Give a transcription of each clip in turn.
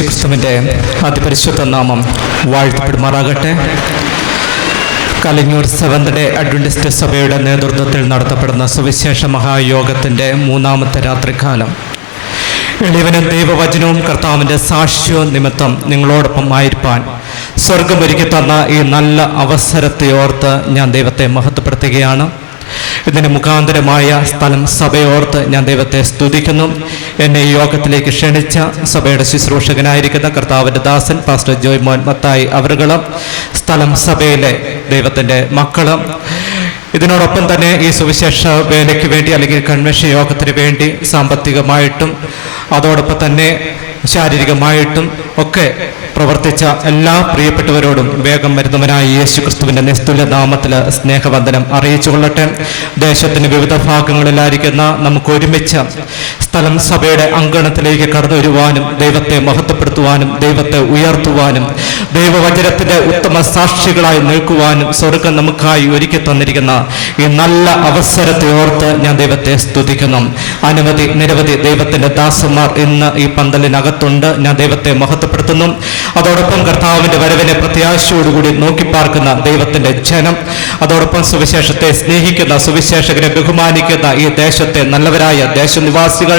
യേശുക്രിസ്തുവിൻ്റെ അതിപരിശുദ്ധ നാമം വാഴ്ത്തപ്പെടുമാറാകട്ടെ. കലിങ്ങൂർ സെവന്ത് ഡേ അഡ്വന്റിസ്റ്റ് സഭയുടെ നേതൃത്വത്തിൽ നടത്തപ്പെടുന്ന സുവിശേഷ മഹായോഗത്തിൻ്റെ മൂന്നാമത്തെ രാത്രികാലം എളിയവനും ദൈവവചനവും കർത്താവിൻ്റെ സാക്ഷ്യവും നിമിത്തം നിങ്ങളോടൊപ്പം ആയിരിക്കാൻ സ്വർഗമൊരുക്കി തന്ന ഈ നല്ല അവസരത്തെ ഓർത്ത് ഞാൻ ദൈവത്തെ മഹത്വപ്പെടുത്തുകയാണ്. ഇതിന് മുഖാന്തരമായ സ്ഥലം സഭയോർത്ത് ഞാൻ ദൈവത്തെ സ്തുതിക്കുന്നു. എന്നെ ഈ യോഗത്തിലേക്ക് ക്ഷണിച്ച സഭയുടെ ശുശ്രൂഷകനായിരിക്കുന്ന കർത്താവിൻ്റെ ദാസൻ പാസ്റ്റർ ജോയ് മോൻ മത്തായി അവറുകളും സ്ഥലം സഭയിലെ ദൈവത്തിൻ്റെ മക്കളും, ഇതിനോടൊപ്പം തന്നെ ഈ സുവിശേഷ വേലയ്ക്ക് വേണ്ടി അല്ലെങ്കിൽ കൺവെൻഷൻ യോഗത്തിന് വേണ്ടി സാമ്പത്തികമായിട്ടും അതോടൊപ്പം തന്നെ ശാരീരികമായിട്ടും ഒക്കെ പ്രവർത്തിച്ച എല്ലാ പ്രിയപ്പെട്ടവരോടും വേഗം വരുന്നവനായ യേശുക്രിസ്തുവിൻ്റെ നിസ്തുല്യ നാമത്തിൽ സ്നേഹവന്ദനം അറിയിച്ചു കൊള്ളട്ടെ. ദേശത്തിന് വിവിധ ഭാഗങ്ങളിലായിരിക്കുന്ന നമുക്ക് ഒരുമിച്ച് സ്ഥലം സഭയുടെ അങ്കണത്തിലേക്ക് കടന്നു വരുവാനും ദൈവത്തെ മഹത്വപ്പെടുത്തുവാനും ദൈവത്തെ ഉയർത്തുവാനും ദൈവവചനത്തിൻ്റെ ഉത്തമ സാക്ഷികളായി നിൽക്കുവാനും സ്വർഗം നമുക്കായി ഒരുക്കി തന്നിരിക്കുന്ന ഈ നല്ല അവസരത്തെ ഓർത്ത് ഞാൻ ദൈവത്തെ സ്തുതിക്കുന്നു. നിരവധി ദൈവത്തിൻ്റെ ദാസന്മാർ ഇന്ന് ഈ പന്തലിനകത്തുണ്ട്. ഞാൻ ദൈവത്തെ മഹത്വപ്പെടുത്തുന്നു. അതോടൊപ്പം കർത്താവിൻ്റെ വരവിനെ പ്രത്യാശയോടുകൂടി നോക്കിപ്പാർക്കുന്ന ദൈവത്തിൻ്റെ ജനം, അതോടൊപ്പം സുവിശേഷത്തെ സ്നേഹിക്കുന്ന സുവിശേഷകരെ ബഹുമാനിക്കുന്ന ഈ ദേശത്തെ നല്ലവരായ ദേശനിവാസികൾ,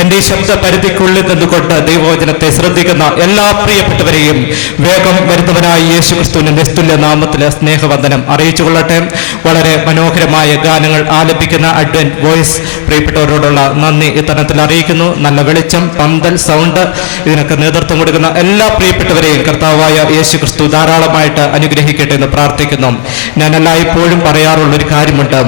എൻ്റെ ഈ ശബ്ദ പരിധിക്കുള്ളിൽ നിന്നുകൊണ്ട് ദൈവവചനത്തെ ശ്രദ്ധിക്കുന്ന എല്ലാ പ്രിയപ്പെട്ടവരെയും വേഗം വരുന്നവനായ യേശുക്രിസ്തുവിൻ്റെ നിസ്തുല്യ നാമത്തിൽ സ്നേഹവന്ദനം അറിയിച്ചു കൊള്ളട്ടെ. വളരെ മനോഹരമായ ഗാനങ്ങൾ ആലപിക്കുന്ന അഡ്വന്റ് വോയിസ് പ്രിയപ്പെട്ടവരോടുള്ള നന്ദി ഇത്തരത്തിൽ അറിയിക്കുന്നു. നല്ല വെളിച്ചം, പന്തൽ, സൗണ്ട് ഇതിനൊക്കെ നേതൃത്വം കൊടുക്കുന്ന എല്ലാ പ്രിയപ്പെട്ടവരെയും കർത്താവായ യേശുക്രിസ്തു ധാരാളമായിട്ട് അനുഗ്രഹിക്കട്ടെ എന്ന് പ്രാർത്ഥിക്കുന്നു. ഞാൻ എല്ലായ്പ്പോഴും പറയാറുള്ളൊരു കാര്യമുണ്ട്.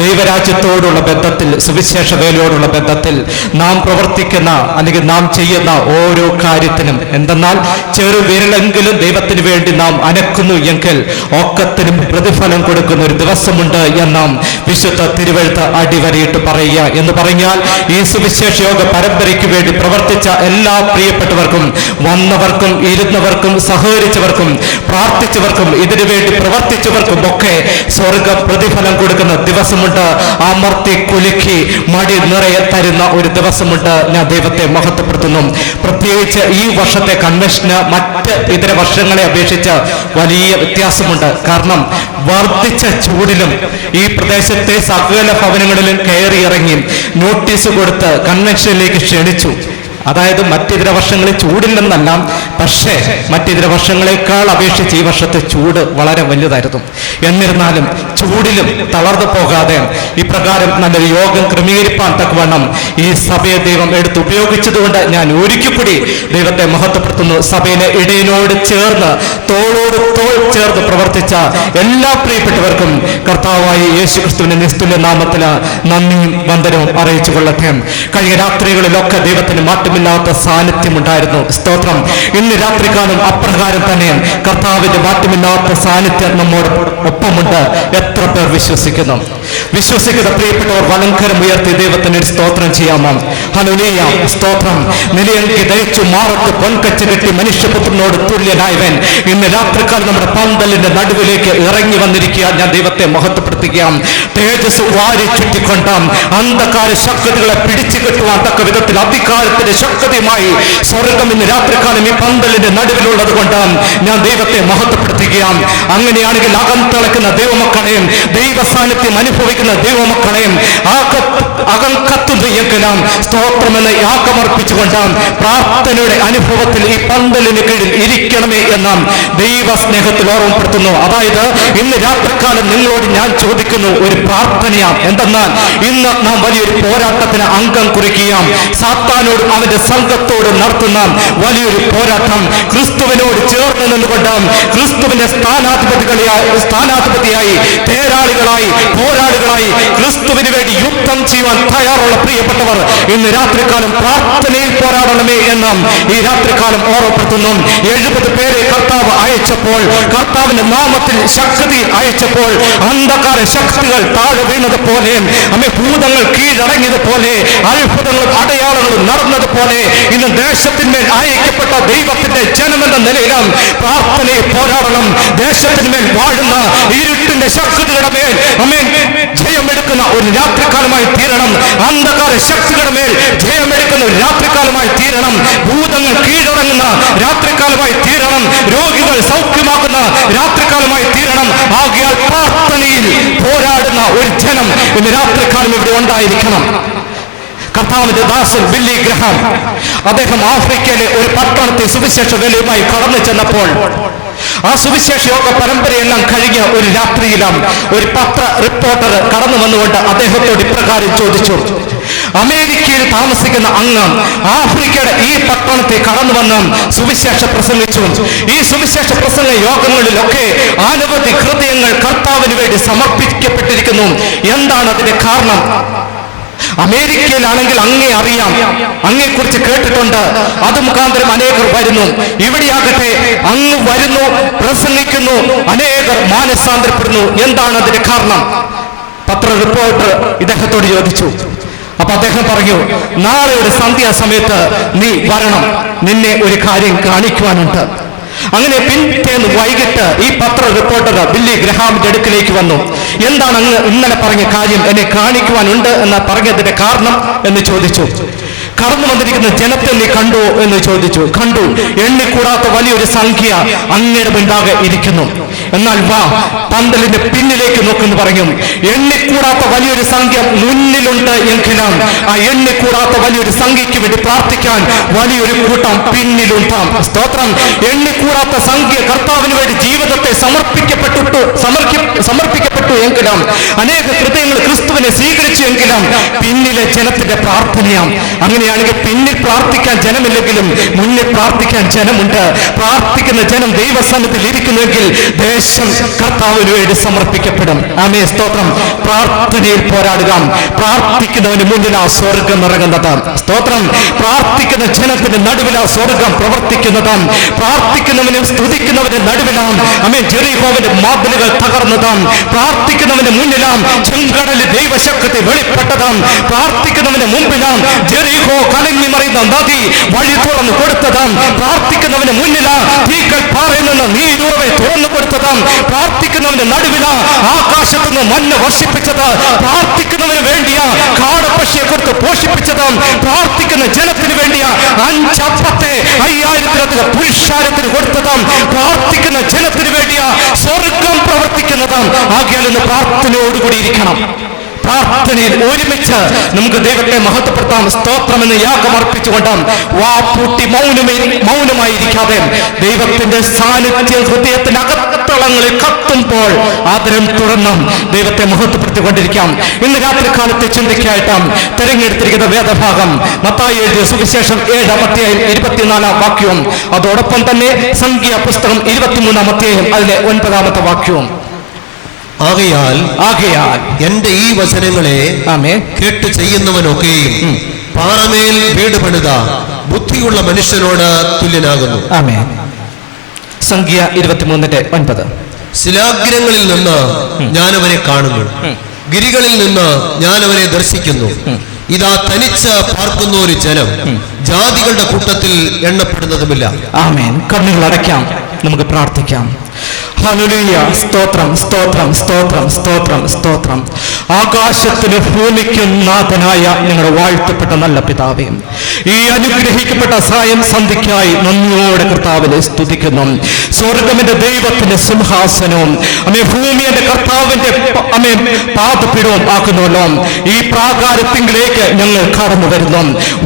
ദൈവരാജ്യത്തോടുള്ള ബന്ധത്തിൽ, സുവിശേഷ വേലയോടുള്ള ബന്ധത്തിൽ നാം പ്രവർത്തിക്കുന്ന അല്ലെങ്കിൽ നാം ചെയ്യുന്ന ഓരോ കാര്യത്തിനും എന്തെന്നാൽ ചെറുവിരലെങ്കിലും ദൈവത്തിന് വേണ്ടി നാം അനക്കുന്നു എങ്കിൽ ഒക്കത്തിനും പ്രതിഫലം കൊടുക്കുന്ന ഒരു ദിവസമുണ്ട് എന്ന് വിശുദ്ധ തിരുവെഴുത്ത് അടിവരയിട്ട് പറയുക എന്ന് പറഞ്ഞാൽ ഈ സുവിശേഷ യോഗ പരമ്പരയ്ക്ക് വേണ്ടി പ്രവർത്തിച്ച എല്ലാ പ്രിയപ്പെട്ടവർക്കും, വന്നവർക്കും ഇരുന്നവർക്കും സഹകരിച്ചവർക്കും പ്രാർത്ഥിച്ചവർക്കും ഇതിനു വേണ്ടി പ്രവർത്തിച്ചവർക്കും ഒക്കെ സ്വർഗ പ്രതിഫലം കൊടുക്കുന്ന ദിവസമുണ്ട്. അമർത്തി കുലുക്കി മടി നിറയെ തരുന്ന ഒരു ദിവസമുണ്ട്. ഞാൻ ദൈവത്തെ മഹത്വപ്പെടുത്തുന്നു. പ്രത്യേകിച്ച് ഈ വർഷത്തെ കൺവെൻഷന് മറ്റ് ഇതര വർഷങ്ങളെ അപേക്ഷിച്ച് വലിയ വ്യത്യാസമുണ്ട്. കാരണം വർദ്ധിച്ച ചൂടിലും ഈ പ്രദേശത്തെ സകല ഭവനങ്ങളിലും കയറി ഇറങ്ങി നോട്ടീസ് കൊടുത്ത് കൺവെൻഷനിലേക്ക് ക്ഷണിച്ചു. അതായത് മറ്റിതര വർഷങ്ങളിൽ ചൂടില്ലെന്നല്ല, പക്ഷേ മറ്റിതര വർഷങ്ങളെക്കാൾ അപേക്ഷിച്ച് ഈ വർഷത്തെ ചൂട് വളരെ വലുതായിരുന്നു. എന്നിരുന്നാലും ചൂടിലും തളർന്നു പോകാതെ ഇപ്രകാരം നല്ലൊരു യോഗം ക്രമീകരിപ്പാൻ തക്കവണ്ണം ഈ സഭയെ ദൈവം എടുത്ത് ഉപയോഗിച്ചതുകൊണ്ട് ഞാൻ ഒരിക്കൽ കൂടി ദൈവത്തെ മഹത്വപ്പെടുത്തുന്നു. സഭയിലെ ഇടയനോട് ചേർന്ന് തോളോട് തോൾ ചേർന്ന് പ്രവർത്തിച്ച എല്ലാ പ്രിയപ്പെട്ടവർക്കും കർത്താവായ യേശുക്രിസ്തുവിന്റെ നിസ്തുല്യ നാമത്തിൽ നന്ദിയും വന്ദനവും അറിയിച്ചു കൊള്ളട്ടെ. കഴിഞ്ഞ രാത്രികളിലൊക്കെ ദൈവത്തിന് മാറ്റമില്ലാത്ത സാന്നിധ്യമുണ്ടായിരുന്നു. സ്തോത്രം. ഇന്ന് രാത്രികാലം അപ്രകാരം തന്നെ കർത്താവിന്റെ മാറ്റമില്ലാത്ത സാന്നിധ്യം നമ്മോട് ഒപ്പമുണ്ട്. എത്ര പേർ വിശ്വസിക്കുന്നു? വിശ്വസിക്കുന്ന പ്രിയപ്പെട്ടവർ വലങ്കരം ഉയർത്തി ദൈവത്തിന് ഒരു സ്തോത്രം ചെയ്യാമോ? ഹല്ലേലൂയ. സ്തോത്രം. നിലയങ്കി ദയിച്ചു മാറത്ത് പൊൻകച്ച് കെട്ടി മനുഷ്യപുത്രനോട് തുല്യനായവൻ ഇന്ന് രാത്രികാലം നമ്മുടെ പന്തലിന്റെ നടുവിലേക്ക് ഇറങ്ങി വന്നിരിക്കുക. ഞാൻ ദൈവത്തെ മഹത്വപ്പെടുത്തുകയാണ്. തേജസ് വാരി ചുറ്റിക്കൊണ്ടാം അന്ധകാര ശക്തികളെ പിടിച്ചു കെട്ടുവാൻ തക്ക വിധത്തിൽ അധികാരത്തിന്റെ ശക്തിയുമായി സ്വർഗം ഇന്ന് രാത്രികാലം ഈ പന്തലിന്റെ നടുവിലുള്ളത് കൊണ്ട് ഞാൻ ദൈവത്തെ മഹത്വപ്പെടുത്തുകയാണ്. അങ്ങനെയാണെങ്കിൽ അകം തിളക്കുന്ന ദൈവമക്കളെയും ദൈവ സാന്നിധ്യം അനുഭവിക്കുന്ന ദൈവമക്കളെയും അകം കത്തുന്ന എങ്കിലും സ്തോത്രമെന്ന് യാഗമർപ്പിച്ചുകൊണ്ടാണ് പ്രാർത്ഥനയുടെ അനുഭവത്തിൽ ഈ പന്തലിന് കീഴിൽ ഇരിക്കണമേ എന്ന് ദൈവ സ്നേഹത്തിൽ ഓർമ്മപ്പെടുത്തുന്നു. അതായത് ഇന്ന് രാത്രികാലം നിങ്ങളോട് ഞാൻ ചോദിക്കുന്നു ഒരു പ്രാർത്ഥനയാണ്. എന്തെന്നാൽ ഇന്ന് നാം വലിയൊരു പോരാട്ടത്തിന് അംഗം കുറിക്കുകയാണ്. സാത്താനോട് അവന്റെ സംഘത്തോട് നടത്തുന്ന വലിയൊരു പോരാട്ടം ക്രിസ്തുവിനോട് ചേർന്ന് നിന്നുകൊണ്ട് ക്രിസ്തുവിന്റെ സ്ഥാനാധിപതിയായി തേരാളികളായി പോരാളികളായി ക്രിസ്തുവിന് വേണ്ടി യുദ്ധം ചെയ്യുവാൻ തയ്യാറുള്ള പ്രിയപ്പെട്ടവർ ഇന്ന് രാത്രികാലം പ്രാർത്ഥനയിൽ പോരാടണമേ എന്ന് ഈ രാത്രികാലം ഓർമ്മപ്പെടുത്തുന്നു. 70 പേരെ കർത്താവ് അയച്ചപ്പോൾ, കർത്താവിന്റെ നാമത്തിൽ ശക്തി അയച്ചപ്പോൾ അന്ധകാര ശക്തികൾ താഴെ വീണത് പോലെ, ഭൂതങ്ങൾ കീഴടങ്ങിയത് പോലെ, അത്ഭുതങ്ങളും അടയാളങ്ങളും നടന്നതുപോലെ ഇന്ന് ദേശത്തിന്മേൽ അയക്കപ്പെട്ട ദൈവത്തിന്റെ ജനമെന്ന നിലയിലും പ്രാർത്ഥനയെ പോരാടണം. ദേശത്തിന്മേൽ വാഴുന്ന ഇരുട്ടിന്റെ ശക്തികളുടെ മേൽ ജയമെടുക്കുന്ന ഒരു ഒരു രാത്രികാലമായി തീരണം. അന്ധകാര ശക്തികളുടെ മേൽ ജയമെടുക്കുന്ന ഒരു രാത്രികാലമായി തീരണം. ഭൂതങ്ങൾ കീഴടങ്ങുന്ന രാത്രികാലമായി തീരണം. രോഗികൾ സൗഖ്യമാക്കുന്ന രാത്രികാലമായി തീരണം. ആകയാൽ പ്രാർത്ഥനയിൽ പോരാടുന്ന ഒരു ജനം ഇന്ന് രാത്രികാലം ഇവിടെ ഉണ്ടായിരിക്കണം. കർത്താവിന്റെ ദാസൻ ബില്ലി ഗ്രഹാം, അദ്ദേഹം ആഫ്രിക്കയിലെ ഒരു പട്ടണത്തിൽ സുവിശേഷ വേലയുമായി കടന്നു ചെന്നപ്പോൾ ആ സുവിശേഷ യോഗ പരമ്പരയെല്ലാം കഴിഞ്ഞ ഒരു രാത്രിയിലാണ് ഒരു പത്ര റിപ്പോർട്ടർ കടന്നു വന്നുകൊണ്ട് അദ്ദേഹത്തോട് ഇപ്രകാരം ചോദിച്ചു: അമേരിക്കയിൽ താമസിക്കുന്ന അങ്ങ് ആഫ്രിക്കയുടെ ഈ പട്ടണത്തിൽ കടന്നു വന്ന് സുവിശേഷ പ്രസംഗിച്ചു. ഈ സുവിശേഷ പ്രസംഗ യോഗങ്ങളിലൊക്കെ അനവധി ഹൃദയങ്ങൾ കർത്താവിന് വേണ്ടി സമർപ്പിക്കപ്പെട്ടിരിക്കുന്നു. എന്താണ് അതിന്റെ കാരണം? അമേരിക്കയിലാണെങ്കിൽ അങ്ങേ അറിയാം, അങ്ങയെക്കുറിച്ച് കേട്ടിട്ടുണ്ട്. അത് മുഖാന്തരം അനേകർ വരുന്നു. ഇവിടെയാകട്ടെ അങ്ങ് വരുന്നു, പ്രസംഗിക്കുന്നു, അനേകർ മാനസാന്തരപ്പെടുന്നു. എന്താണ് അതിന്റെ കാരണം? പത്ര റിപ്പോർട്ടർ ഇദ്ദേഹത്തോട് ചോദിച്ചു. അപ്പൊ അദ്ദേഹം പറഞ്ഞു, നാളെ ഒരു സന്ധ്യാസമയത്ത് നീ വരണം, നിന്നെ ഒരു കാര്യം കാണിക്കുവാനുണ്ട്. അങ്ങനെ പിറ്റേന്ന് വൈകിട്ട് ഈ പത്ര റിപ്പോർട്ടർ ബില്ലി ഗ്രഹാമിന്റെ അടുക്കിലേക്ക് വന്നു. എന്താണ് അങ്ങ് ഇന്നലെ പറഞ്ഞ കാര്യം എന്നെ കാണിക്കുവാനുണ്ട് എന്ന് പറഞ്ഞതിന്റെ കാരണം എന്ന് ചോദിച്ചു. കടന്നു വന്നിരിക്കുന്ന ജനത്തെ നീ കണ്ടു എന്ന് ചോദിച്ചു. കണ്ടു, എണ്ണിക്കൂടാത്ത വലിയൊരു സംഖ്യ അങ്ങയുടെ മുൻപാകെ ഇരിക്കുന്നു. എന്നാൽ വാ, പന്തലിന്റെ പിന്നിലേക്ക് നോക്കുന്നു പറഞ്ഞു. എണ്ണിക്കൂടാത്ത വലിയൊരു സംഖ്യ മുന്നിലുണ്ട് എങ്കിലും ആ എണ്ണിക്കൂടാത്ത വലിയൊരു സംഖ്യയ്ക്ക് വേണ്ടി പ്രാർത്ഥിക്കാൻ വലിയൊരു കൂട്ടം പിന്നിലുണ്ടാം. സ്തോത്രം. എണ്ണിക്കൂടാത്ത സംഖ്യ കർത്താവിന് വേണ്ടി ജീവിതത്തെ സമർപ്പിക്കപ്പെട്ടു എങ്കിലും, അനേക ഹൃദയങ്ങൾ ക്രിസ്തുവിനെ സ്വീകരിച്ചു എങ്കിലും പിന്നിലെ ജനത്തിന്റെ പ്രാർത്ഥനയാണ്. അങ്ങനെയാണെങ്കിൽ പിന്നിൽ പ്രാർത്ഥിക്കാൻ ജനമില്ലെങ്കിലും മുന്നിൽ പ്രാർത്ഥിക്കാൻ ജനമുണ്ട്. പ്രാർത്ഥിക്കുന്ന ജനം ദൈവസന്നിധിയിൽ ഇരിക്കുന്നുവെങ്കിൽ ദേശം കർത്താവിന് വേണ്ടി സമർപ്പിക്കപ്പെടും. ആമേൻ, സ്തോത്രം. പ്രാർത്ഥനയിൽ പോരാടുക. പ്രാർത്ഥിക്കുന്നവന് മുന്നിലാ സ്വർഗം ഇറങ്ങുന്നത്. സ്തോത്രം. പ്രാർത്ഥിക്കുന്ന ജനത്തിന്റെ നടുവിലാ സ്വർഗം പ്രവർത്തിക്കുന്നത്. പ്രാർത്ഥിക്കുന്നവനും സ്തുതിക്കുന്നവന്റെ നടുവിലാണ് ആമേൻ ജെറിക്കോവിന്റെ മതിലുകൾ തകർന്നതാം. പ്രാർത്ഥിക്കുന്നവന്റെ മുന്നിലാം ചെങ്കടലിൽ ദൈവശക്തി വെളിപ്പെട്ടതാം. പ്രാർത്ഥിക്കുന്നവന്റെ മുമ്പിലാം ജെറിക്കോ കലങ്ങി മറിയുന്ന നദി വഴി തുറന്നു കൊടുത്തതാം. പ്രാർത്ഥിക്കുന്നവന് മുന്നിലാ തീക്കൽ പാറയിൽ നിന്ന് നീരുറവെ തുറന്നു കൊടുത്തതാം. പ്രാർത്ഥിക്കുന്നവന്റെ നടുവിലാ ആകാശത്ത് നിന്ന് മഞ്ഞ വർഷിപ്പിച്ചത്. പ്രാർത്ഥിക്കുന്നവന് വേണ്ടിയാ കാടപ്പക്ഷിയെ കൊടുത്ത് പോഷിപ്പിച്ചതാം. പ്രാർത്ഥിക്കുന്ന ജനത്തിന് വേണ്ടിയാ 5 അപ്പത്തെ 5000-ലധികം പുരുഷാരത്തിന് കൊടുത്തതാം. പ്രാർത്ഥിക്കുന്ന ജനത്തിന് വേണ്ടിയാ സ്വർഗം പ്രവർത്തിക്കുന്നതാം. ആകയാൽ ഇന്ന് പ്രാർത്ഥനയോടുകൂടി ഇരിക്കണം. പ്രാർത്ഥനയിൽ ഒരുമിച്ച് നമുക്ക് ദൈവത്തെ മഹത്വപ്പെടുത്താം. സ്തോത്രം എന്ന് യാഗമർപ്പിച്ചുകൊണ്ട് വാപ്പൂട്ടി മൗനമായിരിക്കാതെ ദൈവത്തിന്റെ സാന്നിധ്യം ഹൃദയത്തിന്റെ അകത്തളങ്ങളിൽ കത്തുമ്പോൾ ആദരം തുറന്നും ദൈവത്തെ മഹത്വപ്പെടുത്തിക്കൊണ്ടിരിക്കാം. ഇന്ന് രാത്രികാലത്തെ ചിന്തയ്ക്കായിട്ട് തിരഞ്ഞെടുത്തിരിക്കുന്ന വേദഭാഗം മത്തായി എഴുതിയ സുവിശേഷം 7-ാം അധ്യായം 24-ാം വാക്യവും അതോടൊപ്പം തന്നെ സംഖ്യ പുസ്തകം 23-ാം അധ്യായം അതിലെ 9-ാമത്തെ വാക്യവും. ആകയാൽ എന്റെ ഈ വചനങ്ങളെ കേട്ട് ചെയ്യുന്നവനൊക്കെയും പാറമേൽ വീട് പണിത ബുദ്ധിയുള്ള മനുഷ്യനോട് തുല്യനാകുന്നു. സംഖ്യ 23:9. ശിലാഗ്രങ്ങളിൽ നിന്ന് ഞാൻ അവനെ കാണുന്നു, ഗിരികളിൽ നിന്ന് ഞാൻ അവനെ ദർശിക്കുന്നു. ഇതാ തനിച്ച് പാർക്കുന്ന ഒരു ജനം, ജാതികളുടെ കൂട്ടത്തിൽ എണ്ണപ്പെടുന്നതുമില്ല. ആമേൻ. കണ്ണുകൾ അടയ്ക്കാം, നമുക്ക് പ്രാർത്ഥിക്കാം. ഹല്ലേലൂയ. സ്തോത്രം, സ്തോത്രം, സ്തോത്രം, സ്തോത്രം, സ്തോത്രം. ആകാശത്തിന് ഭൂമിക്കും നാഥനായ ഞങ്ങളുടെ വാഴ്ത്തപ്പെട്ട നല്ല പിതാവേ, ഈ അനുഗ്രഹിക്കപ്പെട്ട സായം സന്ധ്യയ്ക്കായി നന്ദിയോടെ കർത്താവിനെ സ്തുതിക്കുന്നു. സ്വർഗമിന്റെ ദൈവത്തിന്റെ സിംഹാസനവും ഭൂമി എന്റെ കർത്താവിന്റെ പാദപീഠവും ആക്കുന്നുവല്ലോ. ഈ പ്രാകാരത്തിങ്കിലേക്ക് ഞങ്ങൾ കടന്നു വരുന്നു.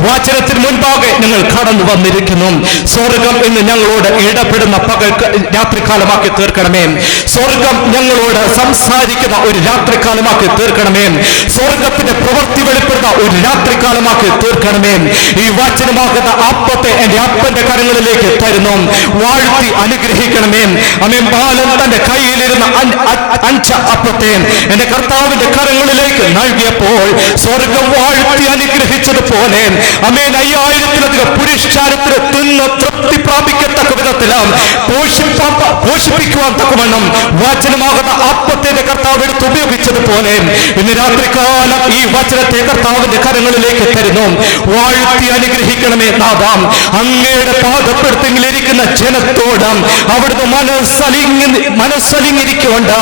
വചനത്തിന് മുൻപാകെ ഞങ്ങൾ കടന്നു വന്നിരിക്കുന്നു. സ്വർഗം ഇന്ന് ഞങ്ങളോട് ഇടപെടുന്ന രാത്രികാലമാക്കി തീർക്കണമേ. സ്വർഗം ഞങ്ങളോട് സംസാരിക്കുന്ന ഒരു രാത്രികാലമാക്കി തീർക്കണമേ. സ്വർഗത്തിന്റെ പ്രവൃത്തി വെളിപ്പെടുന്ന ഒരു രാത്രികാലമാക്കി തീർക്കണമേ. ഈ വചനമാകുന്ന അപ്പത്തെ എന്റെ അപ്പന്റെ കരങ്ങളിലേക്ക് തരുന്നു. വാഴ്ത്തി അനുഗ്രഹിക്കണമേ. അമേൻ. ബാലൻ തന്റെ കയ്യിലിരുന്ന 5 അപ്പത്തെ എന്റെ കർത്താവിന്റെ കരങ്ങളിലേക്ക് നൽകിയപ്പോൾ സ്വർഗം വാഴ്ത്തി അനുഗ്രഹിച്ചതുപോലെ അമേൻ 5000-ലധികം പുരുഷാരത്തിന് തിന്ന് തൃപ്തി പ്രാപിക്കത്തക്ക വിധത്തിലാണ് പോഷിപ്പിക്കുവാൻ തക്കവണ്ണം വചനമാകുന്ന അപ്പത്തിന്റെ കർത്താവ് എടുത്ത് ഉപയോഗിച്ചതുപോലെ ഇന്ന് രാത്രികാലം ഈ വചനത്തെ കർത്താവിന്റെ കരങ്ങളിലേക്ക് തരുന്നു. വാഴ്ത്തി അനുഗ്രഹിക്കണമേ നാഥാം. അങ്ങയുടെ പാദപ്പെടുത്തെങ്കിലിരിക്കുന്ന ജനത്തോട് അവിടുന്ന് മനസ്സലിങ്ങിരിക്കൊണ്ട്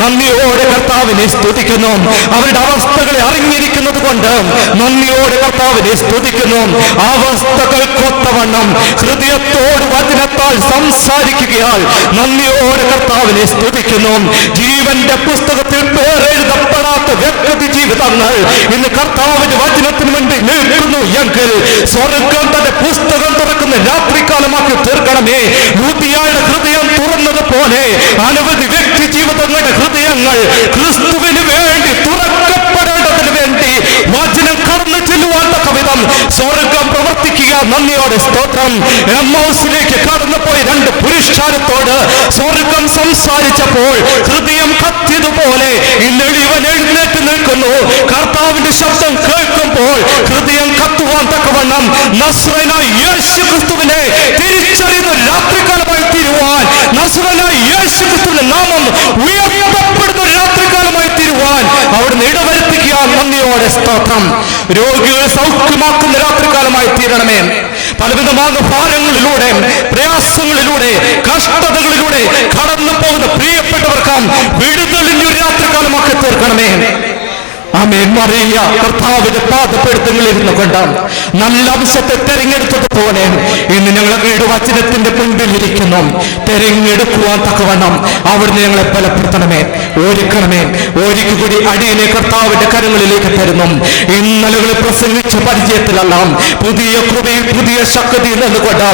നന്ദിയോടെ കർത്താവിനെ സ്തുതിക്കുന്നു. അവരുടെ അവസ്ഥകളെ അറിഞ്ഞിരിക്കുന്നത് കൊണ്ട് നന്ദിയോടെ കർത്താവിനെ സ്തുതിക്കുന്നു. അവസ്ഥകൾക്കൊത്തവണ്ണം ഹൃദയത്തോട് വചനത്താൽ സംസാരിക്കുകയാൽ നന്ദിയോടെ കർത്താവിനെ സ്തുതിക്കുന്നു. ജീവന്റെ പുസ്തകത്തിൽ പേരെഴുതപ്പെടാത്ത വ്യക്തി ജീവിതങ്ങൾ ഇന്ന് കർത്താവിന്റെ വചനത്തിന് മുൻപിൽ നിൽക്കുന്നു എങ്കിൽ സ്വർഗം തന്റെ പുസ്തകം തുറക്കുന്ന രാത്രികാലമാക്കി തീർക്കണമേ. ലൂദിയയുടെ ഹൃദയം തുറന്നതുപോലെ അനവധി വ്യക്തി ജീവിതങ്ങളുടെ ഹൃദയങ്ങൾ ക്രിസ്തുവിന് വേണ്ടി തുറക്കപ്പെടേണ്ടതിന് വേണ്ടി വചനം കടന്നു ചെല്ലുവാൻ തക്കവിധം സ്വർഗം പ്രവർത്തിക്കുക. നന്ദിയോടെ സ്തോത്രം. എമ്മൗസിലേക്ക് കടന്നുപോയി രണ്ട് പുരുഷാരത്തോട് സ്വർഗം സംസാരിച്ചപ്പോൾ ഹൃദയം കത്തിയതുപോലെ ഇന്നെളിവൻ എഴുന്നേറ്റ് നിൽക്കുന്നു. കർത്താവിന്റെ ശബ്ദം കേൾക്കുമ്പോൾ ഹൃദയം കത്തുവാൻ തക്കവണ്ണം നസ്രയനായ യേശു ക്രിസ്തുവിനെ തിരിച്ചറിയുന്ന രാത്രികാലമായി തീരുവാൻ, നസ്രയനായ യേശു ക്രിസ്തുവിന്റെ നാമം ഉയർത്തപ്പെടുന്ന രാത്രികാലമായി തീരുവാൻ അവിടുന്ന് ഇടവരുത്തിക്കുക. നന്ദിയോടെ സ്തോത്രം. രോഗികളെ സൗഖ്യമാക്കുന്ന രാത്രികാലമായി തീരണമേ. പലവിധമായ ഭാരങ്ങളിലൂടെ, പ്രയാസങ്ങളിലൂടെ, കഷ്ടതകളിലൂടെ കടന്നു പോകുന്ന പ്രിയപ്പെട്ടവർക്ക് വിടുതലിന്റെ രാത്രികാലമാക്കി തീർക്കണമേ. ആമേൻ. മറിയ കർത്താവിന്റെ പാദപ്പെടുത്തങ്ങളിൽ ഇരുന്നു കൊണ്ട് നല്ല അംശത്തെ തെരഞ്ഞെടുത്തതുപോലെ ഇന്ന് ഞങ്ങളുടെ വചനത്തിന്റെ മുൻപിൽ ഇരിക്കുന്നു. തെരഞ്ഞെടുക്കുവാൻ തക്കവണ്ണം അവിടുന്ന് ഞങ്ങളെ ബലപ്പെടുത്തണമേ, ഒരുക്കണമേ. ഒരിക്കൽ കൂടി അടിയനെ കർത്താവിന്റെ കരങ്ങളിലേക്ക് തരുന്നു. ഇന്നലകളിൽ പ്രസംഗിച്ച പരിചയത്തിലല്ല, പുതിയ കൃപയിൽ പുതിയ ശക്തി നിന്നുകൊണ്ട്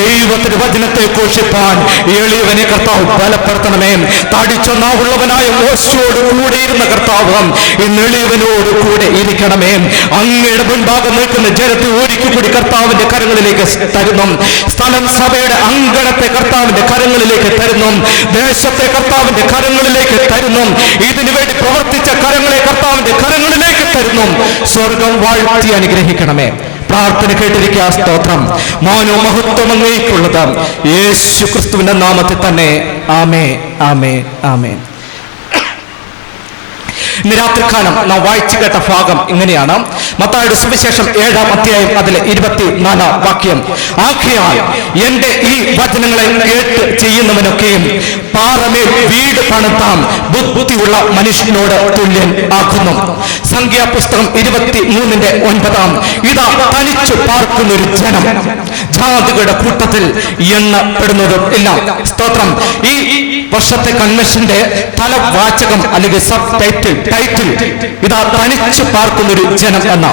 ദൈവത്തിന്റെ വചനത്തെ ഘോഷിപ്പാൻ എളിയവനെ കർത്താവ് ബലപ്പെടുത്തണമേ. തടിച്ചൊന്നാവുള്ളവനായ മോശയോട് കൂടിയിരുന്ന കർത്താവ് ഇന്ന് എളിയവനോട് കൂടെ ഇരിക്കണമേ. അങ്ങയുടെ മുൻപാകെ നിൽക്കുന്ന ജനത്തെ ഒരിക്കൽ കൂടി കർത്താവിന്റെ കരങ്ങളിലേക്ക് തരുന്നു. സ്ഥലം സഭയുടെ അങ്കണത്തെ കർത്താവിന്റെ കരങ്ങളിലേക്ക് തരുന്നു. ദേശത്തെ കർത്താവിന്റെ കരങ്ങളിലേക്ക് തരുന്നു. ഇതിനു വേണ്ടി പ്രവർത്തിച്ച കരങ്ങളെ കർത്താവിന്റെ കരങ്ങളിലേക്ക് തരുന്നു. സ്വർഗം വാഴ്ത്തി അനുഗ്രഹിക്കണമേ. പ്രാർത്ഥന കേട്ടിരിക്കുക. സ്തോത്രം. മാനോ മഹത്വം അങ്ങേക്കുള്ളത് യേശു ക്രിസ്തുവിന്റെ നാമത്തിൽ തന്നെ. ആമേ, ആമേ, ആമേ. ഇന്ന് രാത്രികാലം നാം വായിച്ചു കേട്ട ഭാഗം ഇങ്ങനെയാണ്. മത്തായിയുടെ സുവിശേഷം 7-ാം അധ്യായം അതിലെ 24-ാം വാക്യം. ആഖ്യാൽ എന്റെ ഈ വചനങ്ങളെ കേട്ട് ചെയ്യുന്നവനൊക്കെയും പാറമേൽ വീട് പണിതാം ബുദ്ധിയുള്ള മനുഷ്യനോട് തുല്യൻ ആക്കുന്നു. സംഖ്യാപുസ്തകം 23:9. ഇതാ തനിച്ചു പാർക്കുന്നൊരു ജനം, ജാതികളുടെ കൂട്ടത്തിൽ എണ്ണപ്പെടുന്നതും ഇല്ല. സ്തോത്രം. ഈ വർഷത്തെ കൺവെൻഷന്റെ തലവാചകം അല്ലെങ്കിൽ സബ് ടൈറ്റിൽ ഇതാ തനിച്ചു പാർക്കുന്നൊരു ജനം എന്ന.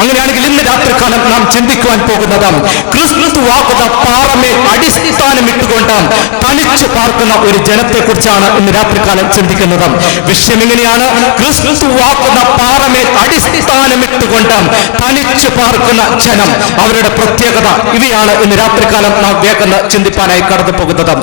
അങ്ങനെയാണെങ്കിൽ ഇന്ന് രാത്രികാലം നാം ചിന്തിക്കുവാൻ പോകുന്നത് ക്രിസ്തുവാകുന്ന പാറമേൽ അടിസ്ഥാനമിട്ടുകൊണ്ട് തനിച്ചു പാർക്കുന്ന ഒരു ജനത്തെ കുറിച്ചാണ് ഇന്ന് രാത്രികാലം ചിന്തിക്കുന്നത്. വിഷയം എങ്ങനെയാണ്? ക്രിസ്തുവാകുന്ന പാറമേൽ അടിസ്ഥാനമിട്ടുകൊണ്ട് തനിച്ചു പാർക്കുന്ന ജനം, അവരുടെ പ്രത്യേകത ഇവയാണ് ഇന്ന് രാത്രികാലം നാം വേഗം ചിന്തിപ്പാനായി കടന്നു പോകുന്നത്.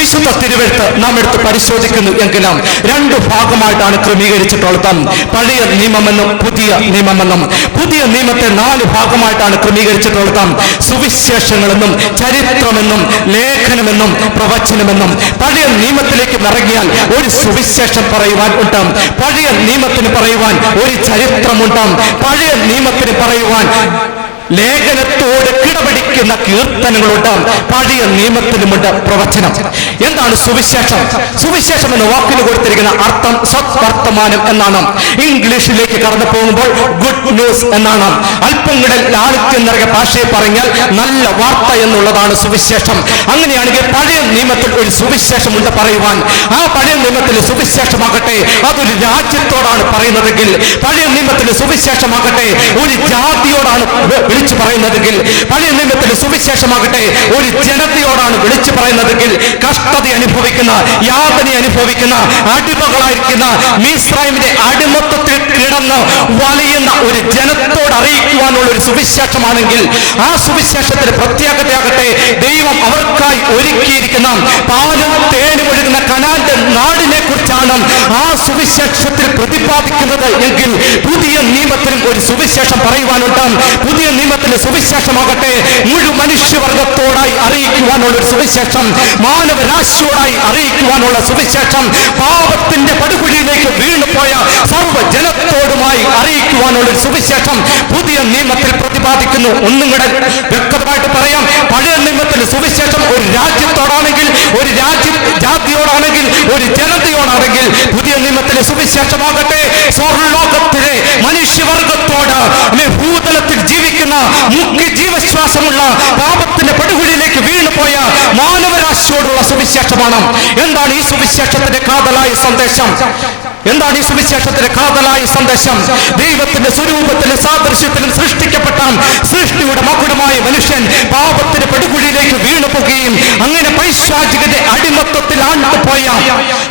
വിശുദ്ധ തിരുവെഴുത്ത് നാം എടുത്ത് പരിശോധിക്കുന്നു എങ്കിലും രണ്ട് ഭാഗമായിട്ടാണ് ക്രമീകരിച്ചിട്ടുള്ളത്. പഴയ നിയമമെന്നും പുതിയ നിയമമെന്നും. പുതിയ നിയമത്തെ 4 ഭാഗമായിട്ടാണ് ക്രമീകരിച്ചിട്ടുള്ളത്. സുവിശേഷങ്ങളെന്നും, ചരിത്രമെന്നും, ലേഖനമെന്നും, പ്രവചനമെന്നും. പഴയ നിയമത്തിലേക്ക് ഇറങ്ങിയാൽ ഒരു സുവിശേഷം പറയുവാൻ ഉണ്ട്. പഴയ നിയമത്തിന് പറയുവാൻ ഒരു ചരിത്രമുണ്ട്. പഴയ നിയമത്തിന് പറയുവാൻ ലേഖനത്തോട് കിടപിടിക്കുന്ന കീർത്തനങ്ങളുണ്ട്. പഴയ നിയമത്തിലുമുണ്ട് പ്രവചനം. എന്താണ് സുവിശേഷം? സുവിശേഷം എന്ന വാക്കിന് കൊടുത്തിരിക്കുന്ന അർത്ഥം സത്വർത്തമാനം എന്നാണ്. ഇംഗ്ലീഷിലേക്ക് കടന്നു പോകുമ്പോൾ ഗുഡ് ന്യൂസ് എന്നാണ്. അല്പങ്ങളിൽ ലാളിത്യം നിറഞ്ഞ ഭാഷയെ പറഞ്ഞാൽ നല്ല വാർത്ത എന്നുള്ളതാണ് സുവിശേഷം. അങ്ങനെയാണെങ്കിൽ പഴയ നിയമത്തിൽ ഒരു സുവിശേഷമുണ്ട് പറയുവാൻ. ആ പഴയ നിയമത്തിലെ സുവിശേഷമാകട്ടെ അതൊരു രാജ്യത്തോടാണ് പറയുന്നതെങ്കിൽ, പഴയ നിയമത്തിലെ സുവിശേഷമാകട്ടെ ഒരു ജാതിയോടാണ് വിളിച്ചു പറയുന്നതെങ്കിൽ, പഴയ നിയമത്തിലെ സുവിശേഷമാകട്ടെ ഒരു ജനതയോടാണ് വിളിച്ചു പറയുന്നതെങ്കിൽ, കഷ്ടത അനുഭവിക്കുന്ന, യാതന അനുഭവിക്കുന്ന, അടിമകളായിരിക്കുന്ന മിസ്രൈമിന്റെ അടിമത്തത്തിൽ കിടന്ന് വലയുന്ന ഒരു ജനത്തോട് അറിയിക്കുവാനുള്ള ഒരു സുവിശേഷമാണെങ്കിൽ, ആ സുവിശേഷത്തിന്റെ പ്രത്യേകതയാകട്ടെ ദൈവം അവർക്കായി ഒരുക്കിയിരിക്കുന്ന പാലും തേനും ഒഴുകുന്ന കനാന്റെ നാടിനെ കുറിച്ചാണ് എന്താണ് ആ സുവിശേഷത്തിൽ പ്രതിപാദിക്കുന്നത് എങ്കിൽ പുതിയ നിയമത്തിലും ഒരു സുവിശേഷം പറയുവാനുണ്ട്. പുതിയ നിയമത്തിലെ സുവിശേഷമാകട്ടെ മുഴു മനുഷ്യവർഗത്തോടായി അറിയിക്കുവാനുള്ള ഒരു സുവിശേഷം, മാനവരാശിയോടായി അറിയിക്കുവാനുള്ള സുവിശേഷം, പാപത്തിന്റെ പടുകുഴിയിലേക്ക് വീണുപോയ സർവ്വജനത്തോടുമായി അറിയിക്കുവാനുള്ള ഒരു സുവിശേഷം പുതിയ നിയമത്തിൽ പ്രതിപാദിക്കുന്നു. ഒന്നും കൂടെ വ്യക്തമായിട്ട് പറയാം. പഴയ നിയമത്തിലെ സുവിശേഷം ഒരു രാജ്യത്തോടാണെങ്കിൽ, ഒരു ജാതിയോടാണെങ്കിൽ, ഒരു ജനതയോടാണെങ്കിൽ, പുതിയ നിയമത്തിലെ സുവിശേഷമാകട്ടെ സ്വർലോകത്തിലെ മനുഷ്യവർഗത്തോട്, ഭൂതലത്തിൽ ജീവിക്കുന്ന മുഖ്യ ജീവശ്വാസമുള്ള പാപത്തിന്റെ പടുകുഴിയിലേക്ക് വീണുപോയ മാനവരാശിയോടുള്ള സുവിശേഷമാണ്. എന്താണ് ഈ സുവിശേഷത്തിന്റെ കാതലായ സന്ദേശം? എന്താണ് ഈ സുവിശേഷത്തിന്റെ കാതലായ സന്ദേശം? ദൈവത്തിന്റെ സ്വരൂപത്തിലും സാദൃശ്യത്തിലും സൃഷ്ടിക്കപ്പെട്ട സൃഷ്ടിയുടെ മകുടമായ മനുഷ്യൻ പാപത്തിന്റെ പടുകുഴിയിലേക്ക് വീണുപോകുകയും അങ്ങനെ പൈശാചികന്റെ അടിമത്വത്തിൽ ആണ്ടുപോയ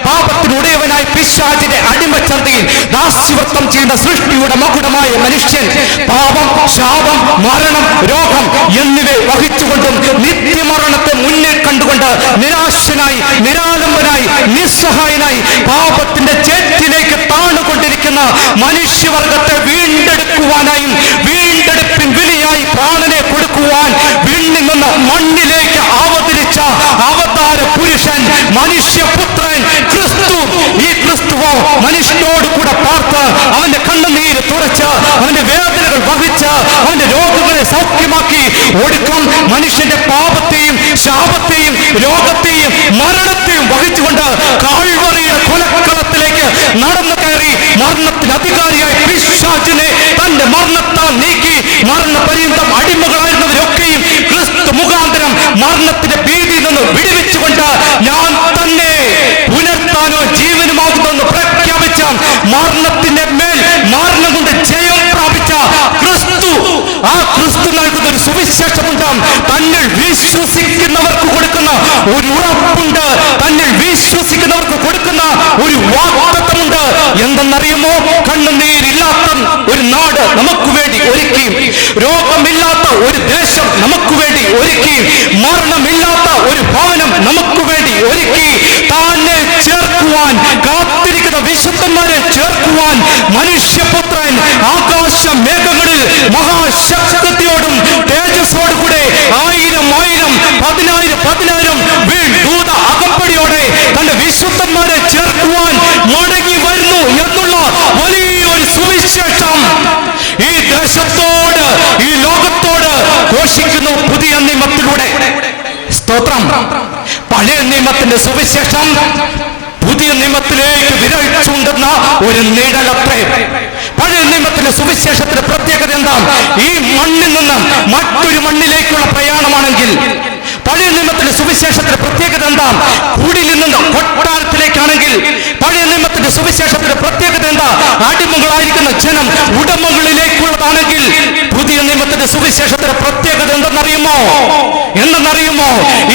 പാപത്തിനുടയവനായ പിശാചിന്റെ അടിമച്ചന്തയിൽ ദാസ്യവൃത്തം ചെയ്യുന്ന സൃഷ്ടിയുടെ മകുടമായ മനുഷ്യൻ പാപം, ശാപം, മരണം, രോഗം എന്നിവ വഹിച്ചുകൊണ്ടും നിത്യമരണത്തെ മുന്നിൽ കണ്ടുകൊണ്ട് നിരാശനായി, നിരാലംബനായി, നിസ്സഹായനായി പാപത്തിന്റെ ചേറ്റിലേക്ക് താണുകൊണ്ടിരിക്കുന്ന മനുഷ്യവർഗത്തെ വീണ്ടെടുക്കുവാനായും വീണ്ടെടുപ്പിൻ വിലയായി പ്രാണനെ കൊടുക്കുവാൻ വിണ്ണിൽ നിന്ന് മണ്ണിലേക്ക് അവതരിച്ച അവതാര പുരുഷൻ, മനുഷ്യപുത്രൻ ക്രിസ്തു. ഈ ക്രിസ്തുവോ മനുഷ്യനോട് കൂടെ പാർത്ത് അവന്റെ കണ്ണുനീര് തുറച്ച് അവന്റെ വേദനകൾ വഹിച്ച് അവന്റെ രോഗങ്ങളെ സൗഖ്യമാക്കി ഒടുക്കം മനുഷ്യന്റെ പാപത്തെയും ശാപത്തെയും രോഗത്തെയും മരണത്തെയും വഹിച്ചുകൊണ്ട് കാൽവറിയുടെ കൊലക്കളത്തിലേക്ക് നടന്നു കയറി മരണത്തിന് അധികാരിയായി പിശാചിനെ തന്റെ മരണത്താൽ നീക്കി മരണപര്യന്തം അടിമകളായിരുന്നവരൊക്കെയും ക്രിസ്തു മുഖാന്തരം മരണത്തിന്റെ ഭീതിയിൽ നിന്ന് വിടുവിച്ചുകൊണ്ട് ഞാൻ തന്നെ പുനർത്താനോ ജീവനുമാകുമെന്ന് പ്രഖ്യാപിച്ച മരണത്തിന്റെ മേൽ മരണം കൊണ്ട് ജയം പ്രാപിച്ച ക്രിസ്തു, ആ ക്രിസ്തു നൽകുന്ന ഒരു സുവിശേഷമുണ്ട്. തന്നിൽ വിശ്വസിക്കുന്നവർക്ക് കൊടുക്കുന്ന ഒരു ഉറപ്പുണ്ട്, തന്നിൽ വിശ്വസിക്കുന്നവർക്ക് കൊടുക്കുന്ന ഒരു വാഗ്ദത്തമുണ്ട്. എന്തെന്നറിയുമോ? കണ്ണുനീരില്ലാത്ത ഒരു നാട് നമുക്ക് വേണ്ടി ഒരുക്കി, രോഗമില്ലാത്ത ഒരു ദേശം നമുക്ക് വേണ്ടി ഒരുക്കി, മരണമില്ലാത്ത ഒരു ഭവനം നമുക്ക് വേണ്ടി ഒരുക്കി, തന്നെ ചേർക്കുവാൻ കാത്തിരിക്കുന്ന വിശുദ്ധന്മാരെ ചേർക്കുവാൻ മനുഷ്യപുത്രൻ ആകാശ മേഘങ്ങളിൽ മഹാശക്തിയോടും തേജസ്സോടു കൂടെ 1000 10,000 ദൂത അകമ്പടിയോടെ തന്റെ വിശുദ്ധന്മാരെ ചേർക്കുവാൻ മടങ്ങി വരുന്നു എന്നുള്ള വലിയൊരു സുവിശേഷം ഈ ദേശത്തോട്, ഈ ലോകത്തോട് ഘോഷിക്കുന്നു പുതിയ നിയമത്തിലൂടെ. സ്തോത്രം. പഴയ നിയമത്തിന്റെ സുവിശേഷം പുതിയ നിയമത്തിലേക്ക് വിരൽ ചൂണ്ടുന്ന ഒരു നിഴലത്രേ. പഴയ നിയമത്തിന്റെ സുവിശേഷത്തിന്റെ പ്രത്യേകത എന്താ? ഈ മണ്ണിൽ നിന്ന് മറ്റൊരു മണ്ണിലേക്കുള്ള പ്രയാണമാണെങ്കിൽ പഴയ നിയമത്തിന്റെ സുവിശേഷത്തിന്റെ പ്രത്യേകത എന്താ? കുടിലിൽ നിന്ന് കൊട്ടാരത്തിലേക്കാണെങ്കിൽ പഴയ നിയമത്തിന്റെ സുവിശേഷത്തിന്റെ പ്രത്യേകത എന്താ? അടിമകളായിരിക്കുന്ന ജനം ഉടമകളിലേക്കുള്ളതാണെങ്കിൽ പുതിയ നിയമത്തിന്റെ സുവിശേഷത്തിന്റെ പ്രത്യേകത എന്തെന്നറിയുമോ?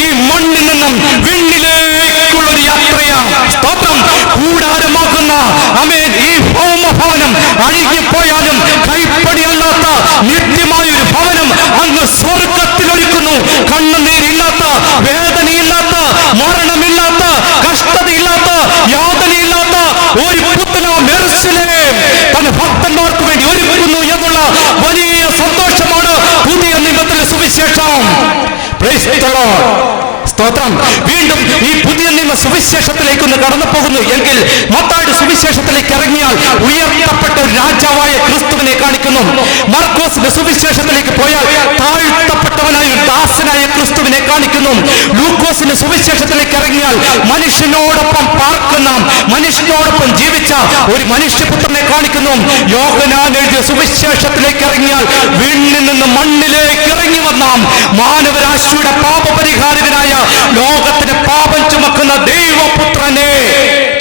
ഈ മണ്ണിൽ നിന്നും വിണ്ണിലേക്കുള്ള ഒരു യാത്രയാണ്. സ്തോത്രം. കൂടാരമാകുന്ന ആമേൻ ഈ ഭൗമഭവനം അഴുകിപ്പോയാലും കൈപ്പടിയല്ലാത്ത നിത്യമായ ഒരു ഭവനം അങ്ങ് സ്വർഗത്തിലൊരുക്കുന്നു. കണ്ണുനീരില്ലാത്ത, വേദനയില്ലാത്ത, മരണമില്ലാത്ത, കഷ്ടതയില്ലാത്ത, യാതനയില്ലാത്ത ഒരു പുത്തനോ മെർസിലേം തന്റെ ഭക്തന്മാർക്ക് വേണ്ടി ഒരുക്കുന്നു എന്നുള്ള വലിയ സന്തോഷമാണ് പുതിയ നിയമത്തിലെ സുവിശേഷം. Praise the Lord. സ്തോത്രം. വീണ്ടും ഈ പുതിയ നിയമ സുവിശേഷത്തിലേക്ക് ഒന്ന് കടന്നു പോകുന്നു എങ്കിൽ മത്തായിയുടെ സുവിശേഷത്തിലേക്ക് ഇറങ്ങിയാൽ ഉയർത്തപ്പെട്ട ഒരു രാജാവായ ക്രിസ്തുവിനെ കാണിക്കുന്നു. മർക്കോസിന്റെ സുവിശേഷത്തിലേക്ക് പോയാൽ താഴ്ത്തപ്പെട്ടവനായ ഒരു ദാസനായ ക്രിസ്തുവിനെ കാണിക്കുന്നു. ലൂക്കോസിന്റെ സുവിശേഷത്തിലേക്ക് ഇറങ്ങിയാൽ മനുഷ്യനോടൊപ്പം പാർക്കുന്ന, മനുഷ്യനോടൊപ്പം ജീവിച്ച ഒരു മനുഷ്യപുത്രനെ കാണിക്കുന്നു. യോഹന്നാൻ എഴുതിയ സുവിശേഷത്തിലേക്ക് ഇറങ്ങിയാൽ വിണ്ണിൽ നിന്ന് മണ്ണിലേക്ക് ഇറങ്ങി വന്ന മാനവരാശിയുടെ പാപപരിഹാരകനായ ലോകത്തിന് പാപം ചുമക്കുന്ന ദൈവപുത്രനെ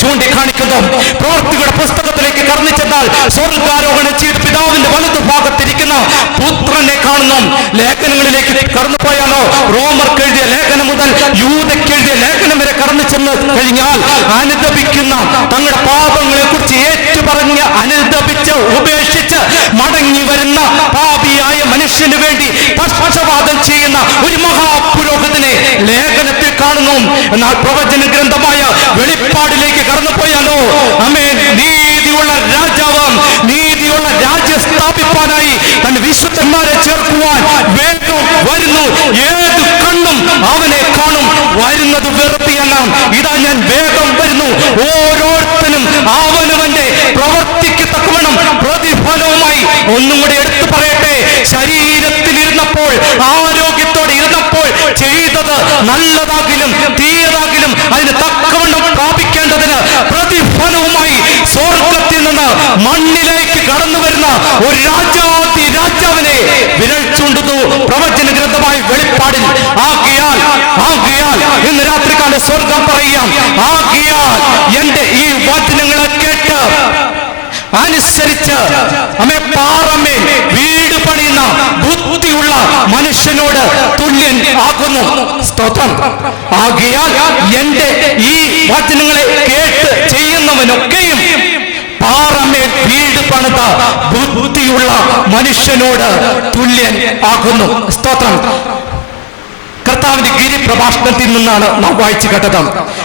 ചൂണ്ടിക്കാണിക്കുന്നു. പ്രവൃത്തികളുടെ പുസ്തകത്തിലേക്ക് കടന്നു ചെന്നാൽ സ്വർഗ്ഗാരോഹണം ചെയ്ത് പിതാവിന്റെ വലതുഭാഗത്തിരിക്കുന്ന പുത്രനെ കാണുന്നു. ലേഖനങ്ങളിലേക്ക് കടന്നു പോയാലോ റോമർക്ക് എഴുതിയ ലേഖനം മുതൽ യൂദയ്ക്ക് എഴുതിയ ലേഖനം വരെ കടന്നു ചെന്ന് കഴിഞ്ഞാൽ അനുദപിക്കുന്ന, തങ്ങളുടെ പാപങ്ങളെ കുറിച്ച് ഏറ്റുപറഞ്ഞ് അനുദപിച്ച് ഉപേക്ഷിച്ച് മടങ്ങി വരുന്ന പാപിയായ മനുഷ്യന് വേണ്ടി പക്ഷപാതം ചെയ്യുന്ന ഒരു മഹാപുരോഹിതനെ ലേഖനത്തിൽ കാണുന്നു. എന്നാൽ പ്രവചന ഗ്രന്ഥമായ വെളിപ്പാടിലേക്ക് കടന്നു പോയാലോ, ആമേൻ, നീതിയുള്ള രാജാവ് നീതിയുള്ള രാജ്യം സ്ഥാപിപ്പാനായി തന്റെ വിശുദ്ധന്മാരെ ചേർക്കുവാൻ വേഗം വരുന്നു. ഏത് കണ്ണും അവനെ കാണും. വരുന്നത് വെറുതെയല്ല, ഇതാ ഞാൻ വേഗം വരുന്നു. ഓരോരുത്തരും അവനവന്റെ പ്രവർത്തിക്ക് തക്കവണ്ണം പ്രതിഫലവുമായി. ഒന്നും കൂടി എടുത്തു പറയട്ടെ, ശരീരത്തിൽ ഇരുന്നപ്പോൾ, ആരോഗ്യത്തോടെ ഇരുന്നപ്പോൾ ചെയ്തത് നല്ലതാകിലും തീയതാകിലും അതിന് തക്കവണ്ണം പ്രാപിക്കേണ്ടതിന് പ്രതിഫലവുമായി സ്വർഗത്തിൽ നിന്ന് മണ്ണിലേക്ക് കടന്നു വരുന്ന ഒരു രാജാവിനെ വിരൽ ചൂണ്ടുന്നു പ്രവചന ഗ്രന്ഥമായ വെളിപ്പാടിൽ. ആകയാൽ ഇന്ന് രാത്രികാല സ്വർഗം പറയാം, ആകയാൽ എന്റെ ഈ വചനങ്ങളെ കേട്ട് അനുസരിച്ച് പാറമേൽ വീട് പണിയുന്ന ബുദ്ധിയുള്ള മനുഷ്യനോട് തുല്യൻ ആകുന്നു. സ്തോത്രം. ആകയാൽ എന്റെ ഈ വചനങ്ങളെ കേട്ട് ചെയ്യുന്നവനൊക്കെയും പാറമേൽ വീട് പണിത ബുദ്ധിയുള്ള മനുഷ്യനോട് തുല്യൻ ആകുന്നു. സ്തോത്രം. കർത്താവിന്റെ ഗിരിപ്രഭാഷണത്തിൽ നിന്നാണ് നാം വായിച്ചു കേട്ടത്.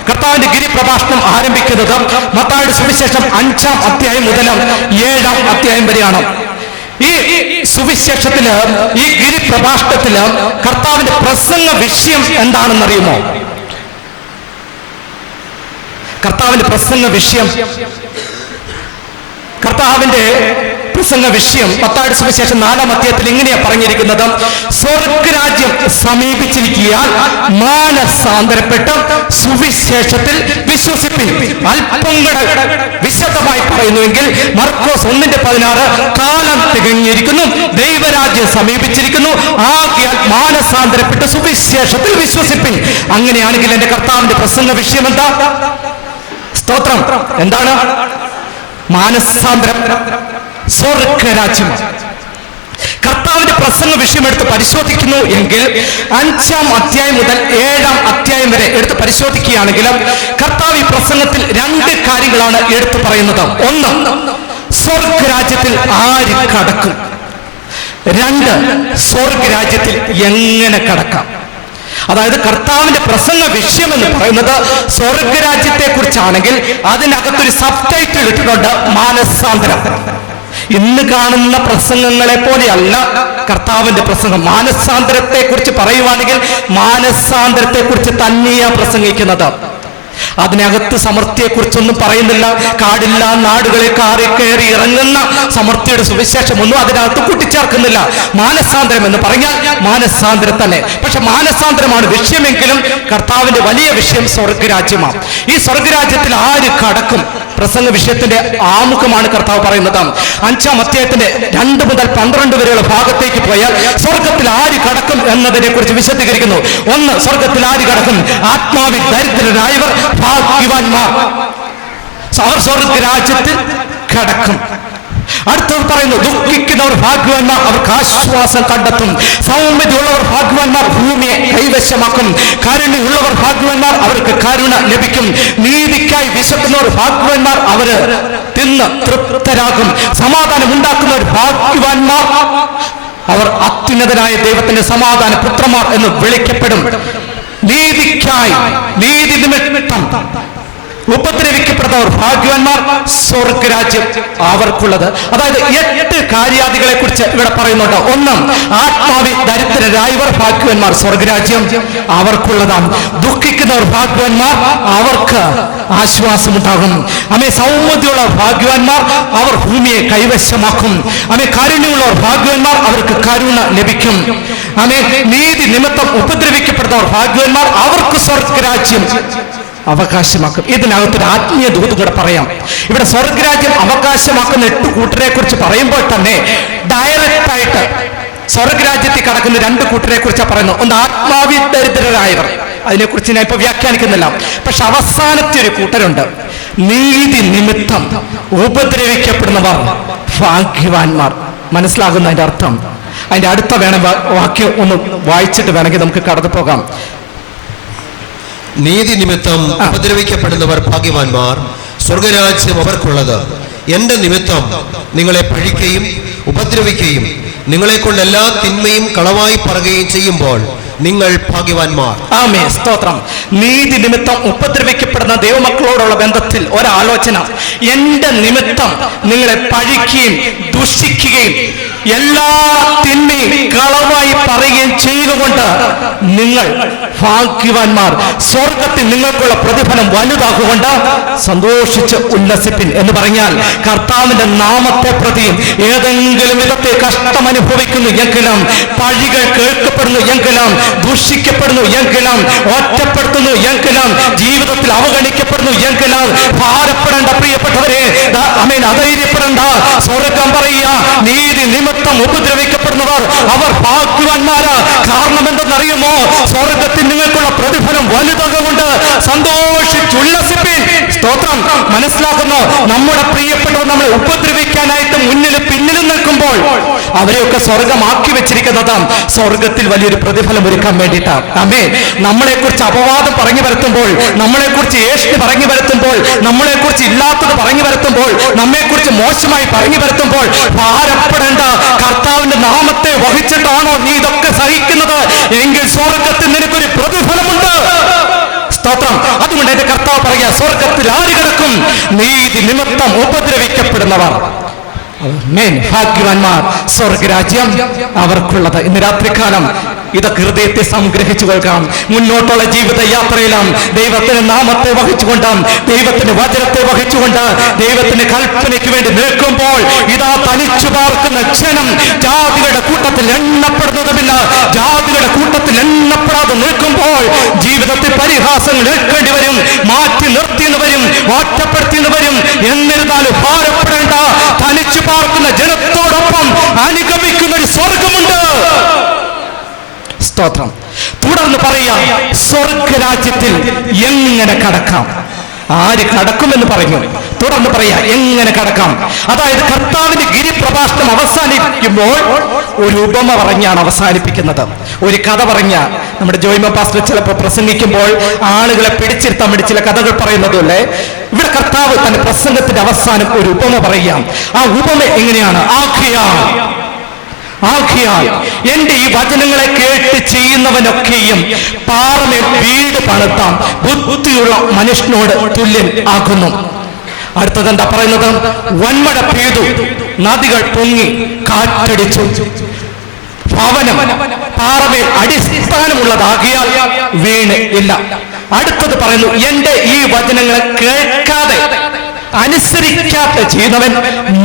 കർത്താവിന്റെ ഗിരിപ്രഭാഷണം ആരംഭിക്കുന്നത് മത്തായിയുടെ സുവിശേഷം 5-ാം അധ്യായം മുതൽ 7-ാം അധ്യായം വരെയാണ്. ഈ സുവിശേഷത്തില്, ഈ ഗിരിപ്രഭാഷണത്തില് കർത്താവിന്റെ പ്രസംഗ വിഷയം എന്താണെന്നറിയുമോ? കർത്താവിന്റെ പ്രസംഗ വിഷയം മത്തായിയുടെ സുവിശേഷം 4-ാം അധ്യായത്തിൽ ഇങ്ങനെയാ പറഞ്ഞിരിക്കുന്നത്: സ്വർഗരാജ്യം സമീപിച്ചിരിക്കാൻ മാനസാന്തരപ്പെട്ട് സുവിശേഷത്തിൽ വിശ്വസിപ്പിൻ. അല്പം കൂടെ വിശദമായി പറയുന്നുവെങ്കിൽ മർക്കോസ് 1:16 കാലം തികഞ്ഞിരിക്കുന്നു, ദൈവരാജ്യം സമീപിച്ചിരിക്കുന്നു, ആകയാൽ മാനസാന്തരപ്പെട്ട് സുവിശേഷത്തിൽ വിശ്വസിപ്പിൻ. അങ്ങനെയാണെങ്കിൽ എന്റെ കർത്താവിന്റെ പ്രസംഗ വിഷയം എന്താ? സ്തോത്രം. എന്താണ്? മാനസാന്തരം, സ്വർഗരാജ്യം. കർത്താവിന്റെ പ്രസംഗ വിഷയം എടുത്ത് പരിശോധിക്കുന്നു എങ്കിൽ 5-ാം അധ്യായം മുതൽ 7-ാം അധ്യായം വരെ എടുത്ത് പരിശോധിക്കുകയാണെങ്കിൽ കർത്താവ് ഈ പ്രസംഗത്തിൽ 2 കാര്യങ്ങളാണ് എടുത്തു പറയുന്നത്. ഒന്ന്, സ്വർഗരാജ്യത്തിൽ ആര് കടക്കും? 2, സ്വർഗരാജ്യത്തിൽ എങ്ങനെ കടക്കാം? അതായത് കർത്താവിന്റെ പ്രസംഗ വിഷയം എന്ന് പറയുന്നത് സ്വർഗരാജ്യത്തെ കുറിച്ചാണെങ്കിൽ അതിനകത്തൊരു സബ് ടൈറ്റിൽ ഇട്ടിട്ടുണ്ട്, മാനസാന്തരം. ഇന്ന് കാണുന്ന പ്രസംഗങ്ങളെ പോലെയല്ല കർത്താവിന്റെ പ്രസംഗം. മാനസാന്തരത്തെ കുറിച്ച് പറയുവാണെങ്കിൽ മാനസാന്തരത്തെ കുറിച്ച് തന്നെയാണ് പ്രസംഗിക്കുന്നത്. അതിനകത്ത് സമൃദ്ധിയെ കുറിച്ചൊന്നും പറയുന്നില്ല. കാടില്ല നാടുകളിൽ കയറി ഇറങ്ങുന്ന സമൃദ്ധിയുടെ സുവിശേഷം ഒന്നും അതിനകത്ത് കൂട്ടിച്ചേർക്കുന്നില്ല. മാനസാന്തരം എന്ന് പറഞ്ഞാൽ മാനസാന്തരം തന്നെ. പക്ഷെ മാനസാന്തരമാണ് വിഷയമെങ്കിലും കർത്താവിന്റെ വലിയ വിഷയം സ്വർഗരാജ്യമാണ്. ഈ സ്വർഗരാജ്യത്തിൽ ആര് കടക്കും? പ്രസംഗ വിഷയത്തിന്റെ ആമുഖമാണ് കർത്താവ് പറയുന്നത്. 5-ാം അധ്യായത്തിന്റെ 2 മുതൽ 12 വരെയുള്ള ഭാഗത്തേക്ക് പോയാൽ സ്വർഗത്തിൽ ആര് കടക്കും എന്നതിനെ കുറിച്ച് വിശദീകരിക്കുന്നു. 1, സ്വർഗത്തിൽ ആര് കടക്കും? ആത്മാവിൽ ദരിദ്രരായവർ ഭാഗ്യവാന്മാർ, അവർ സ്വർഗരാജ്യത്തിൽ കടക്കും. അടുത്തത് പറയുന്നു, ദുഃഖിക്കുന്നവർ ഭാഗ്യവാന്മാർ, അവർക്ക് ആശ്വാസം കണ്ടെത്തും. സൗമ്യതയുള്ളവർ ഭാഗ്യവാന്മാർ, ഭൂമിയെ കൈവശമാക്കും. കരുണയുള്ളവർ ഭാഗ്യവാന്മാർ, അവർക്ക് കരുണ ലഭിക്കും. നീതിക്കായി വിശക്കുന്നവർ ഭാഗ്യവാന്മാർ, അവര് തിന്ന് തൃപ്തരാകും. സമാധാനം ഉണ്ടാക്കുന്നവർ ഭാഗ്യവാന്മാർ, അവർ അത്യുന്നതനായ ദൈവത്തിന്റെ സമാധാന പുത്രന്മാർ എന്ന് വിളിക്കപ്പെടും. നീതിക്കായി, നീതി നിമിത്തം ഉപദ്രവിക്കപ്പെടുന്നവർ ഭാഗ്യവാന്മാർ, സ്വർഗരാജ്യം അവർക്കുള്ളത്. അതായത് 8 കാര്യാദികളെ കുറിച്ച് ഇവിടെ പറയുന്നുണ്ട്. 1, ആത്മാവിൽ ദരിദ്രരായവർ ഭാഗ്യവാന്മാർ, സ്വർഗരാജ്യം അവർക്കുള്ളതാണ്. ദുഃഖിക്കുന്നവർ ഭാഗ്യവാന്മാർ, അവർക്ക് ആശ്വാസമുണ്ടാകും. അമേ സൗമ്യതയുള്ള ഭാഗ്യവാന്മാർ, അവർ ഭൂമിയെ കൈവശമാക്കും. അമേ കരുണയുള്ളവർ ഭാഗ്യവാന്മാർ, അവർക്ക് കരുണ ലഭിക്കും. അമേ നീതി നിമിത്തം ഉപദ്രവിക്കപ്പെടുന്നവർ ഭാഗ്യവാന്മാർ, അവർക്ക് സ്വർഗരാജ്യം അവകാശമാക്കും. ഇതിനകത്തൊരു ആത്മീയ ദൂത് കൂടെ പറയാം. ഇവിടെ സ്വർഗരാജ്യം അവകാശമാക്കുന്ന 8 കൂട്ടരെ കുറിച്ച് പറയുമ്പോൾ തന്നെ ഡയറക്റ്റ് ആയിട്ട് സ്വർഗരാജ്യത്തിൽ കടക്കുന്ന 2 കൂട്ടരെ കുറിച്ചാണ് പറയുന്നത്. ഒന്ന്, ആത്മാവിൽ ദരിദ്രരായവർ. അതിനെക്കുറിച്ച് ഞാൻ ഇപ്പൊ വ്യാഖ്യാനിക്കുന്നില്ല. പക്ഷെ അവസാനത്തെ ഒരു കൂട്ടരുണ്ട്, നീതി നിമിത്തം ഉപദ്രവിക്കപ്പെടുന്നവർ ഭാഗ്യവാന്മാർ. മനസ്സിലാകുന്ന അതിന്റെ അർത്ഥം? അതിന്റെ അടുത്ത വാക്യം ഒന്ന് വായിച്ചിട്ട് വേണമെങ്കിൽ നമുക്ക് കടന്നു പോകാം. നീതി നിമിത്തം ഉപദ്രവിക്കപ്പെടുന്നവർ ഭാഗ്യവാന്മാർ, സ്വർഗരാജ്യം അവർക്കുള്ളത്. എന്റെ നിമിത്തം നിങ്ങളെ പഴിക്കുകയും ഉപദ്രവിക്കുകയും നിങ്ങളെ കൊണ്ട് എല്ലാ തിന്മയും കളവായി പറയുകയും ചെയ്യുമ്പോൾ നിങ്ങൾ ഭാഗ്യവാന്മാർ. ആമേൻ, സ്തോത്രം. നീതി നിമിത്തം ഉപദ്രവിക്കപ്പെടുന്ന ദൈവമക്കളോടുള്ള ബന്ധത്തിൽ ഒരാലോചന. എന്റെ നിമിത്തം നിങ്ങളെ പഴിക്കുകയും ദുഷിക്കുകയും എല്ലാ തിന്മയും കളവായി പറയുകയും ചെയ്തുകൊണ്ട് നിങ്ങൾ ഭാഗ്യവാന്മാർ, സ്വർഗത്തിൽ നിങ്ങൾക്കുള്ള പ്രതിഫലം വലുതാക്കുകൊണ്ട് സന്തോഷിച്ച് ഉല്ലസിപ്പിൻ എന്ന് പറഞ്ഞാൽ, കർത്താവിന്റെ നാമത്തെ പ്രതിയും ഏതെങ്കിലും വിധത്തെ കഷ്ടം അനുഭവിക്കുന്നു എങ്കിലും, പഴികൾ കേൾക്കപ്പെടുന്നു എങ്കിലും, ദുഷിക്കപ്പെടുന്നു എങ്കിലും, ഒറ്റപ്പെടുത്തുന്നു എങ്കിലും, ജീവിതത്തിൽ അവഗണിക്കപ്പെടുന്നു എങ്കിലും ഭാരപ്പെടേണ്ട പ്രിയപ്പെട്ടവരെ, അധൈര്യപ്പെടേണ്ട. സ്വർഗം പറയുക, നീതി നിമിത്തം ഉപദ്രവിക്കപ്പെടുന്നവർ അവർ ഭാഗ്യവാന്മാരാ. കാരണം എന്തെന്നറിയുമോ? സ്വർഗത്തിൽ നിങ്ങൾക്കുള്ള പ്രതിഫലം വലുതുകൊണ്ട് സന്തോഷിച്ചുല്ലസിപ്പിൻ. സ്തോത്രം. മനസ്സിലാക്കുന്നു. നമ്മുടെ പ്രിയപ്പെട്ടവർ നമ്മളെ ഉപദ്രവിക്കാനായിട്ട് മുന്നിലും പിന്നിലും നിൽക്കുമ്പോൾ അവരെയൊക്കെ സ്വർഗമാക്കി വെച്ചിരിക്കുന്നത് സ്വർഗത്തിൽ വലിയൊരു പ്രതിഫലം ഒരുക്കാൻ വേണ്ടിയിട്ടാണ്. ആമേൻ. നമ്മളെ കുറിച്ച് അപവാദം പറഞ്ഞു വരുത്തുമ്പോൾ, നമ്മളെ കുറിച്ച് ഏഷ്യ പറഞ്ഞു വരുത്തുമ്പോൾ, നമ്മളെ കുറിച്ച് ഇല്ലാത്തത് പറഞ്ഞു വരുത്തുമ്പോൾ, നമ്മെ കുറിച്ച് മോശമായി പറഞ്ഞു വരുത്തുമ്പോൾ ഭാരപ്പെടേണ്ട. കർത്താവിന്റെ നാമത്തെ വഹിച്ചിട്ടാണോ നീ ഇതൊക്കെ സഹിക്കുന്നത് എങ്കിൽ സ്വർഗത്തിൽ നിനക്കൊരു പ്രതിഫലമുണ്ട്. സ്തോത്രം. അതുകൊണ്ട് എന്റെ കർത്താവ് പറയുക, സ്വർഗത്തിൽ ആര് കിടക്കും? നീതി നിമിത്തം ഉപദ്രവിക്കപ്പെടുന്നവർ. ഭാഗ്യവാന്മാർ, സ്വർഗരാജ്യം അവർക്കുള്ളത്. ഇന്ന് രാത്രികാലം ഇതൊക്കെ ഹൃദയത്തെ സംഗ്രഹിച്ചു കൊള്ളുക. മുന്നോട്ടുള്ള ജീവിത യാത്രയിലും ദൈവത്തിന്റെ നാമത്തെ വഹിച്ചുകൊണ്ട്, ദൈവത്തിന്റെ വചനത്തെ വഹിച്ചുകൊണ്ട്, ദൈവത്തിന്റെ കൽപ്പനയ്ക്ക് വേണ്ടി നിൽക്കുമ്പോൾ ഇതാ തനിച്ചു പാർക്കുന്ന ജനം ജാതികളുടെ കൂട്ടത്തിൽ എണ്ണപ്പെടുന്നതുമില്ല. ജാതികളുടെ കൂട്ടത്തിൽ എണ്ണപ്പെടാതെ നിൽക്കുമ്പോൾ ജീവിതത്തിൽ പരിഹാസങ്ങൾ ഏൽക്കേണ്ടി വരും, മാറ്റി നിർത്തിയെന്ന് വരും, ഒറ്റപ്പെടുത്തിയെന്ന് വരും. എന്നിരുന്നാലും ഭാരപ്പെടേണ്ട. തനിച്ചു പാർക്കുന്ന ജനത്തോടൊപ്പം അനുഗമിക്കുന്ന ഒരു സ്വർഗമുണ്ട്. സ്തോത്രം. തുടർന്ന് പറയാം, സ്വർഗരാജ്യത്തിൽ എങ്ങനെ കടക്കാം? ആര് കടക്കുമെന്ന് പറഞ്ഞു. തുടർന്ന് പറയാ, എങ്ങനെ കടക്കാം. അതായത് കർത്താവിന്റെ ഗിരിപ്രഭാഷണം അവസാനിപ്പിക്കുമ്പോൾ ഒരു ഉപമ പറഞ്ഞാണ് അവസാനിപ്പിക്കുന്നത്. ഒരു കഥ പറഞ്ഞ നമ്മുടെ ജോയ്മ പാസ്റ്റർ ചിലപ്പോൾ പ്രസംഗിക്കുമ്പോൾ ആളുകളെ പിടിച്ചിരുത്താൻ വേണ്ടി ചില കഥകൾ പറയുന്നതല്ലേ. ഇവിടെ കർത്താവ് തന്റെ പ്രസംഗത്തിന്റെ അവസാനം ഒരു ഉപമ പറയാം. ആ ഉപമ എങ്ങനെയാണ്? ആഖിയാൽ എന്റെ ഈ വചനങ്ങളെ കേട്ട് ചെയ്യുന്നവനൊക്കെയും പാറമേൽ വീട് പണിതാൻ ബുദ്ധിയുള്ള മനുഷ്യനോട് തുല്യൻ ആകുന്നു. അടുത്തത് എന്താ പറയുന്നത്? വൻമഴ പെയ്തു, നദികൾ പൊങ്ങി, കാറ്റടിച്ചു, ഭവനം പാറമേൽ അടിസ്ഥാനമുള്ളതാകിയാൽ വീണ് ഇല്ല. അടുത്തത് പറയുന്നു, എന്റെ ഈ വചനങ്ങളെ കേൾക്കാതെ അനുസരിക്കാത്ത ചെയ്യുന്നവൻ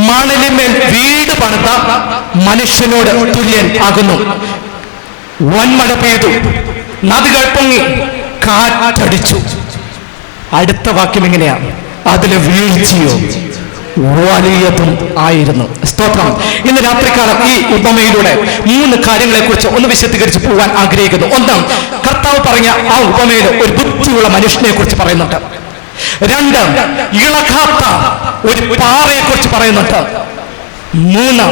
മണലിന്മേൽ വീട് പണിത മനുഷ്യനോട് തുല്യൻ ആകുന്നു. വൻമഴ പെയ്തു, നദികൾ പൊങ്ങി, കാറ്റടിച്ചു. അടുത്ത വാക്യം എങ്ങനെയാണ്? അതിലെ വീഴ്ചയോ വലിയതും ആയിരുന്നു. സ്തോത്രം. ഇന്ന് രാത്രികാലം ഈ ഉപമയിലൂടെ 3 കാര്യങ്ങളെ കുറിച്ച് ഒന്ന് വിശദീകരിച്ച് പോകാൻ ആഗ്രഹിക്കുന്നു. ഒന്ന്, കർത്താവ് പറഞ്ഞ ആ ഉപമയിൽ ഒരു ബുദ്ധിയുള്ള മനുഷ്യനെ കുറിച്ച് പറയുന്നുണ്ട്. 2, ഇളകാത്ത ഒരു പാറയെ കുറിച്ച് പറയുന്നുണ്ട്. 3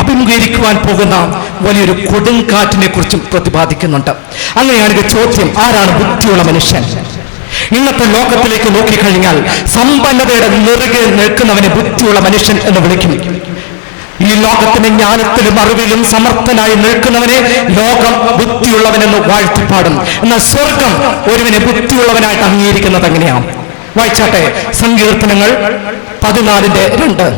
അഭിമുഖീകരിക്കുവാൻ പോകുന്ന വലിയൊരു കൊടുങ്കാറ്റിനെ കുറിച്ചും പ്രതിപാദിക്കുന്നുണ്ട്. അങ്ങനെയാണെങ്കിൽ ചോദ്യം, ആരാണ് ബുദ്ധിയുള്ള മനുഷ്യൻ? ഇന്നത്തെ ലോകത്തിലേക്ക് നോക്കിക്കഴിഞ്ഞാൽ സമ്പന്നതയുടെ നെറുകെ നിൽക്കുന്നവനെ ബുദ്ധിയുള്ള മനുഷ്യൻ എന്ന് വിളിക്കും. ഈ ലോകത്തിന്റെ ജ്ഞാനത്തിലും അറിവിലും സമർത്ഥനായി നിൽക്കുന്നവനെ ലോകം ബുദ്ധിയുള്ളവനെന്ന് വാഴ്ത്തിപ്പാടും. എന്നാൽ സ്വർഗം ഒരുവനെ ബുദ്ധിയുള്ളവനായിട്ട് അംഗീകരിക്കുന്നത് എങ്ങനെയാണ്? വായിച്ചാട്ടെ, സങ്കീർത്തനങ്ങൾ 14:2.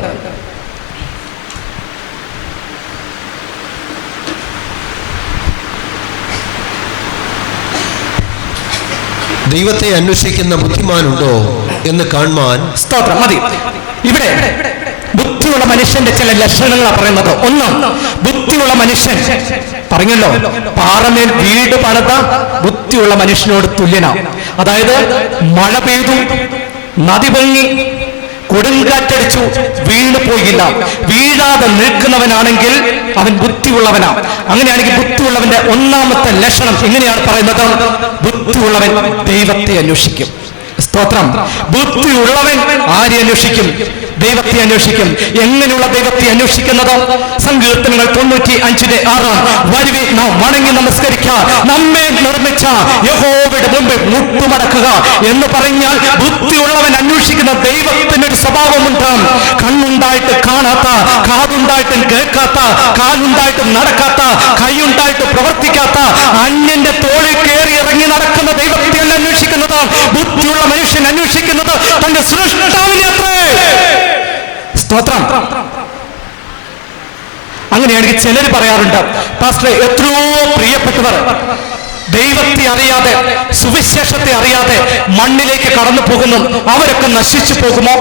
ദൈവത്തെ അന്വേഷിക്കുന്ന ബുദ്ധിമാനുണ്ടോ എന്ന് കാണുവാൻ. സ്തോത്രം. മതി. ഇവിടെ ബുദ്ധിയുള്ള മനുഷ്യന്റെ ചില ലക്ഷണങ്ങളാണ് പറയുന്നത്. ഒന്ന്, ബുദ്ധിയുള്ള മനുഷ്യൻ പറഞ്ഞല്ലോ, പാറമേൽ വീട് പണിത ബുദ്ധിയുള്ള മനുഷ്യനോട് തുല്യനാണ്. അതായത് മഴ പെയ്തു, നദി പൊങ്ങി, കൊടുങ്കാറ്റടിച്ചു, വീണു പോയില്ല. വീഴാതെ നിൽക്കുന്നവനാണെങ്കിൽ അവൻ ബുദ്ധിയുള്ളവനാണ്. അങ്ങനെയാണെങ്കിൽ ബുദ്ധിയുള്ളവന്റെ ഒന്നാമത്തെ ലക്ഷണം എങ്ങനെയാണ് പറയുന്നത്? ബുദ്ധിയുള്ളവൻ ദൈവത്തെ അന്വേഷിക്കും. സ്തോത്രം. ബുദ്ധിയുള്ളവൻ ആരെ അന്വേഷിക്കും? ദൈവത്തെ അന്വേഷിക്കും. എങ്ങനെയുള്ള ദൈവത്തെ അന്വേഷിക്കുന്നത്? സങ്കീർത്തനങ്ങൾ 95:6 വരുവിൻ നാം വണങ്ങി നമസ്കരിക്കുക, നമ്മെ നിർമ്മിച്ച യഹോവയുടെ മുമ്പിൽ മുട്ടുമടക്കുക എന്ന് പറഞ്ഞാൽ ബുദ്ധിയുള്ളവൻ അന്വേഷിക്കുന്ന ദൈവത്തിനൊരു സ്വഭാവമുണ്ട്. കണ്ണുണ്ടായിട്ട് കാണാത്ത, കാതുണ്ടായിട്ട് കേൾക്കാത്ത, കാലുണ്ടായിട്ട് നടക്കാത്ത, കൈയുണ്ടായിട്ട് പ്രവർത്തിക്കാത്ത, അന്യന്റെ തോളിൽ കയറി ഇറങ്ങി നടക്കുന്ന ദൈവത്തെയല്ല അന്വേഷിക്കുന്നത്. ബുദ്ധിയുള്ള മനുഷ്യൻ അന്വേഷിക്കുന്നത് തന്റെ സൃഷ്ടാവിനെ അത്രേ. സ്തോത്രം. അങ്ങനെയാണെങ്കിൽ ചിലർ പറയാറുണ്ട്, പാസ്റ്ററെ, എത്രയോ പ്രിയപ്പെട്ടവർ ദൈവത്തെ അറിയാതെ, സുവിശേഷത്തെ അറിയാതെ മണ്ണിലേക്ക് കടന്നു പോകുന്നു, അവരൊക്കെ നശിച്ചു പോകുമോ?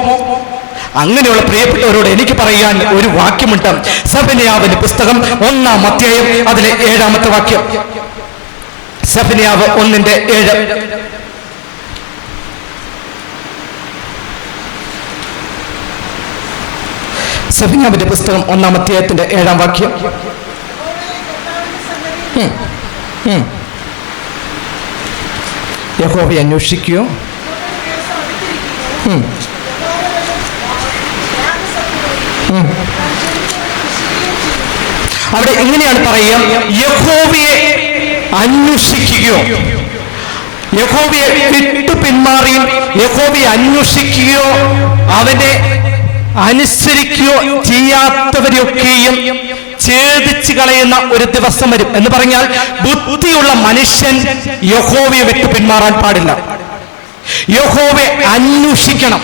അങ്ങനെയുള്ള പ്രിയപ്പെട്ടവരോട് എനിക്ക് പറയാൻ ഒരു വാക്യമുണ്ട്. സെഫന്യാവിന്റെ പുസ്തകം 1-ാം അധ്യായം അതിലെ 7-ാമത്തെ വാക്യം. സെഫന്യാവ് 1:7. സെഫന്യാവിന്റെ പുസ്തകം 1-ാം അധ്യായത്തിന്റെ 7-ാം വാക്യം. യഹോവയെ അന്വേഷിക്കുകയോ അവിടെ എങ്ങനെയാണ് പറയുക? യഹോവയെ അന്വേഷിക്കുകയോ, യഹോവയെ വിട്ടു പിന്മാറിയും യഹോവയെ അന്വേഷിക്കുകയോ അവനെ അനുസരിക്കുകയോ ചെയ്യാത്തവരെയൊക്കെയും ഛേദിച്ചു കളയുന്ന ഒരു ദിവസം വരും എന്ന് പറഞ്ഞാൽ ബുദ്ധിയുള്ള മനുഷ്യൻ യഹോവയെ വിട്ടു പിന്മാറാൻ പാടില്ല. യഹോവയെ അന്വേഷിക്കണം,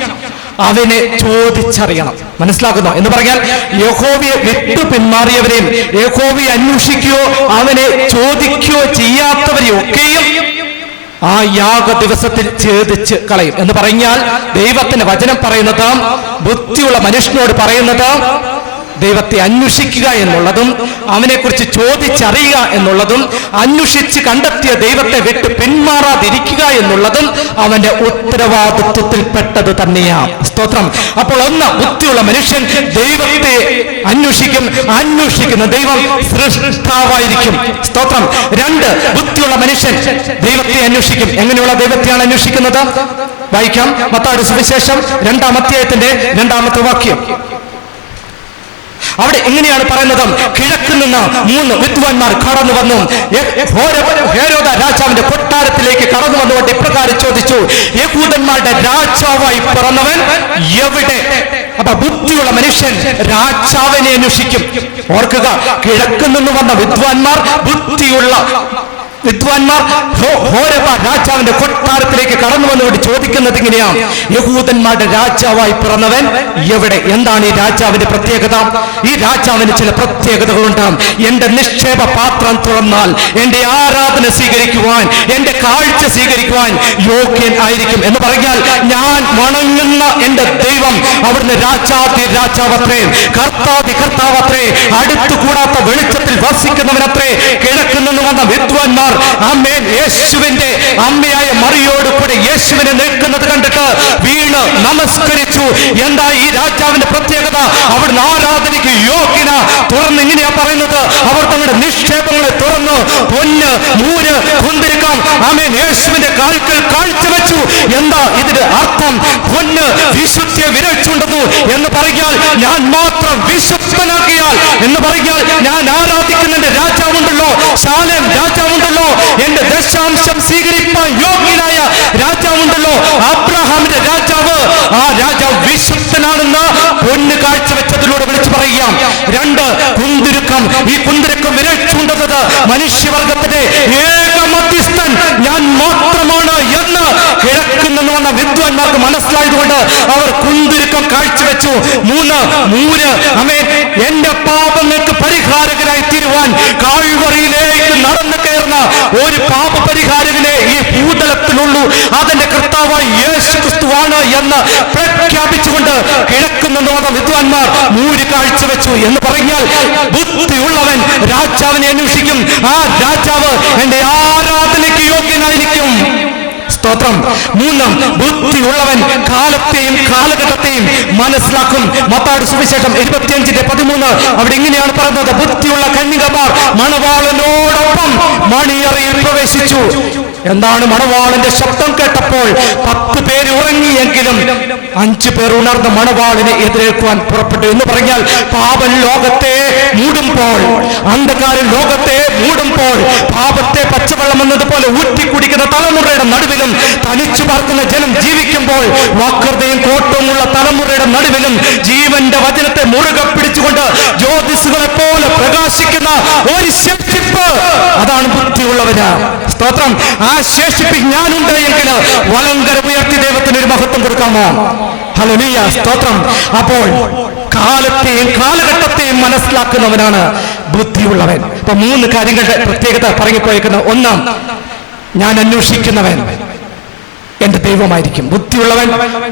അവനെ ചോദിച്ചറിയണം. മനസ്സിലാക്കുന്നോ എന്ന് പറഞ്ഞാൽ യഹോവയെ വിട്ടു പിന്മാറിയവരെയും യഹോവയെ അന്വേഷിക്കുകയോ അവനെ ചോദിക്കുകയോ ചെയ്യാത്തവരെയൊക്കെയും ആ യാഗ ദിവസത്തിൽ ഛേദിച്ച് കളയും എന്ന് പറഞ്ഞാൽ ദൈവത്തിന്റെ വചനം പറയുന്നത്, ബുദ്ധിയുള്ള മനുഷ്യനോട് പറയുന്നത്, ദൈവത്തെ അന്വേഷിക്കുക എന്നുള്ളതും അവനെക്കുറിച്ച് ചോദിച്ചറിയുക എന്നുള്ളതും അന്വേഷിച്ച് കണ്ടെത്തിയ ദൈവത്തെ വിട്ട് പിന്മാറാതിരിക്കുക എന്നുള്ളതും അവന്റെ ഉത്തരവാദിത്വത്തിൽപ്പെട്ടത് തന്നെയാണ്. സ്തോത്രം. അപ്പോൾ ഒന്ന്, ബുദ്ധിയുള്ള മനുഷ്യൻ ദൈവത്തെ അന്വേഷിക്കും, അന്വേഷിക്കുന്ന ദൈവം സൃഷ്ടാവായിരിക്കും. സ്തോത്രം. 2, ബുദ്ധിയുള്ള മനുഷ്യൻ ദൈവത്തെ അന്വേഷിക്കും. എങ്ങനെയുള്ള ദൈവത്തെയാണ് അന്വേഷിക്കുന്നത്? വായിക്കാം. മത്തായിയുടെ സുവിശേഷം 2-ാം അധ്യായത്തിന്റെ 2-ാമത്തെ വാക്യം. അവിടെ എങ്ങനെയാണ് പറയുന്നത്? കിഴക്ക് നിന്ന് 3 വിദ്വാൻമാർ കടന്നു വന്നു. ഹേരോദ രാജാവിന്റെ കൊട്ടാരത്തിലേക്ക് കടന്നു വന്നുകൊണ്ട് ഇപ്രകാരം ചോദിച്ചു, യഹൂദന്മാരുടെ രാജാവായി പിറന്നവൻ എവിടെ? അപ്പൊ ബുദ്ധിയുള്ള മനുഷ്യൻ രാജാവിനെ അന്വേഷിക്കും. ഓർക്കുക, കിഴക്ക് നിന്ന് വന്ന വിദ്വാൻമാർ, ബുദ്ധിയുള്ള വിദ്വാൻമാർ രാജാവിന്റെ കൊട്ടാരത്തിലേക്ക് കടന്നു വന്നുകൊണ്ട് ചോദിക്കുന്നത് ഇങ്ങനെയാണ്, യഹൂദന്മാരുടെ രാജാവായി പിറന്നവൻ എവിടെ? എന്താണ് ഈ രാജാവിന്റെ പ്രത്യേകത? ഈ രാജാവിന് ചില പ്രത്യേകതകളുണ്ട്. എന്റെ നിക്ഷേപ പാത്രം തുറന്നാൽ എന്റെ ആരാധന സ്വീകരിക്കുവാൻ, എന്റെ കാഴ്ച സ്വീകരിക്കുവാൻ യോഗ്യൻ ആയിരിക്കും എന്ന് പറഞ്ഞാൽ, ഞാൻ വണങ്ങുന്ന എന്റെ ദൈവം അവിടുന്ന് രാജാതി രാജാവത്രേ, കർത്താതി കർത്താവത്രേ, അടുത്തുകൂടാത്ത വെളിച്ചത്തിൽ വസിക്കുന്നവനത്രേ. കിഴക്ക് നിന്ന് വന്ന വിദ്വാൻമാർ ആമേൻ യേശുവിന്റെ അമ്മയായ മറിയോട് കൂടെ യേശുവിനെ നിൽക്കുന്നത് കണ്ടിട്ട് വീണ് നമസ്കരിച്ചു. എന്താ ഈ രാജാവിന്റെ പ്രത്യേകത? അവിടുന്ന് ആരാധനയ്ക്ക് യോഗ്യന. തുറന്ന് ഇങ്ങനെയാ പറയുന്നത്, അവർ തങ്ങളുടെ നിക്ഷേപങ്ങളെ തുറന്നു പൊന്ന്, മൂര്, കുന്തിരിക്കം ആമേൻ യേശുവിന്റെ കാൽക്കൽ കാഴ്ചവെച്ചു. എന്താ ഇതിന്റെ അർത്ഥം? പൊന്ന് വിശുദ്ധിയെ വിരച്ചുണ്ടെന്നു എന്ന് പറഞ്ഞാൽ, ഞാൻ മാത്രം വിശുദ്ധനാക്കിയാൽ എന്ന് പറഞ്ഞാൽ, ഞാൻ ആരാധിക്കുന്ന രാജാവുണ്ടല്ലോ, ശാലേം രാജാവുണ്ടല്ലോ, എന്റെ ദശാംശം സ്വീകരിപ്പാൻ യോഗ്യനായ രാജാവുണ്ടല്ലോ, അബ്രഹാമിന്റെ രാജാവ്, ആ രാജാവ് വിശുദ്ധനാണെന്ന് പൊന്ന് കാഴ്ചവെച്ചതിലൂടെ വിളിച്ചു പറയാം. 2, കുന്തിരുക്കം. ഈ കുന്തിരുക്കം വിരൽ ചൂണ്ടുന്നത് മനുഷ്യവർഗത്തിന്റെ ഏക മധ്യസ്ഥൻ ഞാൻ മാത്രമാണ് എന്ന് കിഴക്കിൽ നിന്ന് വന്ന വിദ്വാൻമാർക്ക് മനസ്സിലായതുകൊണ്ട് അവർ കുന്തിരുക്കം കാഴ്ചവെച്ചു. 3, മൂര്. ആമേൻ. എന്റെ പാപങ്ങൾക്ക് പരിഹാരകനായി തീരുവാൻ കാൽവറിയിലേക്ക് നടന്നു കയറുന്ന ഒരു പാപപരിഹാരകനെ ഈ ഭൂതലത്തിലുള്ളൂ, അതെന്റെ കർത്താവായ യേശു ക്രിസ്തുവാണ് എന്ന് പ്രഖ്യാപിച്ചുകൊണ്ട് കിഴക്ക് നിന്ന് വന്ന വിദ്വാൻമാർ മൂര് കാഴ്ചവെച്ചു എന്ന് പറഞ്ഞാൽ, ബുദ്ധിയുള്ളവൻ രാജാവിനെ അന്വേഷിക്കും. ആ രാജാവ് എന്റെ ആരാധനയ്ക്ക് യോഗ്യനായിരിക്കും. സ്തോത്രം. 3, ബുദ്ധിയുള്ളവൻ കാലത്തെയും കാലഘട്ടത്തെയും മനസ്സിലാക്കും. മത്തായിയുടെ സുവിശേഷം 25:13 അവിടെ ഇങ്ങനെയാണ് പറയുന്നത്, ബുദ്ധിയുള്ള കന്യകമാർ മണവാളനോടൊപ്പം മണിയറയിൽ പ്രവേശിച്ചു. എന്താണ്? മണവാളന്റെ ശബ്ദം കേട്ടപ്പോൾ 10 പേര് ഉറങ്ങിയെങ്കിലും 5 പേർ ഉണർന്ന് മണവാളിനെ എതിരേൽക്കുവാൻ പുറപ്പെട്ടു എന്ന് പറഞ്ഞാൽ, പാപം ലോകത്തെ മൂടുമ്പോൾ, അന്ധകാരം ലോകത്തെ മൂടുമ്പോൾ, പാപത്തെ പച്ചവെള്ളം എന്നതുപോലെ ഊറ്റി കുടിക്കുന്ന തലമുറയുടെ നടുവിലും തനിച്ചു പാർക്കുന്ന ജനം ജീവിക്കുമ്പോൾ, വക്രതയും കോട്ടവുമുള്ള തലമുറയുടെ നടുവിലും ജീവന്റെ വചനത്തെ മുറുകെ പിടിച്ചുകൊണ്ട് ജ്യോതിസുകളെ പോലെ പ്രകാശിക്കുന്ന ഒരു ശേഷിപ്പ്, അതാണ് ബുദ്ധിയുള്ളവര്. സ്തോത്രം. ആ ശേഷിപ്പിൽ ഞാനുണ്ട് എങ്കിൽ വലങ്കര ഉയർത്തി ദൈവത്തിന് ഒരു മഹത്വം കൊടുക്കാമോ? ഹല്ലേലൂയ, സ്തോത്രം. അപ്പോൾ കാലത്തെയും കാലഘട്ടത്തെയും മനസ്സിലാക്കുന്നവനാണ് ബുദ്ധിയുള്ളവൻ. അപ്പൊ 3 കാര്യങ്ങളുടെ പ്രത്യേകത പറഞ്ഞുപോയേക്കുന്ന. ഒന്ന്, ഞാൻ അന്വേഷിക്കുന്നവൻ എന്റെ ദൈവമായിരിക്കും. ബുദ്ധിയുള്ളവൻ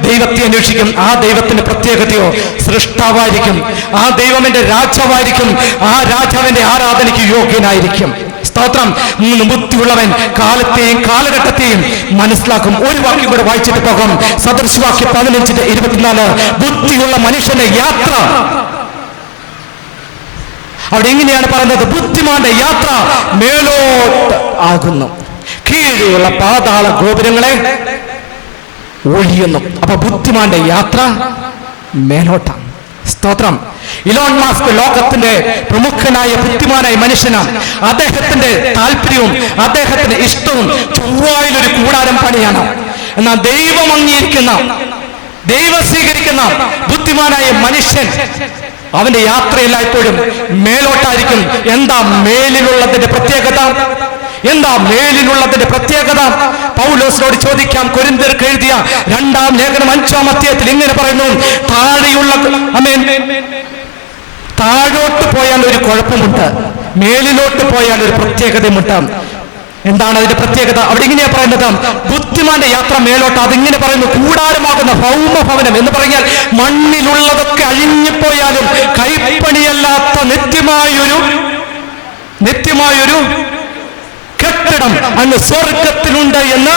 ദൈവത്തെ അന്വേഷിക്കും. ആ ദൈവത്തിന്റെ പ്രത്യേകതയോ സൃഷ്ടാവായിരിക്കും. ആ ദൈവം എന്റെ രാജാവായിരിക്കും. ആ രാജാവിന്റെ ആരാധനയ്ക്ക് യോഗ്യനായിരിക്കും. സ്തോത്രം. 3, ബുദ്ധിയുള്ളവൻ കാലത്തെയും കാലഘട്ടത്തെയും മനസ്സിലാക്കും. ഒരു വാക്യം കൂടെ വായിച്ചിട്ട് പോകാം. സദൃശവാക്യം 15:24. ബുദ്ധിയുള്ള മനുഷ്യന്റെ യാത്ര, അവിടെ എങ്ങനെയാണ് പറയുന്നത്? ബുദ്ധിമാന്റെ യാത്ര മേലോട്ട് ആകുന്നു, കീഴിലുള്ള പാതാള ഗോപുരങ്ങളെ ഒഴിയുന്നു. അപ്പൊ ബുദ്ധിമാന്റെ യാത്ര മേലോട്ടാണ്. സ്തോത്രം. ഇലോൺ മസ്ക് ലോകത്തിന്റെ പ്രമുഖനായ ബുദ്ധിമാനായ മനുഷ്യനാണ്. അദ്ദേഹത്തിന്റെ താല്പര്യവും അദ്ദേഹത്തിന്റെ ഇഷ്ടവും ചൊവ്വായിലൊരു കൂടാരം പണിയാണ്. എന്നാൽ ദൈവം അംഗീകരിക്കുന്ന, ദൈവം സ്വീകരിക്കുന്ന ബുദ്ധിമാനായ മനുഷ്യൻ അവന്റെ യാത്രയെല്ലായ്പ്പോഴും മേലോട്ടായിരിക്കും. എന്താ മേലിലുള്ളതിന്റെ പ്രത്യേകത? എന്താ മേലിലുള്ളതിന്റെ പ്രത്യേകത? പൗലോസിനോട് ചോദിക്കാം. കൊരിന്ത്യർക്ക് എഴുതിയ 2-ാം ലേഖനം 5-ാം അധ്യായത്തിൽ ഇങ്ങനെ പറയുന്നു, താഴെയുള്ള താഴോട്ട് പോയാൽ ഒരു കുഴപ്പമുണ്ട്, മേലിലോട്ട് പോയാൽ ഒരു പ്രത്യേകതയുമുണ്ട്. എന്താണ് അതിന്റെ പ്രത്യേകത? അവിടെ ഇങ്ങനെയാ പറയുന്നത്, ബുദ്ധിമാന്റെ യാത്ര മേലോട്ട്. അതിങ്ങനെ പറയുന്നു, കൂടാരമാകുന്ന ഭൗമഭവനം എന്ന് പറഞ്ഞാൽ മണ്ണിലുള്ളതൊക്കെ അഴിഞ്ഞുപോയാലും കൈപ്പണിയല്ലാത്ത നിത്യമായൊരു കെട്ടിടം അങ്ങ് സ്വർഗത്തിലുണ്ട് എന്ന്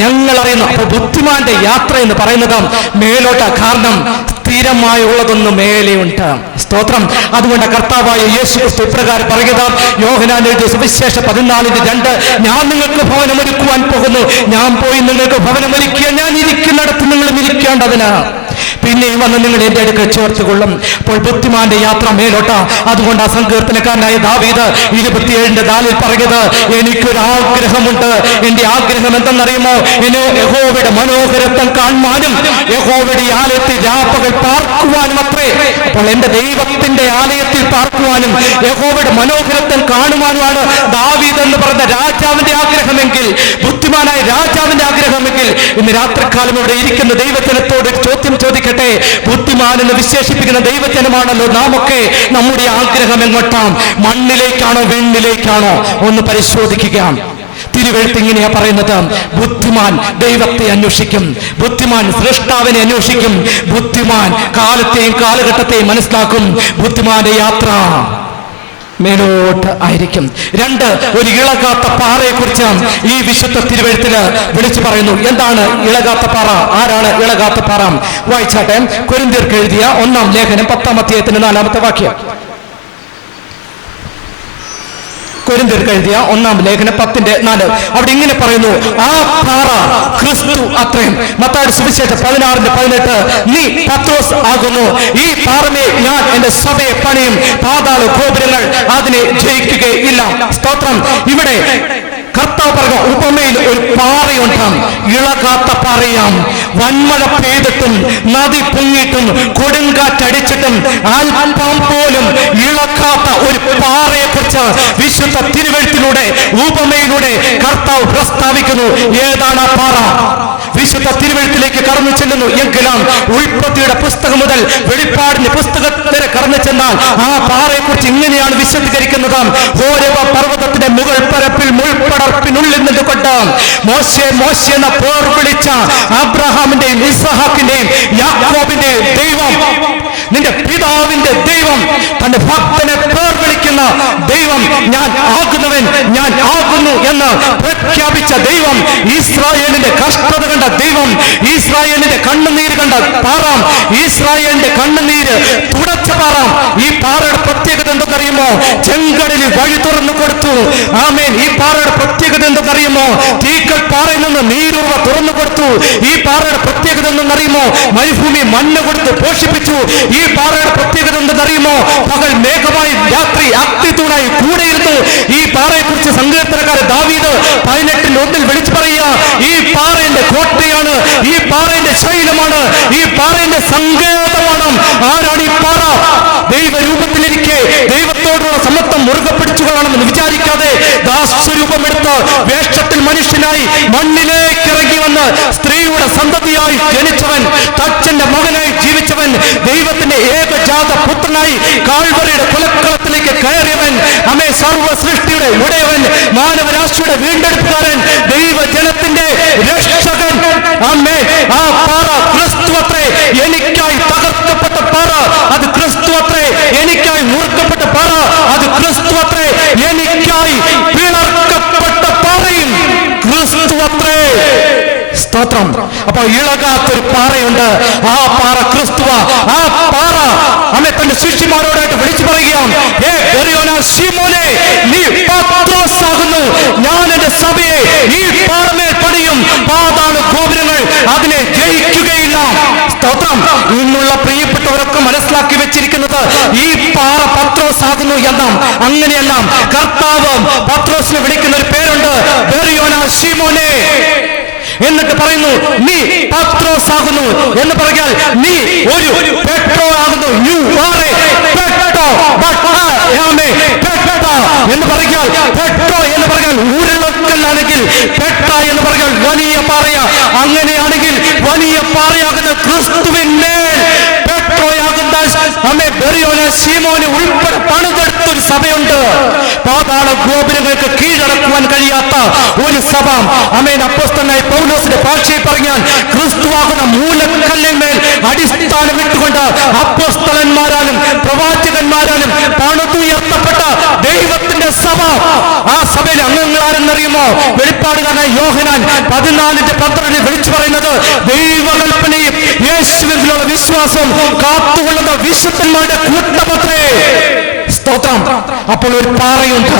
ഞങ്ങൾ അറിയുന്നു. അപ്പൊ ബുദ്ധിമാന്റെ യാത്ര എന്ന് പറയുന്നത് മേലോട്ട. കാരണം സ്ഥിരമായുള്ളതൊന്നും മേലെയുണ്ട്. സ്തോത്രം. അതുകൊണ്ട് കർത്താവായ യേശു ക്രിസ്തു ഇപ്രകാരം പറയുന്നത്, യോഹന്നാൻ എഴുതിയ സുവിശേഷം 14:2, ഞാൻ നിങ്ങൾക്ക് ഭവനമൊരുക്കുവാൻ പോകുന്നു, ഞാൻ പോയി നിങ്ങൾക്ക് ഭവനമൊരുക്കിയ ഞാൻ ഇരിക്കുന്നിടത്ത് നിങ്ങളും ഇരിക്കേണ്ടതിന് പിന്നെയും വന്ന് നിങ്ങൾ എന്റെ അടുക്കൽ ചേർത്തുകൊള്ളും. അപ്പോൾ ബുദ്ധിമാന്റെ യാത്ര മേലോട്ട. അതുകൊണ്ട് ആ സങ്കീർത്തനക്കാരനായ ദാവീദ് 27:4 പറഞ്ഞത്, എനിക്കൊരാഗ്രഹമുണ്ട്. എന്റെ ആഗ്രഹം എന്തെന്നറിയുമോ? യഹോവയുടെ മനോഹരത്വം കാണുവാനും യഹോവയുടെ ആലയത്തിൽ രാപ്പകൽ പാർക്കുവാനും അത്രേ. അപ്പോൾ എന്റെ ദൈവത്തിന്റെ ആലയത്തിൽ പാർക്കുവാനും യഹോവയുടെ മനോഹരത്വം കാണുവാനുമാണ് ദാവീദ് എന്ന് പറഞ്ഞ രാജാവിന്റെ ആഗ്രഹമെങ്കിൽ, ബുദ്ധിമാനായ രാജാവിന്റെ ആഗ്രഹമെങ്കിൽ, ഇന്ന് രാത്രികാലം ഇവിടെ ഇരിക്കുന്ന ദൈവജനത്തോട് ചോദ്യം ചോദിക്കട്ടെ. ബുദ്ധിമാൻ എന്ന് വിശേഷിപ്പിക്കുന്ന ദൈവജനമാണല്ലോ നാമൊക്കെ. നമ്മുടെ ആഗ്രഹം എങ്ങോട്ടാണ്? മണ്ണിലേക്കാണോ വെണ്ണിലേക്കാണോ? ഒന്ന് പരിശോധിക്കുക. തിരുവെഴുത്ത് ഇങ്ങനെയാ പറയുന്നത്, ബുദ്ധിമാൻ ദൈവത്തെ അന്വേഷിക്കും, ബുദ്ധിമാൻ സൃഷ്ടാവിനെ അന്വേഷിക്കും, ബുദ്ധിമാൻ കാലത്തെയും കാലഘട്ടത്തെയും മനസ്സിലാക്കും. ബുദ്ധിമാന്റെ യാത്ര മേലോട്ട് ആയിരിക്കും. 2, ഒരു ഇളകാത്ത പാറയെ കുറിച്ച് ഈ വിശുദ്ധ തിരുവെഴുത്തില് വിളിച്ചു പറയുന്നു. എന്താണ് ഇളകാത്ത പാറ? ആരാണ് ഇളകാത്ത പാറ? വായിച്ചാട്ടെ. കൊരിന്ത്യർക്ക് എഴുതിയ 1-ാം ലേഖനം 10-ാം അധ്യായത്തിന്റെ 4-ാമത്തെ വാക്യം. കൊരിന്ത്യർക്ക് എഴുതിയ 1-ാം ലേഖനം 10:4. അവിടെ ഇങ്ങനെ പറയുന്നു, ആ പാറ ക്രിസ്തു അത്രയും. മത്തായിയുടെ സുവിശേഷം 16:18, നീ പത്രോസ് ആകുന്നു, ഈ പാറമേ ഞാൻ എന്റെ സഭയെ പണിയും, പാതാള ഗോപുരങ്ങൾ അതിനെ ജയിക്കുകയില്ല. സ്തോത്രം. ഇവിടെ കർത്താവ് പറഞ്ഞ ഉപമയിൽ ഒരു പാറയുണ്ടാം, ഇളകാത്ത പാറയാം. വന്മഴ പെയ്തിട്ടും നദി പൊങ്ങിയിട്ടും കൊടുങ്കാറ്റടിച്ചിട്ടും അല്പം പോലും ഇളകാത്ത ഒരു പാറയെ കുറിച്ച് വിശുദ്ധ തിരുവെഴുത്തിലൂടെ ഉപമയിലൂടെ കർത്താവ് പ്രസ്താവിക്കുന്നു. ഏതാണ് ആ പാറ? വിശുദ്ധ തിരുവെഴുത്തിലേക്ക് കടന്നു ചെല്ലുന്നു എങ്കിലും ഉൽപ്പത്തിയുടെ പുസ്തകം മുതൽ വെളിപ്പാടിന്റെ പുസ്തകത്തിന് കടന്നു ചെന്നാൽ ആ പാറയെ കുറിച്ച് ഇങ്ങനെയാണ് വിശദീകരിക്കുന്നത്. ഹോരേബ പർവ്വതത്തിന്റെ മുകൾ പരപ്പിൽ മുൾപ്പടർപ്പിനുള്ളിൽ നിന്നുകൊണ്ട് മോശെ മോശെ എന്ന പേർ വിളിച്ച അബ്രഹാമിന്റെയും ഇസ്ഹാക്കിന്റെയും യാക്കോബിന്റെയും ദൈവം, നിന്റെ പിതാവിന്റെ ദൈവം, തന്റെ ഭക്തനെ പേർ വിളിക്കുന്ന ദൈവം, ഞാൻ ആകുന്നവൻ ഞാൻ ആകുന്നു എന്ന് പ്രഖ്യാപിച്ച ദൈവം, ഇസ്രായേലിന്റെ കഷ്ടത കണ്ട ദൈവം, ഇസ്രായേലിന്റെ കണ്ണുനീര് കണ്ട പാറാം, ഇസ്രായേലിന്റെ കണ്ണുനീര് തുടച്ച പാറാം. ഈ പാറയുടെ പ്രത്യേകത എന്തെന്നറിയുമോ? ചെങ്കടലിൽ വഴി തുറന്നു കൊടുത്തു. ആമേൻ. ഈ പാറയുടെ പ്രത്യേകത എന്തെന്ന് ചെയ്തതറിയുമോ? തീക്കൽ പാറയിൽ നിന്ന് നീരുറവ തുറന്നു കൊടുത്തു. ഈ പാറയുടെ പ്രത്യേകത എന്തെന്നറിയുമോ? മരുഭൂമി മണ്ണ് കൊടുത്ത് പോഷിപ്പിച്ചു. ഈ പാറയുടെ പ്രത്യേകത എന്തെന്നറിയുമോ? പകൽ മേഘമായി രാത്രി അഗ്നിത്തൂണായി കൂടെയിരുന്നു. ഈ പാറയെ കുറിച്ച് സങ്കീർത്തനക്കാരൻ ദാവീദ് 18:1 വിളിച്ചു പറയുക, ഈ പാറയുടെ കോട്ടയാണ്, ഈ പാറയുടെ ശൈലമാണ്, ഈ പാറയുടെ സങ്കേതമാണ്. ആരാണ് ഈ പാറ? ദൈവരൂപത്തിലിരിക്കെ ദൈവത്തോടുള്ള സമത്വം മുറുകെ പിടിച്ചുകൊള്ളണമെന്ന് വിചാരിക്കാതെ ദാസ്യരൂപമെടുത്ത് വേഷത്തിൽ മനുഷ്യനായി മണ്ണിലേക്ക് ഇറങ്ങി വന്ന് സ്ത്രീയുടെ സന്തതിയായി ജനിച്ചവൻ, തച്ചന്റെ മകനായി ജീവിച്ചവൻ, ദൈവത്തിന്റെ ഏകജാത പുത്രനായി കാൽവറിയുടെ കുലക്കളത്തിലേക്ക് കയറിയവൻ, അമേ സർവ്വ സൃഷ്ടിയുടെ ഉടയവൻ, മാനവരാശിയുടെ വീണ്ടെടുപ്പുകാരൻ, ദൈവജനത്തിന്റെ രക്ഷകൻ. അമ്മേ, ആ പാറ ക്രിസ്തുവത്രേ. എനിക്കായി തകർക്കപ്പെട്ട പാറ അത് ക്രിസ്തുവത്രേ. എനിക്കായി മുറുക്കപ്പെട്ട പാറ അത് ക്രിസ്തുവത്രേ. എനിക്കായി പിളർക്കപ്പെട്ട പാറയും ക്രിസ്തുവത്രേ. സ്തോത്രം. അപ്പൊ ഇളകാത്തൊരു പാറയുണ്ട്, ആ പാറ ക്രിസ്തുവ. ആ പാറ അമ്മ തന്റെ ശിഷ്യന്മാരോടായിട്ട് വിളിച്ചു പറയുകയാണ്, ഹേ ബെറിയോനാ ശീമോനെ, നീ പത്രോസാകുന്നു. ഞാൻ എന്റെ സഭയെ ഈ പാറമേൽ പണിയും, പാതാള ഗോപുരങ്ങൾ അതിനെ ജയിക്കുകയില്ല. സ്തോത്രം. ഇന്നുള്ള പ്രിയപ്പെട്ടവരൊക്കെ മനസ്സിലാക്കി വെച്ചിരിക്കുന്നത് ഈ പാറ പത്രോസാകുന്നു എന്നാം. അങ്ങനെയല്ല, കർത്താവ് പത്രോസിനെ വിളിക്കുന്ന ഒരു പേരുണ്ട്, ബെറിയോനാ ശീമോനെ. എന്നിട്ട് പറയുന്നു, നീ പത്രോസാകുന്നു എന്ന് പറഞ്ഞാൽ നീ ഒരു പെട്രോ ആകുന്നു. You are a Petro, but I am a Petro എന്ന് പറഞ്ഞാൽ, പെട്രോ എന്ന് പറഞ്ഞാൽ ഉരുളക്കല്ലാണെങ്കിൽ, പെട്ര എന്ന് പറഞ്ഞാൽ വലിയ പാറയ. അങ്ങനെയാണെങ്കിൽ വലിയ പാറയാകുന്ന ക്രിസ്തുവിന്മേൽ പെട്രോയാകുന്ന അമ്മേ ബെറിയോനെ ശീമോനെ ഉൾപ്പെടെ പണിതെടുത്തൊരു സഭയുണ്ട്. പാതാള ഗോപുരങ്ങൾക്ക് കീഴടക്കുവാൻ കഴിയാത്ത ഒരു സഭ. അമേൻ. അപ്പോസ്തലനായ പൗലോസിന്റെ ഭാഷയിൽ പറഞ്ഞാൽ, ക്രിസ്തുവാകുന്ന മൂലക്കല്ലിന്മേൽ അടിസ്ഥാനം ഇട്ടുകൊണ്ട് അപ്പോസ്തലന്മാരാലും പ്രവാചകന്മാരാലും പണിതുയർത്തപ്പെട്ട ദൈവത്തിന്റെ സഭ. ആ സഭയിലെ അംഗങ്ങൾ ആരെന്നറിയുമോ? വെളിപ്പാടുകാരനായ യോഹന്നാൻ 14:12 വിളിച്ചു പറയുന്നത്, ദൈവകൽപ്പനയും യേശുവിലുള്ള വിശ്വാസം കാത്തുകൊള്ളുന്ന വിശുദ്ധന്മാരുടെ കൂട്ടമത്രേ. സ്തോത്രം. അപ്പോൾ ഒരു പാറയുണ്ട്,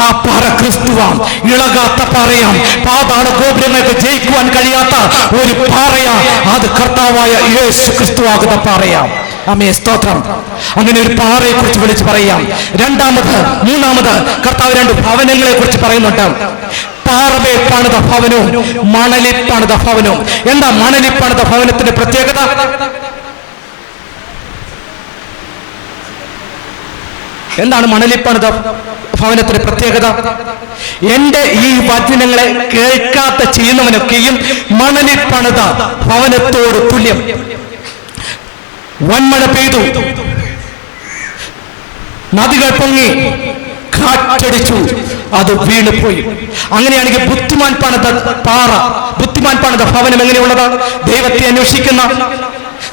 ആ പാറ ക്രിസ്തുവാം. ഇളകാത്ത പാറയാം. പാതാള ഗോപുരങ്ങൾക്ക് ജയിക്കുവാൻ കഴിയാത്ത ഒരു പാറയാ. അത് കർത്താവായ യേശു ക്രിസ്തുവാകുന്ന പാറയാം. ആമേൻ. സ്തോത്രം. അങ്ങനെ ഒരു പാറയെ കുറിച്ച് വിളിച്ച് പറയാം. മൂന്നാമത് കർത്താവ് 2 ഭവനങ്ങളെ കുറിച്ച് പറയുന്നുണ്ട്. പാറമേൽ പണിത ഭവനവും മണലിൽ പണിത ഭവനവും. എന്താ മണലിൽ പണിത ഭവനത്തിന്റെ പ്രത്യേകത? എന്താണ് മണലിൽ പണിത ഭവനത്തിന്റെ പ്രത്യേകത? എന്റെ ഈ വചനങ്ങളെ കേൾക്കാത്ത ചെയ്യുന്നവനൊക്കെയും മണലിൽ പണിത ഭവനത്തോട് തുല്യം. വൻമഴ പെയ്തു, നദികൾ പൊങ്ങി, കാറ്റടിച്ചു, അത് വീണുപോയി. അങ്ങനെയാണെങ്കിൽ ബുദ്ധിമാൻ പണിത പാറ, ബുദ്ധിമാൻ പണിത ഭവനം എങ്ങനെയുള്ളതാണ്? ദൈവത്തെ അന്വേഷിക്കുന്ന,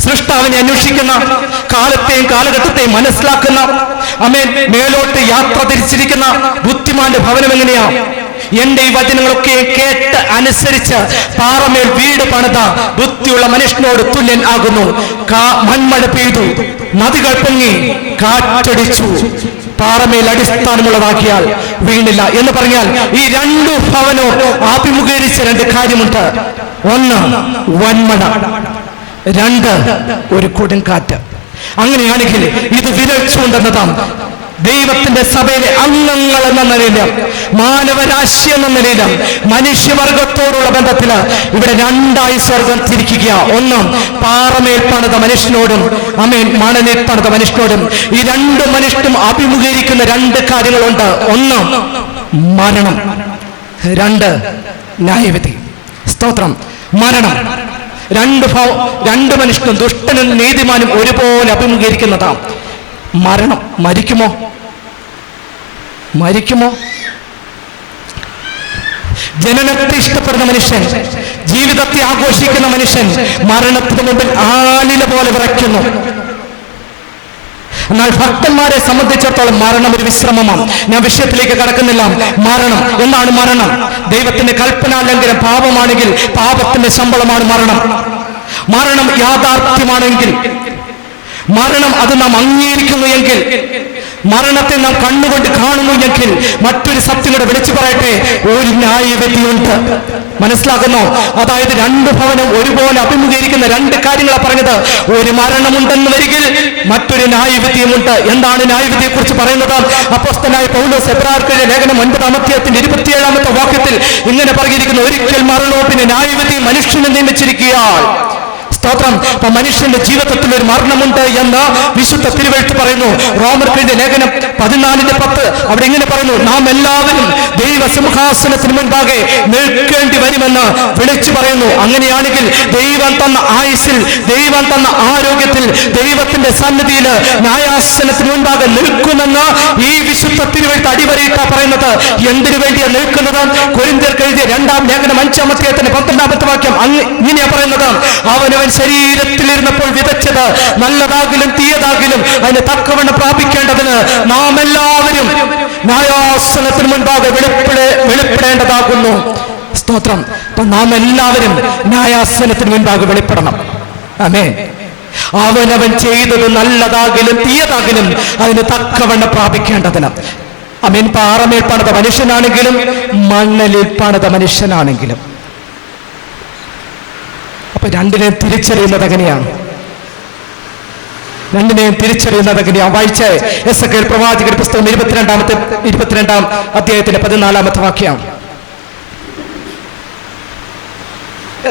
സൃഷ്ടാവിനെ അന്വേഷിക്കുന്ന, കാലത്തെയും കാലഘട്ടത്തെയും മനസ്സിലാക്കുന്ന, അമേൻ, മേലോട്ട് യാത്ര തിരിച്ചിരിക്കുന്ന ബുദ്ധിമാന്റെ ഭവനം എങ്ങനെയാ? എന്റെ ഈ വചനങ്ങളൊക്കെ കേട്ട് അനുസരിച്ച് പാറമേൽ വീട് പണിത ബുദ്ധിയുള്ള മനുഷ്യനോട് തുല്യൻ ആകുന്നു. മൺമഴ പെയ്തു, നദികൾ പൊങ്ങി, കാറ്റടിച്ചു, പാറമേൽ അടിസ്ഥാനമുള്ളതാക്കിയാൽ വീണില്ല എന്ന് പറഞ്ഞാൽ, ഈ 2 ഭവനവും അഭിമുഖീകരിച്ച 2 കാര്യമുണ്ട്. ഒന്ന് വൻമഴ, 2 ഒരു കൊടുങ്കാറ്റ്. അങ്ങനെയാണെങ്കിൽ ഇത് വിരൽ ചൂണ്ടുന്നതാണ്. ദൈവത്തിന്റെ സഭയിലെ അംഗങ്ങൾ എന്ന നിലയിലും മാനവരാശി എന്ന നിലയിലും മനുഷ്യവർഗത്തോടുള്ള ബന്ധത്തില് ഇവിടെ 2ആയി സ്വർഗം തിരിക്കുക. ഒന്ന് പാറമേൽ പണിത മനുഷ്യനോടും അമേൻ മണലിൽ പണിത മനുഷ്യനോടും. ഈ 2 മനുഷ്യനും അഭിമുഖീകരിക്കുന്ന 2 കാര്യങ്ങളുണ്ട്. ഒന്ന് മരണം, 2 ന്യായവിധി. സ്തോത്രം. മരണം. 2 മനുഷ്യനും ദുഷ്ടനും നീതിമാനും ഒരുപോലെ അഭിമുഖീകരിക്കുന്നതാണ് മരണം. മരിക്കുമോ? ജനനത്തെ ഇഷ്ടപ്പെടുന്ന മനുഷ്യൻ, ജീവിതത്തെ ആഘോഷിക്കുന്ന മനുഷ്യൻ മരണത്തിന് മുമ്പിൽ ആലില പോലെ വിറയ്ക്കുന്നു. എന്നാൽ ഭക്തന്മാരെ സംബന്ധിച്ചിടത്തോളം മരണം ഒരു വിശ്രമമാണ്. ഞാൻ വിഷയത്തിലേക്ക് കടക്കുന്നില്ല. മരണം എന്താണ്? മരണം ദൈവത്തിന്റെ കൽപ്പനാലംഘനം പാപമാണെങ്കിൽ പാപത്തിന്റെ ശമ്പളമാണ് മരണം. മരണം യാഥാർത്ഥ്യമാണെങ്കിൽ, മരണം അത് നാം അംഗീകരിക്കുന്നു എങ്കിൽ, മരണത്തെ നാം കണ്ണുകൊണ്ട് കാണുന്നു എങ്കിൽ മറ്റൊരു സത്യം കൂടെ വിളിച്ചു പറയട്ടെ, ഒരു ന്യായവിധിയുണ്ട്. മനസ്സിലാകുന്നു? അതായത് രണ്ട് ഭവനം ഒരുപോലെ അഭിമുഖീകരിക്കുന്ന രണ്ട് കാര്യങ്ങളാണ് പറഞ്ഞത്. ഒരു മരണമുണ്ടെന്ന് വരികിൽ മറ്റൊരു ന്യായവിധിയുമുണ്ട്. എന്താണ് ന്യായവിധിയെ കുറിച്ച് പറയുന്നത്? അപ്പോസ്തലനായ പൗലോസ് എബ്രായർക്കെഴുതിയ ലേഖനം 9-ാം അധ്യായത്തിന്റെ 27-ാമത്തെ വാക്യത്തിൽ ഇങ്ങനെ പറഞ്ഞിരിക്കുന്നു, ഒരിക്കൽ മരണവും പിന്നെ ന്യായവിധി മനുഷ്യനെ നിയമിച്ചിരിക്കുകയാൽ. സ്തോത്രം. അപ്പൊ മനുഷ്യന്റെ ജീവിതത്തിൽ ഒരു മരണമുണ്ട് എന്ന് വിശുദ്ധ തിരുവെഴുത്ത് പറയുന്നു. റോമർക്കെഴുതിയ ലേഖനം 14:10 അവിടെ ഇങ്ങനെ പറയുന്നു, നാം എല്ലാവരും ദൈവസിംഹാസനത്തിന് മുൻപാകെ നിൽക്കേണ്ടി വരുമെന്ന് വിളിച്ചു പറയുന്നു. അങ്ങനെയാണെങ്കിൽ ദൈവം തന്ന ആയുസ്സിൽ, ദൈവം തന്ന ആരോഗ്യത്തിൽ, ദൈവത്തിന്റെ സന്നിധിയിൽ ന്യായാസനത്തിന് മുൻപാകെ നിൽക്കുമെന്ന് ഈ വിശുദ്ധ തിരുവെഴുത്ത് അടിവരയിട്ടാ പറയുന്നത്. എന്തിനു വേണ്ടിയാണ് നിൽക്കുന്നത്? കൊരിന്ത്യർക്ക് എഴുതിയ 2-ാം ലേഖനം 5-ാം അധ്യായത്തിന്റെ 12-ാമത്തെ വാക്യം ഇങ്ങനെയാ പറയുന്നത്, അവനവൻ ശരീരത്തിലിരുന്നപ്പോൾ വിതച്ചത് നല്ലതാകിലും തീയതാകിലും അതിന് തക്കവണ്ണം പ്രാപിക്കേണ്ടതിന് നാം എല്ലാവരും ന്യായാസനത്തിന് മുൻപാകെ വെളിപ്പെടേണ്ടതാകുന്നു. സ്തോത്രം. അപ്പൊ നാം എല്ലാവരും ന്യായാസനത്തിന് മുൻപാകെ വെളിപ്പെടണം. ആമേൻ. അവനവൻ ചെയ്തത് നല്ലതാകിലും തീയതാകിലും അതിന് തക്കവണ്ണം പ്രാപിക്കേണ്ടതിന്. ആമേൻ. പാറമേൽ പണിത മനുഷ്യനാണെങ്കിലും മണ്ണലിൽ പണിത മനുഷ്യനാണെങ്കിലും. അപ്പൊ രണ്ടിനെയും തിരിച്ചറിയുന്നത് എങ്ങനെയാണ്? വായിച്ച എസെക്കിയേൽ പ്രവാചകന്റെ പുസ്തകം 22-ാം അധ്യായത്തിന്റെ 14-ാമത്തെ വാക്യം.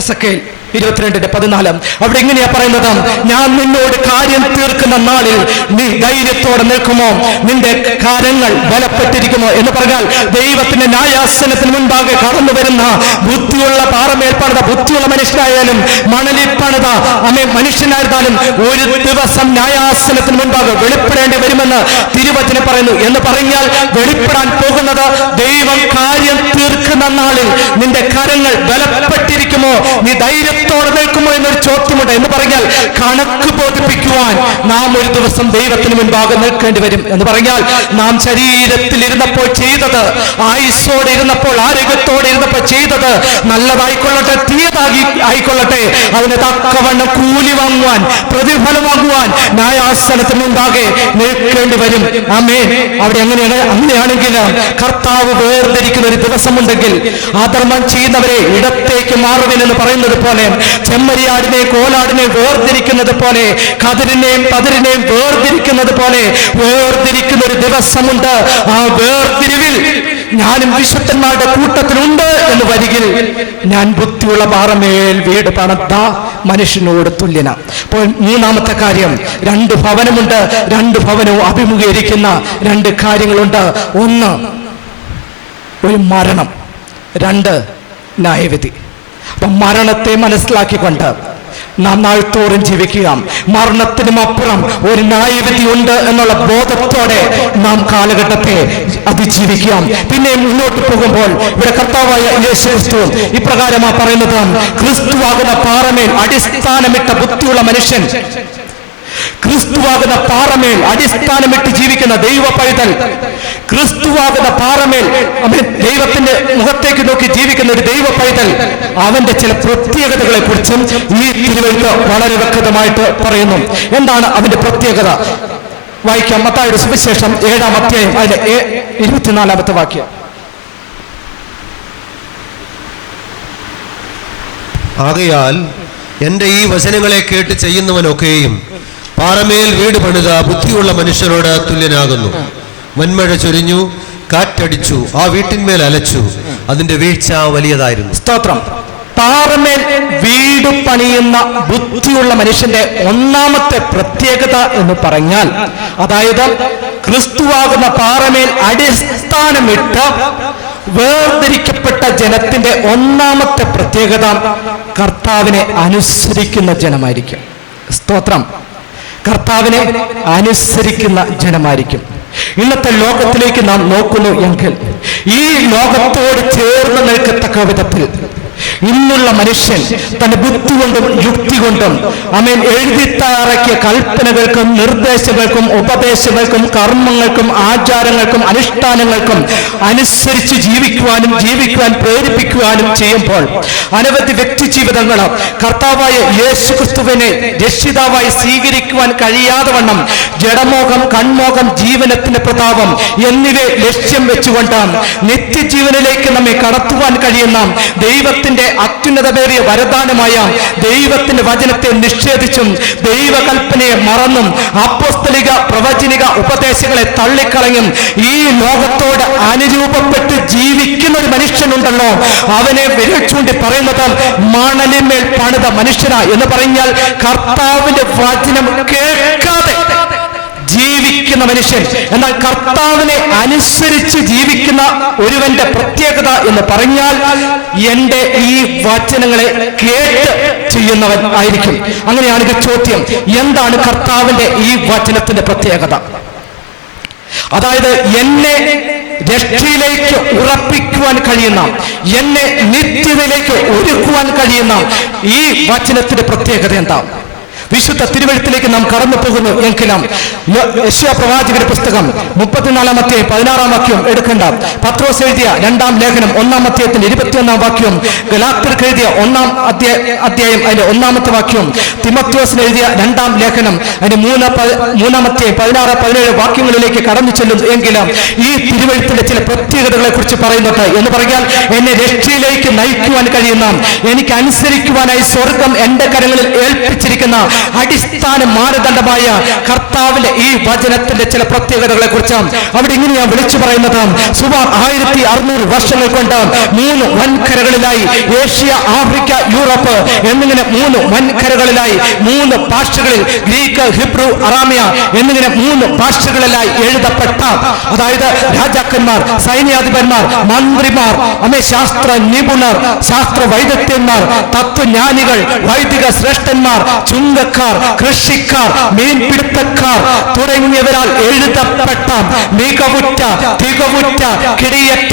എസെക്കിയേൽ 22:14 അവിടെ ഇങ്ങനെയാ പറയുന്നത്, ഞാൻ നിന്നോട് കാര്യം തീർക്കുന്ന നാളിൽ നീ ധൈര്യത്തോടെ നിൽക്കുമോ? നിന്റെ കാര്യങ്ങൾ ബലപ്പെട്ടിരിക്കുമോ എന്ന് പറഞ്ഞാൽ ദൈവത്തിന്റെ ന്യായാസനത്തിന് മുൻപാകെ കടന്നു വരുന്ന ബുദ്ധിയുള്ള പാറമേൽ പണിത ബുദ്ധിയുള്ള മനുഷ്യനായാലും മണലിൽ പണിത മനുഷ്യനായിരുന്നാലും ഒരു ദിവസം ന്യായാസനത്തിന് മുൻപാകെ വെളിപ്പെടേണ്ടി വരുമെന്ന് തിരുവചനം പറയുന്നു. എന്ന് പറഞ്ഞാൽ വെളിപ്പെടാൻ പോകുന്നത് ദൈവം കാര്യം തീർക്കുന്ന നാളിൽ നിന്റെ കാര്യങ്ങൾ ബലപ്പെട്ടിരിക്കുമോ, നീ ധൈര്യത്തോടെ നിൽക്കുമോ എന്നൊരു ചോദ്യമുണ്ട്. എന്ന് പറഞ്ഞാൽ കണക്ക് ബോധിപ്പിക്കുവാൻ നാം ഒരു ദിവസം ദൈവത്തിന് മുൻപാകെ നിൽക്കേണ്ടി വരും. എന്ന് പറഞ്ഞാൽ നാം ശരീരത്തിൽ ഇരുന്നപ്പോൾ ചെയ്തത്, ആയുസ്സോടെ ഇരുന്നപ്പോൾ, ആരോഗ്യത്തോടെ ഇരുന്നപ്പോൾ ചെയ്തത് നല്ലതായിക്കൊള്ളട്ടെ തീയതായി ആയിക്കൊള്ളട്ടെ, അതിന് തക്കവണ്ണം കൂലി വാങ്ങുവാൻ, പ്രതിഫലം വാങ്ങുവാൻ ന്യായാസനത്തിന് മുൻപാകെ നിൽക്കേണ്ടി വരും. ആമേൻ. അവിടെ അങ്ങനെയാണെങ്കിൽ കർത്താവ് വേർതിരിക്കുന്ന ഒരു ദിവസമുണ്ടെങ്കിൽ അധർമ്മം ചെയ്യുന്നവരെ ഇടത്തേക്ക് മാറുവിനെന്ന് പറയുന്നത് പോലെ, ചെമ്മരിയാടിനെ കോലാടിനെ വേർതിരിക്കുന്നത് പോലെ, കതിരിനെയും പതിരിനെയും വേർതിരിക്കുന്നത് പോലെ വേർതിരിക്കുന്ന ഒരു ദിവസമുണ്ട്. ആ വേർതിരിവിൽ ഞാനും വിശുദ്ധന്മാരുടെ കൂട്ടത്തിലുണ്ട് എന്ന് വരികിൽ ഞാൻ ബുദ്ധിയുള്ള പാറമേൽ വീട് പണിത മനുഷ്യനോട് തുല്യന. അപ്പോൾ മൂന്നാമത്തെ കാര്യം, രണ്ട് ഭവനമുണ്ട്. രണ്ട് ഭവനവും അഭിമുഖീകരിക്കുന്ന രണ്ട് കാര്യങ്ങളുണ്ട്. ഒന്ന് ഒരു മരണം, രണ്ട് ന്യായവിധി. അപ്പൊ മരണത്തെ മനസ്സിലാക്കിക്കൊണ്ട് നാം നാൾത്തോറും ജീവിക്കുക. മരണത്തിനും അപ്പുറം ഒരു ന്യായവിധി ഉണ്ട് എന്നുള്ള ബോധത്തോടെ നാം കാലഘട്ടത്തെ അതിജീവിക്കാം. പിന്നെ മുന്നോട്ട് പോകുമ്പോൾ ഇവിടെ കർത്താവായ യേശു ക്രിസ്തു ഇപ്രകാരമാ പറയുന്നത്, ക്രിസ്തുവാകുന്ന പാറമേൽ അടിസ്ഥാനമിട്ട ബുദ്ധിയുള്ള മനുഷ്യൻ, ക്രിസ്തുവാകുന്ന പാറമേൽ അടിസ്ഥാനമിട്ട് ജീവിക്കുന്ന ദൈവ പൈതൽ, ക്രിസ്തുവാകുന്ന പാറമേൽ ദൈവത്തിന്റെ മുഖത്തേക്ക് നോക്കി ജീവിക്കുന്ന ഒരു ദൈവ പൈതൽ, അവന്റെ ചില പ്രത്യേകതകളെ കുറിച്ചും ഈ തിരുവെഴുത്ത് വളരെ വ്യക്തമായിട്ട് പറയുന്നു. എന്താണ് അവന്റെ പ്രത്യേകത? വായിക്കാം. മത്തായിയുടെ സുവിശേഷം 7-ാം അധ്യായം അതിന്റെ 24-ാമത്തെ വാക്യം. ആകയാൽ എന്റെ ഈ വചനങ്ങളെ കേട്ട് ചെയ്യുന്നവനൊക്കെയും പാറമേൽ വീട് പണിത ബുദ്ധിയുള്ള മനുഷ്യരോട് തുല്യനാകുന്നു. വന്മഴ ചൊരിഞ്ഞു, കാറ്റടിച്ചു, ആ വീട്ടിന്മേൽ അലച്ചു, അതിന്റെ വീഴ്ച വലിയതായിരുന്നു. സ്തോത്രം. പാറമേൽ വീട് പണിയുന്ന ബുദ്ധിയുള്ള മനുഷ്യന്റെ ഒന്നാമത്തെ പ്രത്യേകത എന്ന് പറഞ്ഞാൽ, അതായത് ക്രിസ്തുവാകുന്ന പാറമേൽ അടിസ്ഥാനമിട്ട് വേർതിരിക്കപ്പെട്ട ജനത്തിന്റെ ഒന്നാമത്തെ പ്രത്യേകത കർത്താവിനെ അനുസരിക്കുന്ന ജനമായിരിക്കും. സ്തോത്രം. കർത്താവിനെ അനുസരിക്കുന്ന ജനമായിരിക്കും. ഇന്നത്തെ ലോകത്തിലേക്ക് നാം നോക്കുന്നു എങ്കിൽ ഈ ലോകത്തോട് ചേർന്ന് നിൽക്കത്തക്ക വിധത്തിൽ ഇന്നുള്ള മനുഷ്യൻ തന്റെ ബുദ്ധി കൊണ്ടും യുക്തി കൊണ്ടും എഴുതി തയ്യാറാക്കിയ കൽപ്പനകൾക്കും നിർദ്ദേശങ്ങൾക്കും ഉപദേശങ്ങൾക്കും കർമ്മങ്ങൾക്കും ആചാരങ്ങൾക്കും അനുഷ്ഠാനങ്ങൾക്കും അനുസരിച്ച് ജീവിക്കുവാൻ പ്രേരിപ്പിക്കുവാനും ചെയ്യുമ്പോൾ അനവധി വ്യക്തി ജീവിതങ്ങൾ കർത്താവായ യേശു ക്രിസ്തുവിനെ രക്ഷിതാവായി സ്വീകരിക്കുവാൻ കഴിയാതെ വണ്ണം ജഡമോഹം, കൺമോഹം, ജീവനത്തിന്റെ പ്രതാപം എന്നിവയെ ലക്ഷ്യം വെച്ചുകൊണ്ട് നിത്യജീവനിലേക്ക് നമ്മെ കടത്തുവാൻ കഴിയുന്ന ദൈവത്തിന്റെ അത്യുന്നതമേറിയ വരദാനമായ ദൈവത്തിന്റെ വചനത്തെ നിഷേധിച്ചും ദൈവകൽപ്പനയെ മറന്നും അപ്പോസ്തലിക പ്രവചനിക ഉപദേശങ്ങളെ തള്ളിക്കളഞ്ഞും ഈ ലോകത്തോട് അനുരൂപപ്പെട്ട് ജീവിക്കുന്ന ഒരു മനുഷ്യനുണ്ടല്ലോ, അവനെ വിരൽ ചൂണ്ടി പറയുന്നത് മണലിന്മേൽ പണിത മനുഷ്യനാ എന്ന് പറഞ്ഞാൽ കർത്താവിന്റെ വചനം കേൾക്കാതെ ജീവിക്കുന്ന മനുഷ്യൻ. എന്നാൽ കർത്താവിനെ അനുസരിച്ച് ജീവിക്കുന്ന ഒരുവന്റെ പ്രത്യേകത എന്ന് പറഞ്ഞാൽ എന്റെ ഈ വചനങ്ങളെ കേട്ട് ചെയ്യുന്നവൻ ആയിരിക്കും. അങ്ങനെയാണെങ്കിൽ ചോദ്യം, എന്താണ് കർത്താവിന്റെ ഈ വചനത്തിന്റെ പ്രത്യേകത? അതായത് എന്നെ രക്ഷയിലേക്ക് ഉറപ്പിക്കുവാൻ കഴിയുന്ന, എന്നെ നിത്യതയിലേക്ക് ഒരുക്കുവാൻ കഴിയുന്ന ഈ വചനത്തിന്റെ പ്രത്യേകത എന്താ? വിശുദ്ധ തിരുവെഴുത്തിലേക്ക് നാം കടന്നു പോകുന്നു എങ്കിലും യെശയ്യാ പ്രവാചകന്റെ പുസ്തകം 34 16 വാക്യം എടുക്കേണ്ട, പത്രോസ് എഴുതിയ 2-ാം ലേഖനം 1-ാം അധ്യായത്തിന്റെ 21-ാം വാക്യം, ഗലാത്യർക്ക് എഴുതിയ 1-ാം അധ്യായം അതിന്റെ 1-ാമത്തെ വാക്യം, തിമോഥെയോസിന് എഴുതിയ 2-ാം ലേഖനം അതിന്റെ 3-ാം അധ്യായം 16-17 വാക്യങ്ങളിലേക്ക് കടന്നു ചെല്ലുന്നു എങ്കിലും ഈ തിരുവെഴുത്തിന്റെ ചില പ്രത്യേകതകളെ കുറിച്ച് പറയുന്നുണ്ട്. എന്ന് പറഞ്ഞാൽ എന്നെ രക്ഷയിലേക്ക് നയിക്കുവാൻ കഴിയുന്ന, എനിക്ക് അനുസരിക്കുവാനായി സ്വർഗം എന്റെ കരങ്ങളിൽ ഏൽപ്പിച്ചിരിക്കുന്ന അടിസ്ഥാന മാനദണ്ഡമായ കർത്താവിന്റെ ഈ വചനത്തിന്റെ ചില പ്രത്യേകതകളെ കുറിച്ച് അവിടെ ഇങ്ങനെയാ വിളിച്ചു പറയുന്നത്. സുമാർ 1600 വർഷങ്ങൾ കൊണ്ട് 3 വൻകരകളിലായി ഏഷ്യ, ആഫ്രിക്ക, യൂറോപ്പ് എന്നിങ്ങനെ 3 വൻകരകളിലായി 3 ഭാഷകളിൽ, ഗ്രീക്ക്, ഹിബ്രു, അറാമിയ എന്നിങ്ങനെ 3 ഭാഷകളിലായി എഴുതപ്പെട്ട, അതായത് രാജാക്കന്മാർ, സൈന്യാധിപന്മാർ, മന്ത്രിമാർ, ശാസ്ത്ര നിപുണർ, ശാസ്ത്ര വൈദഗ്ധ്യന്മാർ, തത്വജ്ഞാനികൾ, വൈദിക ശ്രേഷ്ഠന്മാർ, ചുങ്കക്കാർ, കൃഷിക്കാർ, മീൻപിടുത്തക്കാർ തുടങ്ങിയവരാൽ എഴുതപ്പെട്ട മികവുറ്റ തികവുറ്റ കിടിയറ്റ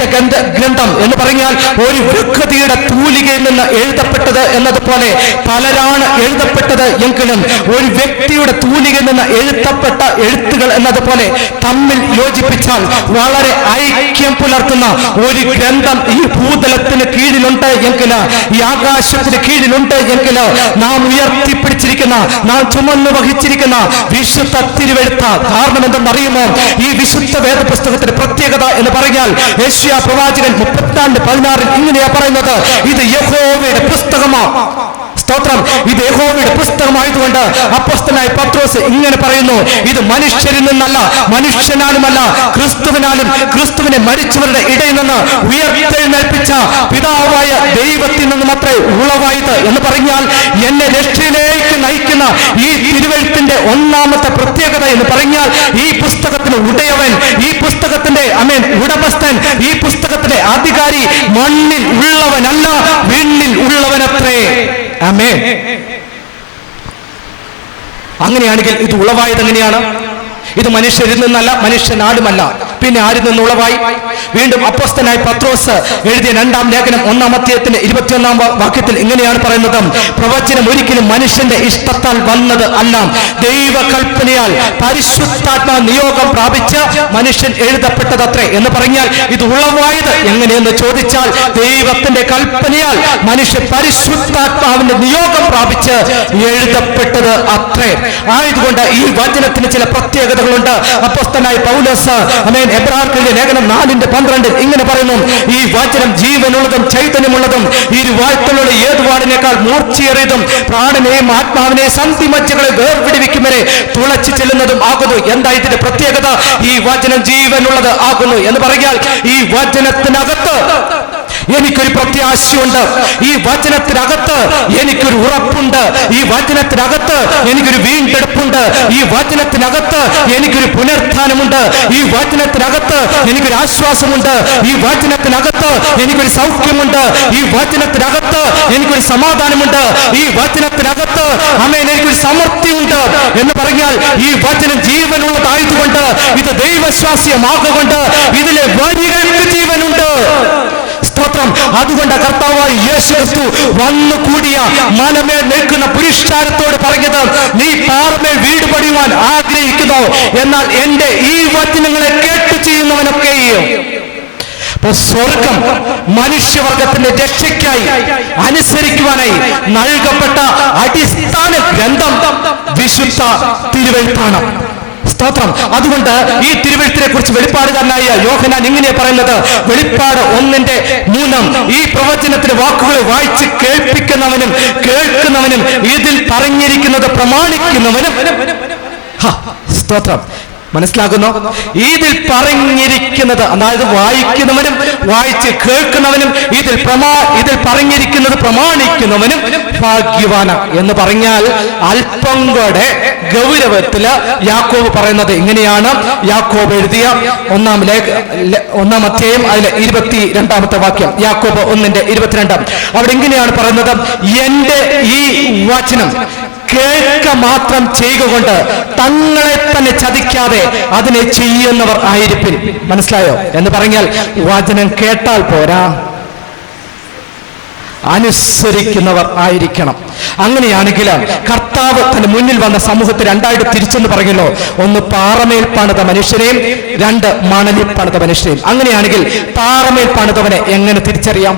ഗ്രന്ഥം എന്ന് പറഞ്ഞാൽ ഒരു വ്യക്തിയുടെ തൂലികയിൽ നിന്ന് എഴുതപ്പെട്ടത് എന്നതുപോലെ പലരാണ് എഴുതപ്പെട്ടത് എങ്കിലും ഒരു വ്യക്തിയുടെ തൂലികയിൽ നിന്ന് എഴുതപ്പെട്ട എഴുത്തുകൾ എന്നതുപോലെ തമ്മിൽ യോജിപ്പിച്ചാൽ വളരെ ഐക്യം പുലർത്തുന്ന ഒരു ഗ്രന്ഥം ഈ ഭൂതലത്തിന് കീഴിലുണ്ട് എങ്കിൽ, ഈ ആകാശത്തിന് കീഴിലുണ്ട് എങ്കിൽ, നാം ഉയർത്തിപ്പിടിച്ചിരിക്കുന്ന, നാം ചുമന്നു വഹിച്ചിരിക്കുന്ന വിശുദ്ധ തിരുവെഴുത്ത. കാരണം എന്തെന്നറിയുമോ? ഈ വിശുദ്ധ വേദപുസ്തകത്തിന്റെ പ്രത്യേകത എന്ന് പറഞ്ഞാൽ യെശയ്യാ പ്രവാചകൻ 34:16 ഇങ്ങനെയാ പറയുന്നത്, ഇത് യഹോവയുടെ പുസ്തകമാണ്. സ്തോത്രം. ഇത് യഹോവയുടെ പുസ്തകമായതുകൊണ്ട് അപ്പോസ്തലനായ പത്രോസ് ഇങ്ങനെ പറയുന്നു, ഇത് മനുഷ്യരിൽ നിന്നല്ല, മനുഷ്യനാലുമല്ല, ക്രിസ്തുവിനാലും ക്രിസ്തുവിനെ മരിച്ചവരുടെ ഇടയിൽ നിന്ന് ഉയർത്തെഴുന്നേൽപ്പിച്ച പിതാവായ ദൈവത്തിൽ നിന്നും അത്രേ ഉളവായത് എന്ന് പറഞ്ഞാൽ എന്നെ രക്ഷയിലേക്ക് നയിക്കുന്ന ഈ തിരുവെഴുത്തിന്റെ 1-ാമത്തെ പ്രത്യേകത എന്ന് പറഞ്ഞാൽ ഈ പുസ്തകത്തിന് ഉടയവൻ, ഈ പുസ്തകത്തിന്റെ ഉടമസ്ഥൻ, ഈ പുസ്തകത്തിന്റെ അധികാരി മണ്ണിൽ ഉള്ളവനല്ല, വിണ്ണിൽ ഉള്ളവനത്രേ. ആമേൻ. അങ്ങനെയാണെങ്കിൽ ഇത് ഉളവായത് എങ്ങനെയാണ്? ഇത് മനുഷ്യരിൽ നിന്നല്ല, മനുഷ്യനാടുമല്ല, പിന്നെ ആരിൽ നിന്ന് ഉളവായി? വീണ്ടും അപ്പോസ്തലനായ പത്രോസ് എഴുതിയ 2-ാം ലേഖനം 1-ാം അധ്യായത്തിന്റെ 21-ാം വാക്യത്തിൽ ഇങ്ങനെയാണ് പറയുന്നത്, പ്രവചനം ഒരിക്കലും മനുഷ്യന്റെ ഇഷ്ടത്താൽ വന്നത് അല്ല, ദൈവകൽപ്പനയാൽ പരിശുദ്ധാത്മാ നിയോഗം പ്രാപിച്ച് മനുഷ്യൻ എഴുതപ്പെട്ടതത്രേ. എന്ന് പറഞ്ഞാൽ ഇത് ഉളവായത് എങ്ങനെയെന്ന് ചോദിച്ചാൽ ദൈവത്തിന്റെ കൽപ്പനയാൽ മനുഷ്യൻ പരിശുദ്ധാത്മാവിന്റെ നിയോഗം പ്രാപിച്ച് എഴുതപ്പെട്ടത് അത്രേ. ആയതുകൊണ്ട് ഈ വചനത്തിന് ചില പ്രത്യേകതകളുണ്ട്. അപ്പോസ്തലനായ പൗലോസ് എബ്രായർക്ക് ലേഖനം 4:12 ഇങ്ങനെ പറയുന്നു, ഈ വചനം ജീവനുള്ളതും ചൈതന്യമുള്ളതും ഇരുവായ്ത്തലുള്ള ഏത് വാളിനേക്കാൾ മൂർച്ചയേറിയതും പ്രാണനെയും ആത്മാവിനെയും സന്ധിമജ്ജകളെ വേർപിടിവിക്കും വരെ തുളച്ചു ചെല്ലുന്നതും ആകുന്നു. എന്താ ഇതിന്റെ പ്രത്യേകത? ഈ വചനം ജീവനുള്ളത് ആകുന്നു എന്ന് പറഞ്ഞാൽ ഈ വചനത്തിനകത്ത് എനിക്കൊരു പ്രത്യാശയുണ്ട്, ഈ വചനത്തിനകത്ത് എനിക്കൊരു ഉറപ്പുണ്ട്, ഈ വചനത്തിനകത്ത് എനിക്കൊരു വീണ്ടെടുപ്പുണ്ട്, ഈ വചനത്തിനകത്ത് എനിക്കൊരു പുനരുത്ഥാനമുണ്ട്, ഈ വചനത്തിനകത്ത് എനിക്കൊരു ആശ്വാസമുണ്ട്, ഈ വചനത്തിനകത്ത് എനിക്കൊരു സൗഖ്യമുണ്ട്, ഈ വചനത്തിനകത്ത് എനിക്കൊരു സമാധാനമുണ്ട്, ഈ വചനത്തിനകത്ത് എനിക്കൊരു സമൃദ്ധിയുണ്ട് എന്ന് പറഞ്ഞാൽ ഈ വചനം ജീവനുള്ളതായതുകൊണ്ട്, ഇത് ദൈവശ്വാസ്യമാകൊണ്ട് ഇതിലെ വരികൾക്ക് ജീവനുണ്ട്. സ്തോത്രം. അതുകൊണ്ട് കർത്താവായ യേശു ക്രിസ്തു വന്നുകൂടിയ മലമേൽ നിൽക്കുന്ന പുരുഷാരത്തോട് പറഞ്ഞത്, നീ പാറമേൽ വീട് പണിയുവാൻ ആഗ്രഹിക്കുന്നു, എന്നാൽ എന്റെ ഈ വചനങ്ങളെ കേട്ടു ചെയ്യുന്നവനൊക്കെയും. സ്വർഗം മനുഷ്യവർഗത്തിന്റെ രക്ഷയ്ക്കായി അനുസരിക്കുവാനായി നൽകപ്പെട്ട അടിസ്ഥാന ഗ്രന്ഥം വിശുദ്ധ തിരുവെഴുത്താണ്. സ്തോത്രം. അതുകൊണ്ട് ഈ തിരുവെഴുത്തിനെ കുറിച്ച് വെളിപ്പാടുകാരനായ യോഹന്നാൻ ഇങ്ങനെ പറയുന്നത്, വെളിപ്പാട് 1:3 ഈ പ്രവചനത്തിന് വാക്കുകൾ വായിച്ച് കേൾപ്പിക്കുന്നവനും കേൾക്കുന്നവനും ഇതിൽ പറഞ്ഞിരിക്കുന്നത് പ്രമാണിക്കുന്നവനും. സ്തോത്രം. മനസ്സിലാകുന്നു? ഇതിൽ പറഞ്ഞിരിക്കുന്നത്, അതായത് വായിക്കുന്നവനും വായിച്ച് കേൾക്കുന്നവനും ഇതിൽ പറഞ്ഞിരിക്കുന്നത് പ്രമാണിക്കുന്നവനും ഭാഗ്യവാന എന്ന് പറഞ്ഞാൽ അല്പം കൂടെ ഗൗരവത്തില് യാക്കോബ് പറയുന്നത് ഇങ്ങനെയാണ്. യാക്കോബ് എഴുതിയ 1 അധ്യായം അതിലെ 22 വാക്യം, യാക്കോബ് 1:22. അവിടെ ഇങ്ങനെയാണ് പറയുന്നത്, എന്റെ ഈ വചനം കേൾക്ക മാത്രം ചെയ്യുക കൊണ്ട് തങ്ങളെ തന്നെ ചതിക്കാതെ അതിനെ ചെയ്യുന്നവർ ആയിരിപ്പിൻ. മനസ്സിലായോ? എന്ന് പറഞ്ഞാൽ വചനം കേട്ടാൽ പോരാ, അനുസരിക്കുന്നവർ ആയിരിക്കണം. അങ്ങനെയാണെങ്കിൽ കർത്താവ് തന്റെ മുന്നിൽ വന്ന സമൂഹത്തെ രണ്ടായിട്ട് തിരിച്ചെന്ന് പറഞ്ഞല്ലോ. ഒന്ന് പാറമേൽ പണിത മനുഷ്യനെയും, 2 മണലിൽ പണിത മനുഷ്യനെയും. അങ്ങനെയാണെങ്കിൽ പാറമേൽ പണിതവനെ എങ്ങനെ തിരിച്ചറിയാം?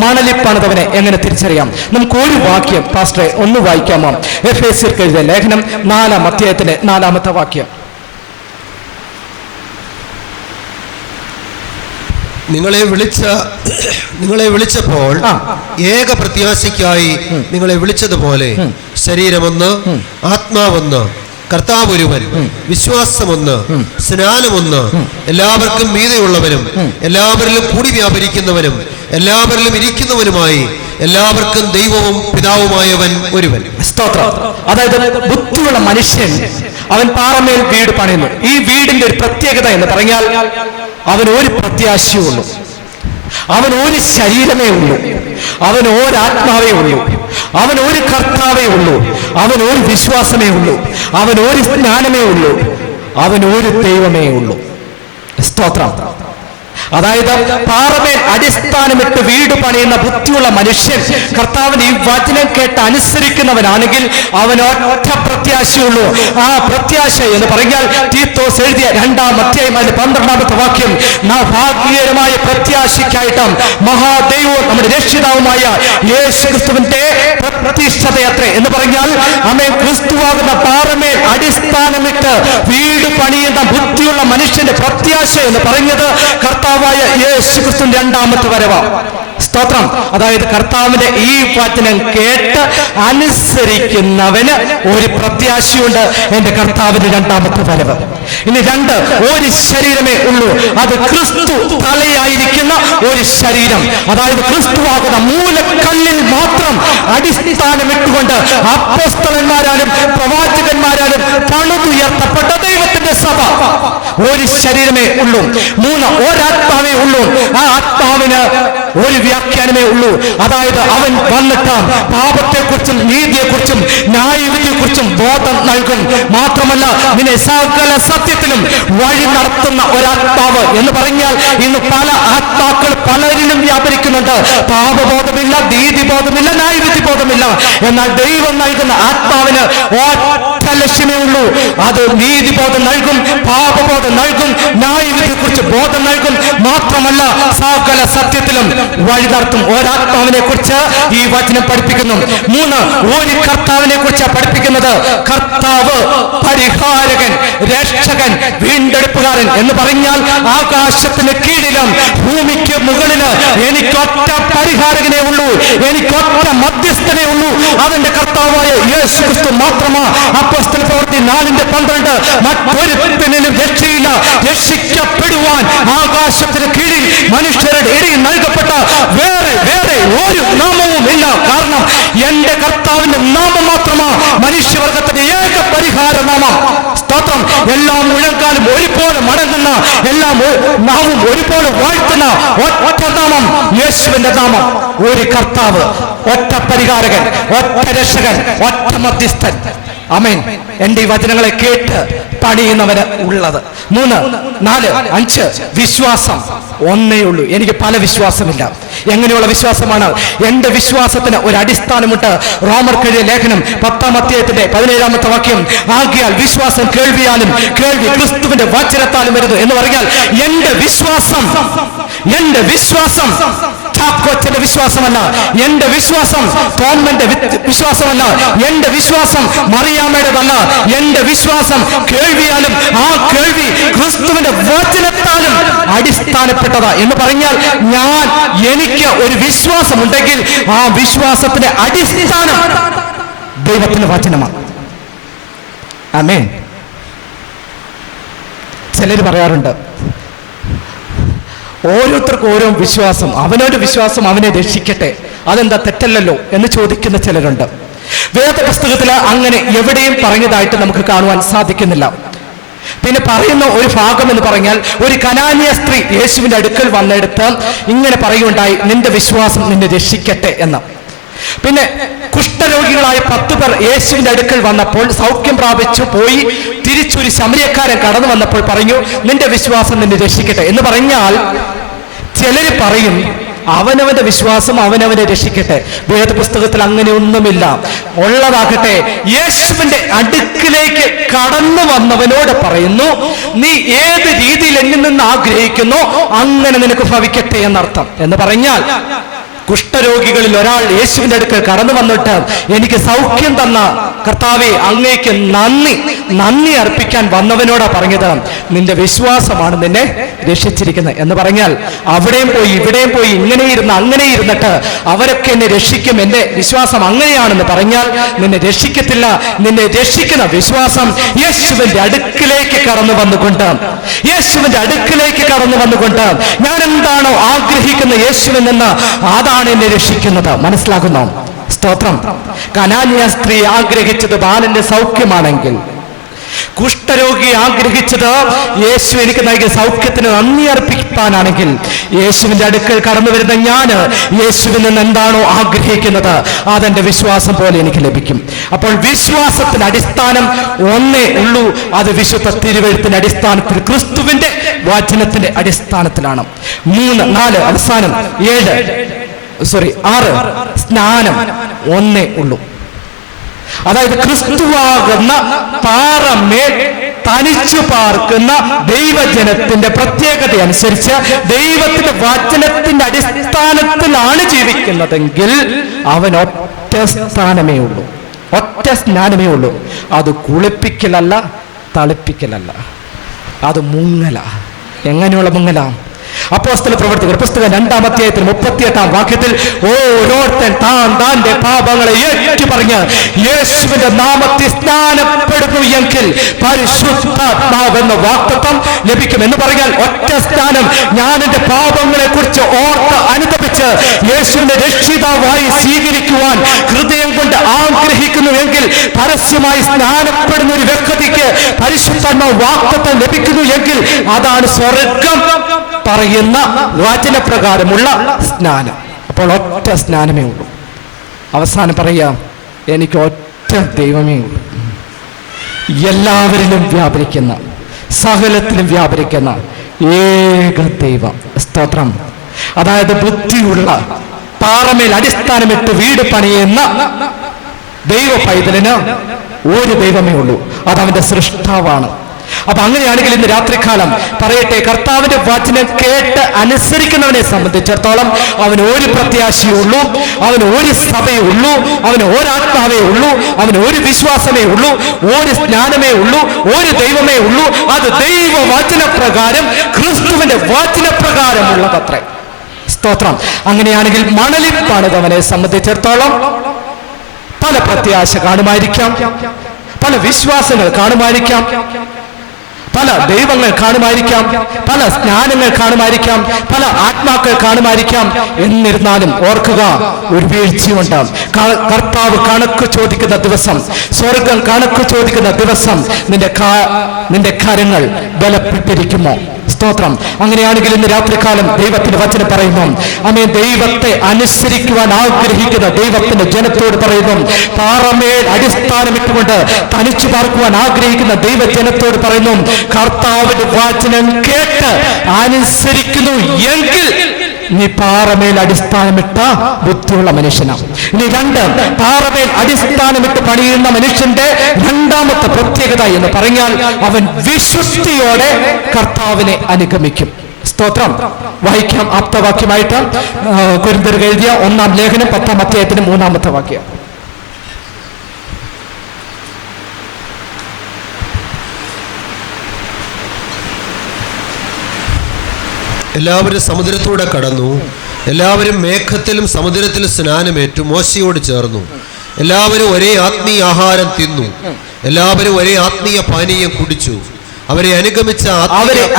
മണലിൽ പണിതവനെ എങ്ങനെ തിരിച്ചറിയാം? നമുക്ക് ഒരു വാക്യം പാസ്റ്ററെ ഒന്ന് വായിക്കാമോ? എഫേസ്യർക്ക് എഴുതിയ ലേഖനം 4 അധ്യായത്തിന്റെ 4 വാക്യം. നിങ്ങളെ വിളിച്ചപ്പോൾ ഏക പ്രത്യാശയ്ക്കായി നിങ്ങളെ വിളിച്ചതുപോലെ ശരീരമൊന്ന്, ആത്മാവൊന്ന്, കർത്താവ് ഒരുവൻ, വിശ്വാസമൊന്ന്, സ്നാനമൊന്ന്, എല്ലാവർക്കും മീതെയുള്ളവനും എല്ലാവരിലും കൂടി വ്യാപരിക്കുന്നവനും എല്ലാവരിലും ഇരിക്കുന്നവനുമായി എല്ലാവർക്കും ദൈവവും പിതാവുമായവൻ ഒരുവൻ. സ്തോത്രം. അതായത് ബുദ്ധിയുള്ള മനുഷ്യൻ അവൻ പാറമേൽ വീട് പണിയുന്നു. ഈ വീടിന്റെ ഒരു പ്രത്യേകത എന്ന് പറഞ്ഞാൽ അവന് ഒരു പ്രത്യാശയുള്ളൂ, അവൻ ഒരു ശരീരമേ ഉള്ളൂ, അവൻ ഒരാത്മാവേ ഉള്ളൂ, അവൻ ഒരു കർത്താവേ ഉള്ളൂ, അവൻ ഒരു വിശ്വാസമേ ഉള്ളൂ, അവൻ ഒരു ജ്ഞാനമേ ഉള്ളൂ, അവൻ ഒരു ദൈവമേ ഉള്ളൂ. സ്തോത്രം. അതായത് പാറമേൽ അടിസ്ഥാനമിട്ട് വീട് പണിയുന്ന ബുദ്ധിയുള്ള മനുഷ്യൻ കർത്താവിന് ഈ വചനം കേട്ട് അനുസരിക്കുന്നവനാണെങ്കിൽ അവൻ ഒറ്റ പ്രത്യാശയുള്ളൂ. ആ പ്രത്യാശ എന്ന് പറഞ്ഞാൽ തീത്തോസ് എഴുതിയ 2 അധ്യായം 12 വാക്യം, ഭാഗ്യകരമായ പ്രത്യാശയ്ക്കായിട്ട് മഹാദൈവവും നമ്മുടെ രക്ഷിതാവുമായ യേശു ക്രിസ്തുവിന്റെ പ്രതിഷ്ഠതയത്രേ എന്ന് പറഞ്ഞാൽ അമേൻ ക്രിസ്തുവാകുന്ന പാറമേൽ അടിസ്ഥാനമിട്ട് വീട് പണിയുന്ന ബുദ്ധിയുള്ള മനുഷ്യന്റെ പ്രത്യാശ എന്ന് പറഞ്ഞത് കർത്താവായ യേശു ക്രിസ്തുവിന്റെ 2ാമത്തെ വരവാ. സ്തോത്രം. അതായത് കർത്താവിന്റെ ഈ വചനം കേട്ട് അനുസരിക്കുന്നവന് ഒരു പ്രത്യാശയുണ്ട്, എന്റെ കർത്താവിന്റെ 2ാമത്തെ വരവ്. ഇനി 2, ഒരു ശരീരമേ ഉള്ളൂ, അത് ക്രിസ്തു തലയായിരിക്കുന്ന ഒരു ശരീരം. അതായത് ക്രിസ്തുവാകുന്ന മൂലക്കല്ലിൽ മാത്രം അടിസ്ഥാനമിട്ടുകൊണ്ട് അപ്പോസ്തലന്മാരാലും പ്രവാചകന്മാരാലും പണിതുയർത്തപ്പെട്ട ദൈവത്തിന്റെ സഭ. ഒരു ശരീരമേ ഉള്ളൂ. 3, ഒരാത്മാവേ ഉള്ളൂ. ആ ആത്മാവിന് ഒരു വ്യാഖ്യാനമേ ഉള്ളൂ. അതായത് അവൻ വന്നിട്ട് പാപത്തെക്കുറിച്ചും നീതിയെക്കുറിച്ചും ന്യായവിധിയെക്കുറിച്ചും ബോധം നൽകും. മാത്രമല്ല നിന്നെ സകല സത്യത്തിലും വഴി നടത്തുന്ന ഒരാത്മാവ് എന്ന് പറഞ്ഞാൽ ഇന്ന് പല ആത്മാക്കൾ പലരിലും വ്യാപരിക്കുന്നുണ്ട്. പാപബോധമില്ല, നീതിബോധമില്ല, ന്യായവിധി ബോധമില്ല. എന്നാൽ ദൈവം നൽകുന്ന ആത്മാവിന് ഒറ്റ ലക്ഷ്യമേ ഉള്ളൂ, അത് നീതിബോധം നൽകും, പാപബോധം നൽകും, ന്യായവിധിയെക്കുറിച്ച് ബോധം നൽകും. മാത്രമല്ല സകല സത്യത്തിലും വഴി നടത്തും. ഒരാത്മാവിനെ കുറിച്ച് ഈ വചനം പഠിപ്പിക്കുന്നു. 3, ഒരു കർത്താവിനെ കുറിച്ചാണ് പഠിപ്പിക്കുന്നത്. കർത്താവ്, പരിഹാരകൻ, രക്ഷകൻ, വീണ്ടെടുപ്പുകാരൻ എന്ന് പറഞ്ഞാൽ ആകാശത്തിന് കീഴിലും ഭൂമിക്ക് മുകളില് എനിക്കൊറ്റ പരിഹാരകനെ ഉള്ളൂ, എനിക്കൊറ്റ മധ്യസ്ഥനെ ഉള്ളൂ, അതെന്റെ കർത്താവായ യേശു ക്രിസ്തു മാത്രമാ. അപ്പോസ്തല പ്രവൃത്തി 4:12 മറ്റൊരുത്തനും രക്ഷയില്ല, രക്ഷിക്കപ്പെടുവാൻ ആകാശത്തിന് കീഴിൽ മനുഷ്യരുടെ ഇടയിൽ നൽകപ്പെട്ട വേറെ ഒരു നാമവും ഇല്ല. കാരണം എന്റെ കർത്താവിന്റെ നാമം മാത്രമാ മനുഷ്യവർഗത്തിന്റെ ഏക പരിഹാര നാമം. സ്തോത്രം. എല്ലാ മുഴങ്കാലും ഒരുപോലെ മടങ്ങുന്ന, എല്ലാ നാവും ഒരുപോലെ വാഴ്ത്തുന്ന ഒറ്റ നാമം യേശുവിന്റെ നാമം. ഒരു കർത്താവ്, ഒറ്റ പരിഹാരകൻ, ഒറ്റ രക്ഷകൻ, ഒറ്റ മധ്യസ്ഥൻ. ആമേൻ. എന്റെ ഈ വചനങ്ങളെ കേട്ട് പണിയുന്നവന് ഉള്ളത്. 3, 4, 5 വിശ്വാസം ഒന്നേ ഉള്ളൂ. എനിക്ക് പല വിശ്വാസമില്ല. എങ്ങനെയുള്ള വിശ്വാസമാണ്? എന്റെ വിശ്വാസത്തിന് ഒരു അടിസ്ഥാനമുണ്ട്. റോമർക്കെഴുതിയ ലേഖനം 10-ാം അധ്യായത്തിന്റെ 17-ാമത്തെ വാക്യം, ആകയാൽ വിശ്വാസം കേൾവിയാലും കേൾവി ക്രിസ്തുവിന്റെ വചനത്താലും വരുന്നു എന്ന് പറഞ്ഞാൽ എന്റെ വിശ്വാസം ചാക്കോച്ചന്റെ വിശ്വാസമല്ല, എന്റെ വിശ്വാസം തോമന്റെ വിശ്വാസമല്ല, എന്റെ വിശ്വാസം മറിയാമ്മയുടേതല്ല. എന്റെ വിശ്വാസം കേൾവിയാലും ആ കേൾവി ക്രിസ്തുവിന്റെ വചനത്താലും അടിസ്ഥാനപ്പെട്ടതാ എന്ന് പറഞ്ഞാൽ എനിക്ക് ഒരു വിശ്വാസമുണ്ടെങ്കിൽ ആ വിശ്വാസത്തിന്റെ അടിസ്ഥാനം ദൈവത്തിന്റെ വചനമാണ്. ആമേൻ. ചിലർ പറയാറുണ്ട്, ഓരോരുത്തർക്കും ഓരോ വിശ്വാസം, അവനൊരു വിശ്വാസം അവനെ രക്ഷിക്കട്ടെ, അതെന്താ തെറ്റല്ലല്ലോ എന്ന് ചോദിക്കുന്ന ചിലരുണ്ട്. വേദപുസ്തകത്തിൽ അങ്ങനെ എവിടെയും പറഞ്ഞതായിട്ട് നമുക്ക് കാണുവാൻ സാധിക്കുന്നില്ല. പിന്നെ പറയുന്ന ഒരു ഭാഗം എന്ന് പറഞ്ഞാൽ, ഒരു കനാന്യ സ്ത്രീ യേശുവിന്റെ അടുക്കൽ വന്നെടുത്ത് ഇങ്ങനെ പറയുകയുണ്ടായി, നിന്റെ വിശ്വാസം നിന്നെ രക്ഷിക്കട്ടെ എന്ന്. പിന്നെ കുഷ്ഠരോഗികളായ 10 പേർ യേശുവിന്റെ അടുക്കൽ വന്നപ്പോൾ സൗഖ്യം പ്രാപിച്ചു പോയി തിരിച്ചൊരു ശമരിയക്കാരൻ കടന്നു വന്നപ്പോൾ പറഞ്ഞു, നിന്റെ വിശ്വാസം നിന്നെ രക്ഷിക്കട്ടെ എന്ന് പറഞ്ഞാൽ ചിലര് പറയും അവനവന്റെ വിശ്വാസം അവനവനെ രക്ഷിക്കട്ടെ. വേദപുസ്തകത്തിൽ അങ്ങനെ ഒന്നുമില്ല. ഉള്ളതാകട്ടെ യേശുവിന്റെ അടുക്കിലേക്ക് കടന്നു വന്നവനോട് പറയുന്നു, നീ ഏത് രീതിയിൽ എന്നിൽ നിന്ന് ആഗ്രഹിക്കുന്നു അങ്ങനെ നിനക്ക് ഭവിക്കട്ടെ എന്നർത്ഥം. എന്ന് പറഞ്ഞാൽ കുഷ്ഠരോഗികളിൽ ഒരാൾ യേശുവിന്റെ അടുക്കൽ കടന്നു വന്നിട്ട്, എനിക്ക് സൗഖ്യം തന്ന കർത്താവേ അങ്ങേക്ക് നന്ദി അർപ്പിക്കാൻ വന്നവനോടാ പറഞ്ഞത്, നിന്റെ വിശ്വാസമാണ് നിന്നെ രക്ഷിച്ചിരിക്കുന്നത് എന്ന് പറഞ്ഞാൽ അവിടെയും പോയി ഇവിടെയും പോയി അങ്ങനെ ഇരുന്നിട്ട് അവരൊക്കെ എന്നെ രക്ഷിക്കും, എന്റെ വിശ്വാസം അങ്ങനെയാണെന്ന് പറഞ്ഞാൽ നിന്നെ രക്ഷിക്കത്തില്ല. നിന്നെ രക്ഷിക്കുന്ന വിശ്വാസം യേശുവിന്റെ അടുക്കിലേക്ക് കടന്നു വന്നുകൊണ്ട് ഞാൻ എന്താണോ ആഗ്രഹിക്കുന്ന യേശുവിൽ നിന്ന് അതാണ് എന്നെ രക്ഷിക്കുന്നത്. മനസ്സിലാകുന്നോ? സ്തോത്രം. കനാന്യ സ്ത്രീ ആഗ്രഹിച്ചത് ബാലന്റെ സൗഖ്യമാണെങ്കിൽ, കുഷ്ഠരോഗി ആഗ്രഹിച്ചത് യേശു എനിക്ക് നൽകിയ സൗഖ്യത്തിന് നന്ദി അർപ്പിക്കാനാണെങ്കിൽ, യേശുവിന്റെ അടുക്കൽ കടന്നു വരുന്ന ഞാൻ യേശുവിൽ നിന്ന് എന്താണോ ആഗ്രഹിക്കുന്നത് അതെന്റെ വിശ്വാസം പോലെ എനിക്ക് ലഭിക്കും. അപ്പോൾ വിശ്വാസത്തിന് അടിസ്ഥാനം ഒന്നേ ഉള്ളൂ, അത് വിശുദ്ധ തിരുവെഴുത്തിന്റെ അടിസ്ഥാനത്തിൽ, ക്രിസ്തുവിന്റെ വചനത്തിന്റെ അടിസ്ഥാനത്തിലാണ്. 3, 4 അവസാനം 6 സ്നാനം ഒന്നേ ഉള്ളൂ. അതായത് ക്രിസ്തുവാകുന്ന പാറമേൽ തനിച്ചു പാർക്കുന്ന ദൈവജനത്തിന്റെ പ്രത്യേകത അനുസരിച്ച് ദൈവത്തിന്റെ വചനത്തിന്റെ അടിസ്ഥാനത്തിലാണ് ജീവിക്കുന്നതെങ്കിൽ അവൻ ഒറ്റ സ്നാനമേ ഉള്ളൂ. അത് കുളിപ്പിക്കലല്ല, തളിപ്പിക്കലല്ല, അത് മുങ്ങല. എങ്ങനെയുള്ള മുങ്ങല? അപ്പോസ്തല പ്രവർത്തികൾ പുസ്തകം 2-ാം അധ്യായത്തിൽ 38-ാം വാക്യത്തിൽ, ഓരോരുത്തൻ താന്റെ പാപങ്ങളെ ഏറ്റുപറഞ്ഞ് യേശുവിന്റെ നാമത്തിൽ സ്നാനപ്പെടുന്നു എങ്കിൽ പരിശുദ്ധാത്മാവെന്ന വാഗ്ദത്തം ലഭിക്കും. എന്ന് പറഞ്ഞാൽ ഒറ്റ സ്നാനം, ഞാൻ എന്റെ പാപങ്ങളെ കുറിച്ച് ഓർത്ത് അനുതപിച്ച് യേശുവിന്റെ രക്ഷിതാവായി സ്വീകരിക്കുവാൻ ഹൃദയം കൊണ്ട് ആഗ്രഹിക്കുന്നുവെങ്കിൽ, പരസ്യമായി സ്നാനപ്പെടുന്ന ഒരു വ്യക്തിക്ക് പരിശുദ്ധാത്മാവ് വാഗ്ദത്തം ലഭിക്കുന്നു എങ്കിൽ അതാണ് സ്വർഗം പറയുന്ന വചനപ്രകാരമുള്ള സ്നാനം. അപ്പോൾ ഒറ്റ സ്നാനമേ ഉള്ളൂ. അവസാനം പറയാം, എനിക്ക് ഒറ്റ ദൈവമേ ഉള്ളൂ. എല്ലാവരിലും വ്യാപരിക്കുന്ന, സകലത്തിലും വ്യാപരിക്കുന്ന ഏക ദൈവം. സ്തോത്രം. അതായത് ബുദ്ധിയുള്ള, പാറമേൽ അടിസ്ഥാനമിട്ട് വീട് പണിയുന്ന ദൈവ പൈതലിന് ഒരു ദൈവമേ ഉള്ളൂ, അതവന്റെ സൃഷ്ടാവാണ്. അപ്പൊ അങ്ങനെയാണെങ്കിൽ ഇന്ന് രാത്രികാലം പറയട്ടെ, കർത്താവിന്റെ വചനം കേട്ട് അനുസരിക്കുന്നവനെ സംബന്ധിച്ചിടത്തോളം അവന് ഒരു പ്രത്യാശയേ ഉള്ളൂ, അവന് ഒരു സഭയേ ഉള്ളൂ, അവന് ഒരാത്മാവേ ഉള്ളൂ, അവന് ഒരു വിശ്വാസമേ ഉള്ളൂ, ഒരു സ്നാനമേ ഉള്ളൂ, ഒരു ദൈവമേ ഉള്ളൂ. അത് ദൈവ വചനപ്രകാരം, ക്രിസ്തുവിന്റെ വചനപ്രകാരമുള്ളതത്രേ. സ്തോത്രം. അങ്ങനെയാണെങ്കിൽ മണലിൽ പണിതവനെ സംബന്ധിച്ചിടത്തോളം പല പ്രത്യാശ കാണുമായിരിക്കാം, പല വിശ്വാസങ്ങൾ കാണുമായിരിക്കാം, പല ദൈവങ്ങൾ കാണുമായിരിക്കാം, പല സ്നാനങ്ങൾ കാണുമായിരിക്കാം, പല ആത്മാക്കൾ കാണുമായിരിക്കാം. എന്നിരുന്നാലും ഓർക്കുക, ഒരു വീഴ്ചയുണ്ട്. കർത്താവ് കണക്ക് ചോദിക്കുന്ന ദിവസം, സ്വർഗം കണക്ക് ചോദിക്കുന്ന ദിവസം നിന്റെ കരങ്ങൾ ബലപ്പെട്ടിരിക്കുമോ? സ്തോത്രം. അങ്ങനെയാണെങ്കിൽ ഇന്ന് രാത്രികാലം ദൈവത്തിന്റെ വചനം പറയുന്നു, ആമേൻ, ദൈവത്തെ അനുസരിക്കുവാൻ ആഗ്രഹിക്കുന്ന ദൈവത്തിന്റെ ജനത്തോട് പറയുന്നു, പാറമേൽ അടിസ്ഥാനമിട്ടുകൊണ്ട് തനിച്ചു പാർക്കുവാൻ ആഗ്രഹിക്കുന്ന ദൈവജനത്തോട് പറയുന്നു, കർത്താവിന്റെ വചനം കേട്ട് അനുസരിക്കുന്നു എങ്കിൽ നീ പാറമേൽ അടിസ്ഥാനമിട്ട ബുദ്ധിയുള്ള മനുഷ്യനാണ്. ഇനി രണ്ട്, പാറമേൽ അടിസ്ഥാനമിട്ട് പണിയുന്ന മനുഷ്യന്റെ രണ്ടാമത്തെ പ്രത്യേകത എന്ന് പറഞ്ഞാൽ അവൻ വിശുദ്ധിയോടെ കർത്താവിനെ അനുഗമിക്കും. സ്തോത്രം. വായിക്കാം ആപ്തവാക്യമായിട്ട് കൊരിന്ത്യർക്ക് എഴുതിയ 1-ാം ലേഖനം 10-ാം അധ്യായത്തിന് 3-ാമത്തെ വാക്യം. എല്ലാവരും സമുദ്രത്തൂടെ കടന്നു, എല്ലാവരും മേഘത്തിലും സമുദ്രത്തിലും സ്നാനമേറ്റു മോശയോട് ചേർന്നു. എല്ലാവരും ഒരേ ആത്മീയ ആഹാരം തിന്നു, എല്ലാവരും ഒരേ ആത്മീയ പാനീയം കുടിച്ചു. അവരെ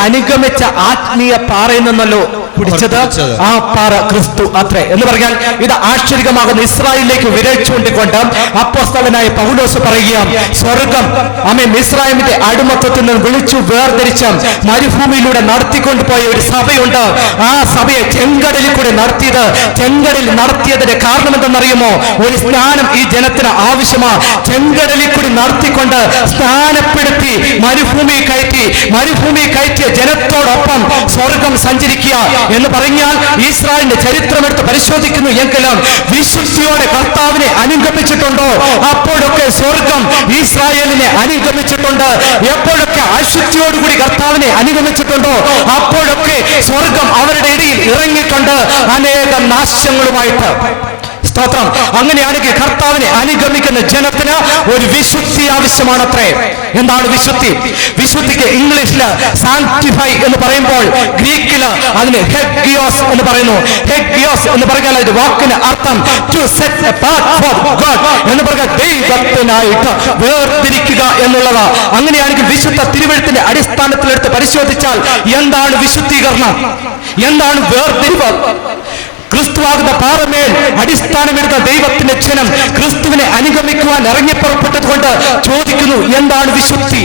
അനുഗമിച്ച ആത്മീയ പാറയിൽ നിന്നല്ലോ കുടിച്ചത്. ആ പാറ ക്രിസ്തു അത്രേ എന്ന് പറഞ്ഞാൽ ഇത് ആശ്ചര്യമാകുന്ന ഇസ്രായേലിലേക്ക് വിരച്ചുകൊണ്ടിക്കൊണ്ട് അപ്പോസ്തലനായ പൗലോസ് പറയുകയാണ്, സ്വർഗം ഇസ്രായേലിന്റെ അടിമത്തത്തിൽ നിന്ന് വിളിച്ചു വേർതിരിച്ച മരുഭൂമിയിലൂടെ നടത്തിക്കൊണ്ടുപോയ ഒരു സഭയുണ്ട്. ആ സഭയെ ചെങ്കടലിൽ കൂടെ നടത്തിയതിന്റെ കാരണം എന്തെന്നറിയുമോ? ഒരു സ്നാനം ഈ ജനത്തിന് ആവശ്യമാണ്. ചെങ്കടലിൽ കൂടി നടത്തിക്കൊണ്ട് സ്നാനപ്പെടുത്തി മരുഭൂമി കയറ്റിയ ജനത്തോടൊപ്പം സ്വർഗം സഞ്ചരിക്കുക എന്ന് പറഞ്ഞാൽ ഇസ്രായേലിന്റെ ചരിത്രമെടുത്ത് പരിശോധിക്കുന്നു എങ്കിലും വിശുദ്ധിയോടെ കർത്താവിനെ അനുഗമിച്ചിട്ടുണ്ടോ അപ്പോഴൊക്കെ സ്വർഗം ഇസ്രായേലിനെ അനുഗമിച്ചിട്ടുണ്ട്. എപ്പോഴൊക്കെ അശുദ്ധിയോടുകൂടി കർത്താവിനെ അനുഗമിച്ചിട്ടുണ്ടോ അപ്പോഴൊക്കെ സ്വർഗം അവരുടെ ഇടയിൽ ഇറങ്ങിയിട്ടുണ്ട്, അനേകം നാശങ്ങളുമായിട്ട്. സ്തോത്രം. അങ്ങനെയാണെങ്കിൽ കർത്താവിനെ അനുഗമിക്കുന്ന ജനത്തിന് ഒരു വിശുദ്ധി ആവശ്യമാണത്രേ. എന്താണ് വിശുദ്ധി? വിശുദ്ധിക്ക് ഇംഗ്ലീഷില് സാങ്ക്ടിഫൈ എന്ന് പറയുമ്പോൾ ഗ്രീക്കില് അതിന് ഹെഗ്ഗിയോസ് എന്ന് പറയുന്നു. ഹെഗ്ഗിയോസ് എന്ന് പറഞ്ഞാൽ ഒരു വാക്കിന് അർത്ഥം to set apart for God എന്ന് പറഞ്ഞാൽ ദൈവത്തിനായിട്ട് വേർതിരിക്കുക എന്നുള്ളത്. അങ്ങനെയാണെങ്കിൽ വിശുദ്ധ തിരുവെഴുത്തിന്റെ അടിസ്ഥാനത്തിലെടുത്ത് പരിശോധിച്ചാൽ എന്താണ് വിശുദ്ധീകരണം, എന്താണ് വേർതിരിവ്? ക്രിസ്തുവാകുന്ന പാറമേൽ അടിസ്ഥാനമെടുത്ത ദൈവത്തിന്റെ ജനം ക്രിസ്തുവിനെ അനുഗമിക്കുവാൻ ഇറങ്ങിപ്പുറപ്പെട്ടതുകൊണ്ട് ചോദിക്കുന്നു, എന്താണ് വിശുദ്ധി?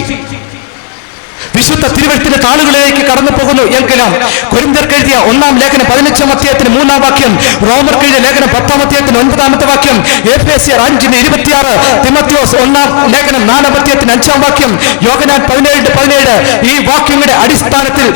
വിശുദ്ധ തിരുവെഴുത്തിന്റെ താളുകളിലേക്ക് കടന്നു പോകുന്നു എങ്കിലും കൊരിന്ത്യർക്ക് എഴുതിയ 1-ാം ലേഖനം 15-ാം അധ്യായത്തിന് 3-ാം വാക്യം, റോമർക്ക് എഴുതിയ ലേഖനം 10-ാം അധ്യായത്തിന് 9-ാമത്തെ വാക്യം, എഫേസ്യർ 5:26, തിമോത്തിയോസ് 1-ാം ലേഖനം 4-ാം അധ്യായത്തിന് 5-ാം വാക്യം, യോഹന്നാൻ 17:17 ഈ വാക്യങ്ങളുടെ അടിസ്ഥാനത്തിൽ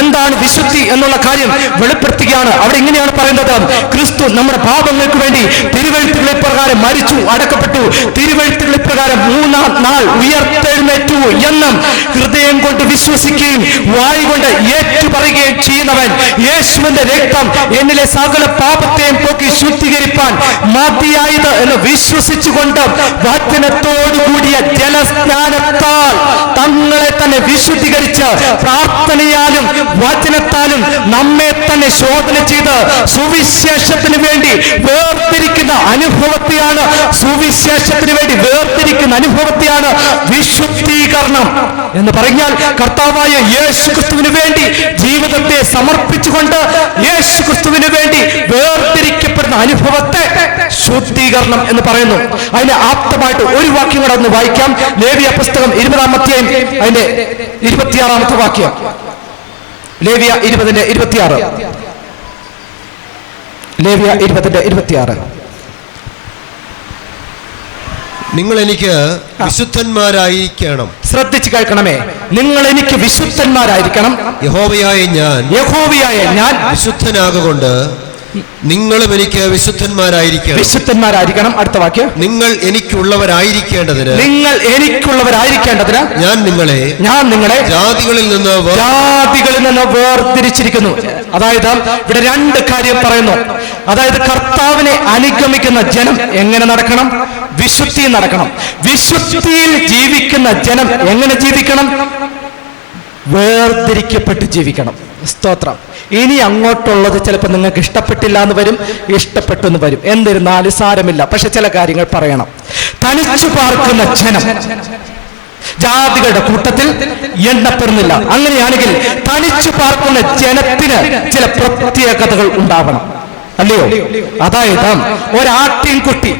എന്താണ് വിശുദ്ധി എന്നുള്ള കാര്യം വെളിപ്പെടുത്തുകയാണ്. അവിടെ ഇങ്ങനെയാണ് പറയുന്നത്, ക്രിസ്തു നമ്മുടെ പാപങ്ങൾക്ക് വേണ്ടി തിരുവെഴുത്തുകളെ പ്രകാരം മരിച്ചു, അടക്കപ്പെട്ടു, തിരുവെഴുത്തുകളെ പ്രകാരം 3-ാം നാൾ ഉയർത്തെഴുന്നേറ്റു എന്നും ഹൃദയം കൊണ്ട് വിശ്വസിക്കുകയും വായ് കൊണ്ട് ഏറ്റുപറയുകയും ചെയ്യുന്നവൻ യേശുവിന്റെ രക്തം എന്നിലെ സകല പാപത്തെയും പോക്കി ശുദ്ധീകരിപ്പാൻ മതിയായത് എന്ന് വിശ്വസിച്ചുകൊണ്ട് വചനത്തോടുകൂടിയ ജലസ്നാനത്താൽ തങ്ങളെ തന്നെ വിശുദ്ധീകരിച്ച് പ്രാർത്ഥനയാലും വചനത്താലും നമ്മെ തന്നെ ശോധന ചെയ്ത് സുവിശേഷത്തിന് വേണ്ടി വേർതിരിക്കുന്ന അനുഭവത്തെയാണ് വിശുദ്ധീകരണം എന്ന് പറഞ്ഞാൽ. കർത്താവായ യേശു ക്രിസ്തുവിന് വേണ്ടി ജീവിതത്തെ സമർപ്പിച്ചുകൊണ്ട് യേശു ക്രിസ്തുവിന് വേണ്ടി വേർതിരിക്കപ്പെടുന്ന അനുഭവത്തെ ശുദ്ധീകരണം എന്ന് പറയുന്നു. അതിന് ആപ്തമായിട്ട് ഒരു വാക്യം കൂടെ ഒന്ന് വായിക്കാം. ലേവ്യ പുസ്തകം 20-ാം അധ്യായം അതിന്റെ 26-ാമത്തെ വാക്യം. ലേവ്യ 20:26. ലേവ്യ 20:26. നിങ്ങൾ എനിക്ക് വിശുദ്ധന്മാരായിരിക്കണം. ശ്രദ്ധിച്ചു കേൾക്കണമേ, നിങ്ങൾ എനിക്ക് വിശുദ്ധന്മാരായിരിക്കണം. യഹോവയായ ഞാൻ വിശുദ്ധനാകൊണ്ട് നിങ്ങളും എനിക്ക് വിശുദ്ധന്മാരായിരിക്കണം. അടുത്ത വാക്യം, നിങ്ങൾ എനിക്കുള്ളവരായിരിക്കേണ്ടതിന് ഞാൻ നിങ്ങളെ ജാതികളിൽ നിന്ന് വേർതിരിച്ചിരിക്കുന്നു. അതായത് ഇവിടെ രണ്ട് കാര്യം പറയുന്നു. അതായത് കർത്താവിനെ അനുഗമിക്കുന്ന ജനം എങ്ങനെ നടക്കണം? വിശുദ്ധി നടക്കണം. വിശുദ്ധിയിൽ ജീവിക്കുന്ന ജനം എങ്ങനെ ജീവിക്കണം? വേർതിരിക്കപ്പെട്ട് ജീവിക്കണം. സ്തോത്രം. ഇനി അങ്ങോട്ടുള്ളത് ചിലപ്പോൾ നിങ്ങൾക്ക് ഇഷ്ടപ്പെട്ടില്ല എന്ന് വരും, ഇഷ്ടപ്പെട്ടു എന്ന് വരും. എന്നിരുന്നാലും സാരമില്ല. പക്ഷെ ചില കാര്യങ്ങൾ പറയണം. തനിച്ചു പാർക്കുന്ന ജനം ജാതികളുടെ കൂട്ടത്തിൽ എണ്ണപ്പെടുന്നില്ല. അങ്ങനെയാണെങ്കിൽ തനിച്ചു പാർക്കുന്ന ജനത്തിന് ചില പ്രത്യേകതകൾ ഉണ്ടാവണം, അല്ലയോ? അതായത് ഒരാട്ടിൻകുട്ടി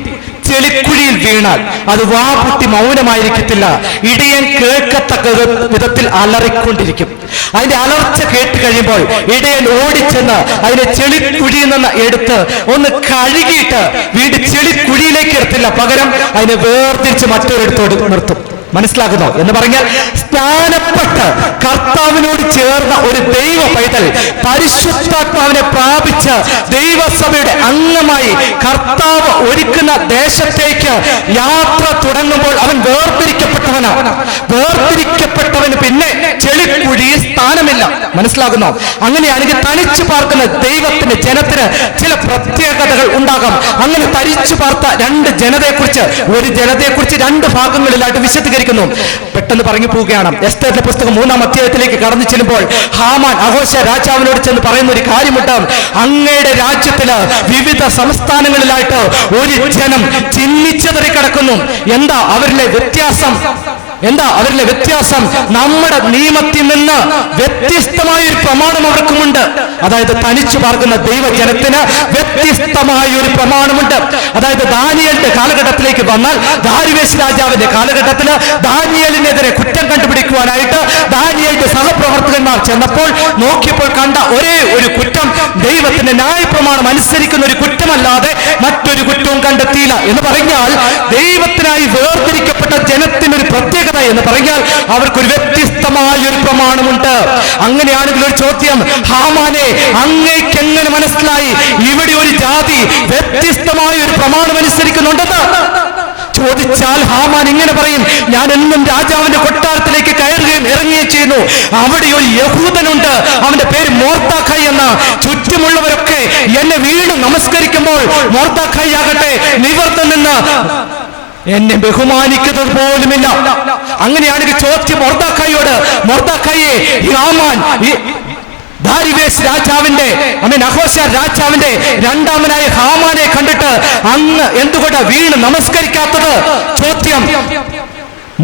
ചെളിക്കുഴിയിൽ വീണാൽ അത് വാപൊട്ടി മൗനമായിരിക്കത്തില്ല. ഇടയൻ കേൾക്കത്തക്ക വിധത്തിൽ അലറിക്കൊണ്ടിരിക്കും. അതിന്റെ അലർച്ച കേട്ട് കഴിയുമ്പോൾ ഇടയൻ ഓടിച്ചെന്ന് അതിനെ ചെളിക്കുഴിയിൽ നിന്ന് എടുത്ത് ഒന്ന് കഴുകിയിട്ട് വീട് ചെളിക്കുഴിയിലേക്ക് എടുത്തില്ല, പകരം അതിനെ വേർതിരിച്ച് മറ്റൊരിടത്തോട് നിർത്തും. മനസ്സിലാകുന്നോ എന്ന് പറഞ്ഞാൽ, സ്നാനപ്പെട്ട് കർത്താവിനോട് ചേർന്ന ഒരു ദൈവ പൈതൽ പരിശുദ്ധാത്മാവിനെ പ്രാപിച്ച് ദൈവസഭയുടെ അംഗമായി കർത്താവ് ഒരുക്കുന്ന ദേശത്തേക്ക് യാത്ര തുടങ്ങുമ്പോൾ അവൻ വേർതിരിക്കപ്പെട്ടവനാണ്. വേർതിരിക്കപ്പെട്ടവന് പിന്നെ ചെളിക്കുഴിയിൽ സ്ഥാനമില്ല. മനസ്സിലാകുന്നോ? അങ്ങനെയാണെങ്കിൽ തനിച്ചു പാർക്കുന്ന ദൈവത്തിന്റെ ജനത്തിന് ചില പ്രത്യേകതകൾ ഉണ്ടാകാം. അങ്ങനെ തനിച്ചു പാർത്ത രണ്ട് ജനതയെക്കുറിച്ച്, ഒരു ജനതയെക്കുറിച്ച് രണ്ട് ഭാഗങ്ങളിലായിട്ട് വിശദീകരിക്കുന്നു. പെട്ടെന്ന് പറഞ്ഞു പോവുകയാണ്. എസ്തേറിന്റെ പുസ്തകം 3-ാം അധ്യായത്തിലേക്ക് കടന്നു ചെല്ലുമ്പോൾ ഹാമാൻ അഹോശ രാജാവിനോട് ചെന്ന് പറയുന്ന ഒരു കാര്യമുണ്ട്. അങ്ങയുടെ രാജ്യത്തില് വിവിധ സംസ്ഥാനങ്ങളിലായിട്ട് ഒരു ജനം ചിന്നിച്ചെതറി കിടക്കുന്നു. എന്താ അവരിലെ വ്യത്യാസം? നമ്മുടെ നിയമത്തിൽ നിന്ന് വ്യത്യസ്തമായ ഒരു പ്രമാണം അവർക്കുമുണ്ട്. അതായത് തനിച്ചു പാർക്കുന്ന ദൈവജനത്തിന് വ്യത്യസ്തമായ ഒരു പ്രമാണമുണ്ട്. അതായത് ദാനിയേലിന്റെ കാലഘട്ടത്തിലേക്ക് വന്നാൽ, ദാരിവേശ് രാജാവിന്റെ കാലഘട്ടത്തില് ദാനിയേലിനെതിരെ കുറ്റം കണ്ടുപിടിക്കുവാനായിട്ട് ദാനിയേലിന്റെ സഹപ്രവർത്തകന്മാർ ചെന്നപ്പോൾ നോക്കിയപ്പോൾ കണ്ട ഒരേ ഒരു കുറ്റം ദൈവത്തിന്റെ ന്യായപ്രമാണം അനുസരിക്കുന്ന ഒരു കുറ്റമല്ലാതെ മറ്റൊരു കുറ്റവും കണ്ടെത്തിയില്ല. എന്ന് പറഞ്ഞാൽ ദൈവത്തിനായി വേർതിരിക്കപ്പെട്ട ജനത്തിനൊരു പ്രത്യേകത എന്ന് പറഞ്ഞാൽ അവർക്കൊരു വ്യത്യസ്തമായ ഒരു പ്രമാണമുണ്ട്. അങ്ങനെയാണെങ്കിൽ ഒരു ചോദ്യം, ഹാമാനെ അങ്ങേക്ക് എങ്ങനെ മനസ്സിലായി ഇവിടെ ഒരു ജാതി വ്യത്യസ്തമായ ഒരു പ്രമാണം അനുസരിക്കുന്നുണ്ടെന്ന് ചോദിച്ചാൽ ഹാമാൻ ഇങ്ങനെ പറയും, ഞാൻ എന്നും രാജാവിന്റെ കൊട്ടാരത്തിലേക്ക് കയറുകയും ഇറങ്ങുകയും ചെയ്യുന്നു. അവിടെ ഒരു യഹൂദനുണ്ട്, അവന്റെ പേര് മൊർദെഖായി എന്ന. ചുറ്റുമുള്ളവരൊക്കെ എന്നെ വീണ്ടും നമസ്കരിക്കുമ്പോൾ മൊർദെഖായി ആകട്ടെ നിവർന്ന് നിന്ന് എന്നെ ബഹുമാനിക്കുന്നത് പോലുമില്ല. അങ്ങനെയാണെങ്കിൽ ചോദിച്ചു മൊർദെഖായിയോട്, മൊർദെഖായിയെ ഹാമാൻ ദാരിവേശ് രാജാവിന്റെ അഹോശ രാജാവിന്റെ രണ്ടാമനായ ഹാമാനെ കണ്ടിട്ട് അങ്ങ് എന്തുകൊണ്ട് വീണ് നമസ്കരിക്കാത്തത്? ചോദ്യം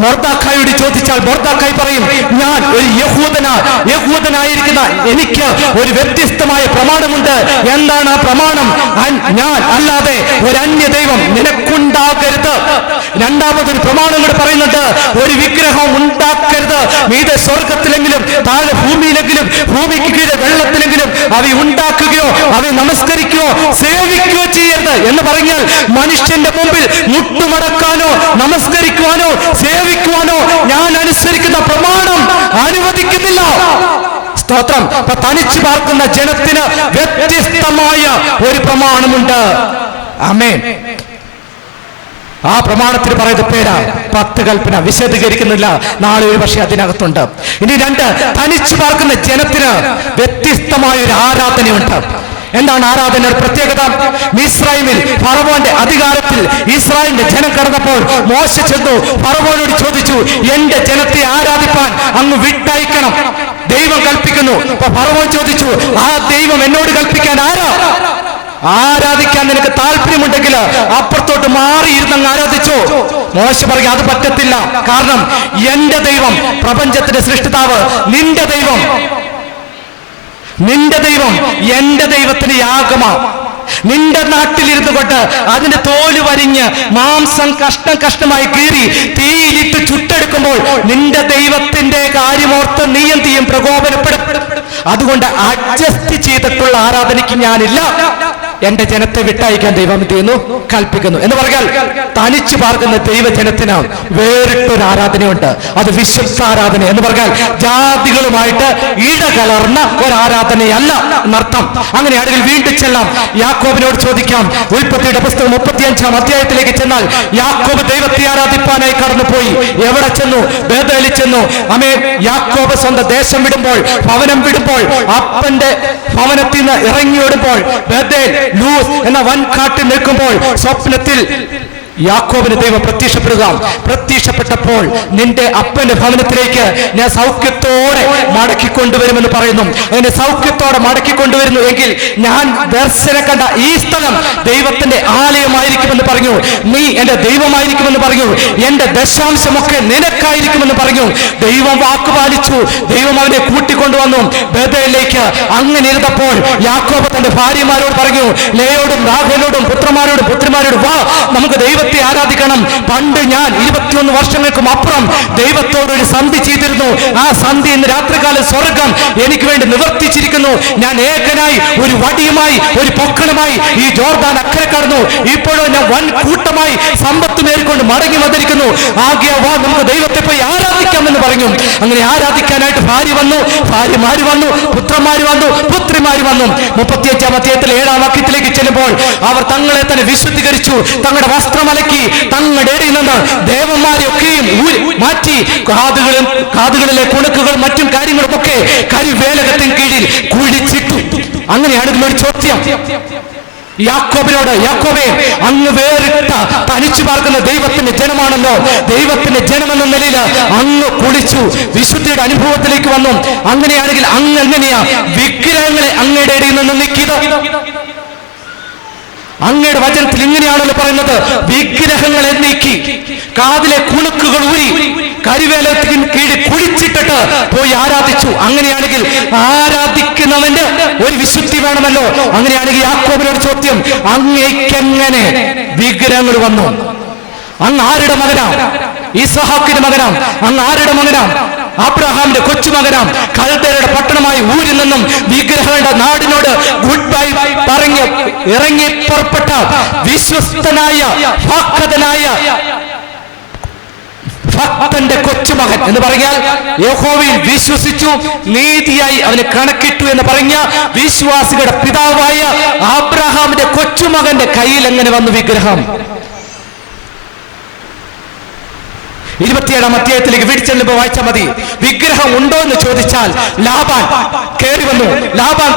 മൊർദെഖായിയോട് ചോദിച്ചാൽ മൊർദെഖായി പറയും, ഞാൻ ഒരു യഹൂദനായിരിക്കുന്ന എനിക്ക് ഒരു വ്യത്യസ്തമായ പ്രമാണമുണ്ട്. എന്താണ് ആ പ്രമാണം? ഞാൻ അല്ലാതെ ഒരു അന്യ ദൈവം നിനക്കുണ്ടാകരുത്. രണ്ടാമതൊരു പ്രമാണം കൂടെ പറയുന്നുണ്ട്, ഒരു വിഗ്രഹം ഉണ്ടാക്കരുത്. മീതെ സ്വർഗത്തിലെങ്കിലും താഴെ ഭൂമിയിലെങ്കിലും ഭൂമിക്ക് കീഴെ വെള്ളത്തിലെങ്കിലും അവ ഉണ്ടാക്കുകയോ അവ നമസ്കരിക്കുകയോ സേവിക്കുകയോ ചെയ്യരുത്. എന്ന് പറഞ്ഞാൽ മനുഷ്യന്റെ മുമ്പിൽ മുട്ടുമടക്കാനോ നമസ്കരിക്കുവാനോ സേവിക്കുവാനോ ഞാൻ അനുസരിക്കുന്ന പ്രമാണം അനുവദിക്കുന്നില്ല. സ്തോത്രം. തനിച്ചു പാർക്കുന്ന ജനത്തിന് വ്യത്യസ്തമായ ഒരു പ്രമാണമുണ്ട്. ആമേൻ. ആ പ്രമാണത്തിന് പറയുന്ന പേരാ 10 കൽപ്പന. വിശദീകരിക്കുന്നില്ല, നാളെ ഒരു പക്ഷേ അതിനകത്തുണ്ട്. ഇനി 2, തനിച്ചു പാർക്കുന്ന ജനത്തിന് വ്യത്യസ്തമായ ഒരു ആരാധനയുണ്ട്. എന്താണ് ആരാധനയുടെ പ്രത്യേകത? മിസ്രൈമിൽ ഫറവോന്റെ അധികാരത്തിൽ ഇസ്രായേലിന്റെ ജനം കടന്നപ്പോൾ മോശ ചെന്നു ഫറവോനോട് ചോദിച്ചു, എന്റെ ജനത്തെ ആരാധിപ്പാൻ അങ്ങ് വിട്ടയക്കണം, ദൈവം കൽപ്പിക്കുന്നു. അപ്പൊ ഫറവോൻ ചോദിച്ചു, ആ ദൈവം എന്നോട് കൽപ്പിക്കാൻ ആരാ? ആരാധിക്കാൻ നിനക്ക് താല്പര്യമുണ്ടെങ്കിൽ അപ്പുറത്തോട്ട് മാറിയിരുന്നങ്ങ് ആരാധിച്ചോ. മോശ പറഞ്ഞു, അത് പറ്റത്തില്ല. കാരണം എന്റെ ദൈവം പ്രപഞ്ചത്തിന്റെ സൃഷ്ടിതാവ്, നിന്റെ ദൈവം എന്റെ ദൈവത്തിന് യാഗമാ. നിന്റെ നാട്ടിലിരുന്നു കൊണ്ട് അതിന്റെ തോല് വരിഞ്ഞ് മാംസം കഷ്ണമായി കീറി തീയിലിട്ട് ചുട്ടെടുക്കുമ്പോൾ നിന്റെ ദൈവത്തിന്റെ കാര്യമോർത്ത് നീ എന്ത് ചെയ്യും? പ്രകോപനപ്പെടും. അതുകൊണ്ട് അഡ്ജസ്റ്റ് ചെയ്തിട്ടുള്ള ആരാധനയ്ക്ക് ഞാനില്ല. എന്റെ ജനത്തെ വിട്ടയക്കാൻ ദൈവം ചെയ്യുന്നു, കൽപ്പിക്കുന്നു. എന്ന് പറഞ്ഞാൽ തനിച്ചു പാർക്കുന്ന ദൈവജനത്തിന് വേറിട്ടൊരു ആരാധനയുണ്ട്. അത് വിശ്വസ്ത ആരാധന. എന്ന് പറഞ്ഞാൽ ജാതികളുമായിട്ട് ഇടകലർന്ന ഒരു ആരാധനയല്ല എന്നർത്ഥം. അങ്ങനെയാണെങ്കിൽ വീണ്ടും ചെല്ലാം, യാക്കോബിനോട് ചോദിക്കാം. ഉൽപ്പത്തിയുടെ പുസ്തകം 35-ാം അധ്യായത്തിലേക്ക് ചെന്നാൽ യാക്കോബ് ദൈവത്തെ ആരാധിപ്പാനായി കടന്നുപോയി. എവിടെ ചെന്നു? ബേഥേലിൽ ചെന്നു. യാക്കോബ് സ്വന്തം ദേശം വിടുമ്പോൾ, ഭവനം വിടുമ്പോൾ, അപ്പന്റെ ഭവനത്തിൽ നിന്ന് ഇറങ്ങിയോടുമ്പോൾ ബേഥേൽ ലൂസ് എന്ന വൻകാട്ടിൽ നിൽക്കുമ്പോൾ സ്വപ്നത്തിൽ യാക്കോബിന് ദൈവം പ്രത്യക്ഷപ്പെട്ടപ്പോൾ നിന്റെ അപ്പന്റെ ഭവനത്തിലേക്ക് ഞാൻ സൗഖ്യത്തോടെ മടക്കിക്കൊണ്ടുവരുമെന്ന് പറയുന്നു. അങ്ങനെ സൗഖ്യത്തോടെ മടക്കിക്കൊണ്ടുവരുന്നു എങ്കിൽ ഞാൻ ദർശനം കണ്ട ഈ സ്ഥലം ദൈവത്തിന്റെ ആലയമായിരിക്കുമെന്ന് പറഞ്ഞു. നീ എന്റെ ദൈവമായിരിക്കുമെന്ന് പറഞ്ഞു. എന്റെ ദശാംശമൊക്കെ നിനക്കായിരിക്കുമെന്ന് പറഞ്ഞു. ദൈവം വാക്കുപാലിച്ചു. ദൈവം അവനെ കൂട്ടിക്കൊണ്ടുവന്നു ബേഥേലിലേക്ക്. അങ്ങനെ ഇരുന്നപ്പോൾ യാക്കോബ് തന്റെ ഭാര്യമാരോട് പറഞ്ഞു, ലേയോടും റാഹേലോടും പുത്രന്മാരോടും പുത്രിമാരോടും, വാ നമുക്ക് ദൈവത്തെ ദൈവത്തെ ആരാധിക്കണം. പണ്ട് ഞാൻ 21 വർഷങ്ങൾക്കും അപ്പുറം ദൈവത്തോടൊരു സന്ധി ചെയ്തിരുന്നു. ആ സന്ധി ഇന്ന് രാത്രികാലം സ്വർഗം എനിക്ക് വേണ്ടി നിവർത്തിച്ചിരിക്കുന്നു. ഞാൻ ഏകനായി ഒരു വടിയുമായി ഒരു പൊക്കളുമായി ഈ ജോർദാൻ അക്കരെ കടന്നു. ഇപ്പോഴും ഞാൻ വൻ കൂട്ടമായി സമ്പത്ത് മേൽക്കൊണ്ട് മടങ്ങി വന്നിരിക്കുന്നു. ആകെയാ നമുക്ക് ദൈവത്തെ പോയി ആരാധിക്കാമെന്ന് പറഞ്ഞു. അങ്ങനെ ആരാധിക്കാനായിട്ട് ഭാര്യമാര് വന്നു, പുത്രന്മാര് വന്നു, പുത്രിമാര് വന്നു. 35-ാം അധ്യായത്തിൽ 7-ാം വാക്യത്തിലേക്ക് ചെല്ലുമ്പോൾ അവർ തങ്ങളെ തന്നെ വിശുദ്ധീകരിച്ചു. തങ്ങളുടെ വസ്ത്രമലക്കി തങ്ങളുടെ ഇടയിൽ നിന്ന് ദേവന്മാരെയൊക്കെയും മാറ്റി കാതുകളിലെ കുണുക്കുകൾ മറ്റും കാര്യങ്ങളൊക്കെ കരിവേലകത്തിന് കീഴിൽ കുഴിച്ചിട്ടു. അങ്ങനെയാണ് ഇതിനൊരു ചോദ്യം. യാക്കോബിനോട്, യാക്കോബേ, അങ്ങ് വേറിട്ട തനിച്ചു പാർക്കുന്ന ദൈവത്തിന്റെ ജനമാണല്ലോ. ദൈവത്തിന്റെ ജനമെന്ന നിലയിൽ അങ്ങ് കുളിച്ചു വിശുദ്ധിയുടെ അനുഭവത്തിലേക്ക് വന്നു. അങ്ങനെയാണെങ്കിൽ അങ്ങ് എങ്ങനെയാ വിഗ്രഹങ്ങളെ അങ്ങയുടെ ഇടയിൽ നിന്ന് നീക്കിയത്? അങ്ങയുടെ വചനത്തിൽ ഇങ്ങനെയാണല്ലോ പറയുന്നത്, വിഗ്രഹങ്ങളെ നീക്കി കാതിലെ കുണുക്കുകൾ ഊരി കരിവേലത്തിന് കീഴിൽ കുഴിച്ചിട്ടിട്ട് പോയി ആരാധിച്ചു. അങ്ങനെയാണെങ്കിൽ ആരാധിക്കുന്നവന്റെ ഒരു വിശുദ്ധി വേണമല്ലോ. അങ്ങനെയാണെങ്കിൽ യാക്കോബിനോട് ചോദ്യം, അങ്ങേക്കെങ്ങനെ വിഗ്രഹങ്ങൾ വന്നു? അങ്ങ് ആരുടെ മകനാം? ഇസ്ഹാക്കിന്റെ മകനാം. അങ്ങ് ആരുടെ മകനാം? അബ്രഹാമിന്റെ കൊച്ചുമകനാം. കൽദയരുടെ പട്ടണമായി ഊരിൽ നിന്നും വിഗ്രഹങ്ങളുടെ നാടിനോട് ഗുഡ് ബൈ പറഞ്ഞ് ഇറങ്ങി പുറപ്പെട്ട വിശ്വസ്തനായ ഭക്തന്റെ കൊച്ചുമകൻ എന്ന് പറഞ്ഞാൽ യഹോവയിൽ വിശ്വസിച്ചു, നീതിയായി അവന് കണക്കിട്ടു എന്ന് പറഞ്ഞ വിശ്വാസികളുടെ പിതാവായ അബ്രഹാമിന്റെ കൊച്ചുമകന്റെ കയ്യിൽ എങ്ങനെ വന്നു വിഗ്രഹം? 27-ാം അധ്യായത്തിലേക്ക് വിടിച്ചെല്ലുമ്പോൾ വായിച്ചാൽ മതി. വിഗ്രഹം ഉണ്ടോ എന്ന് ചോദിച്ചാൽ ലാബാൻ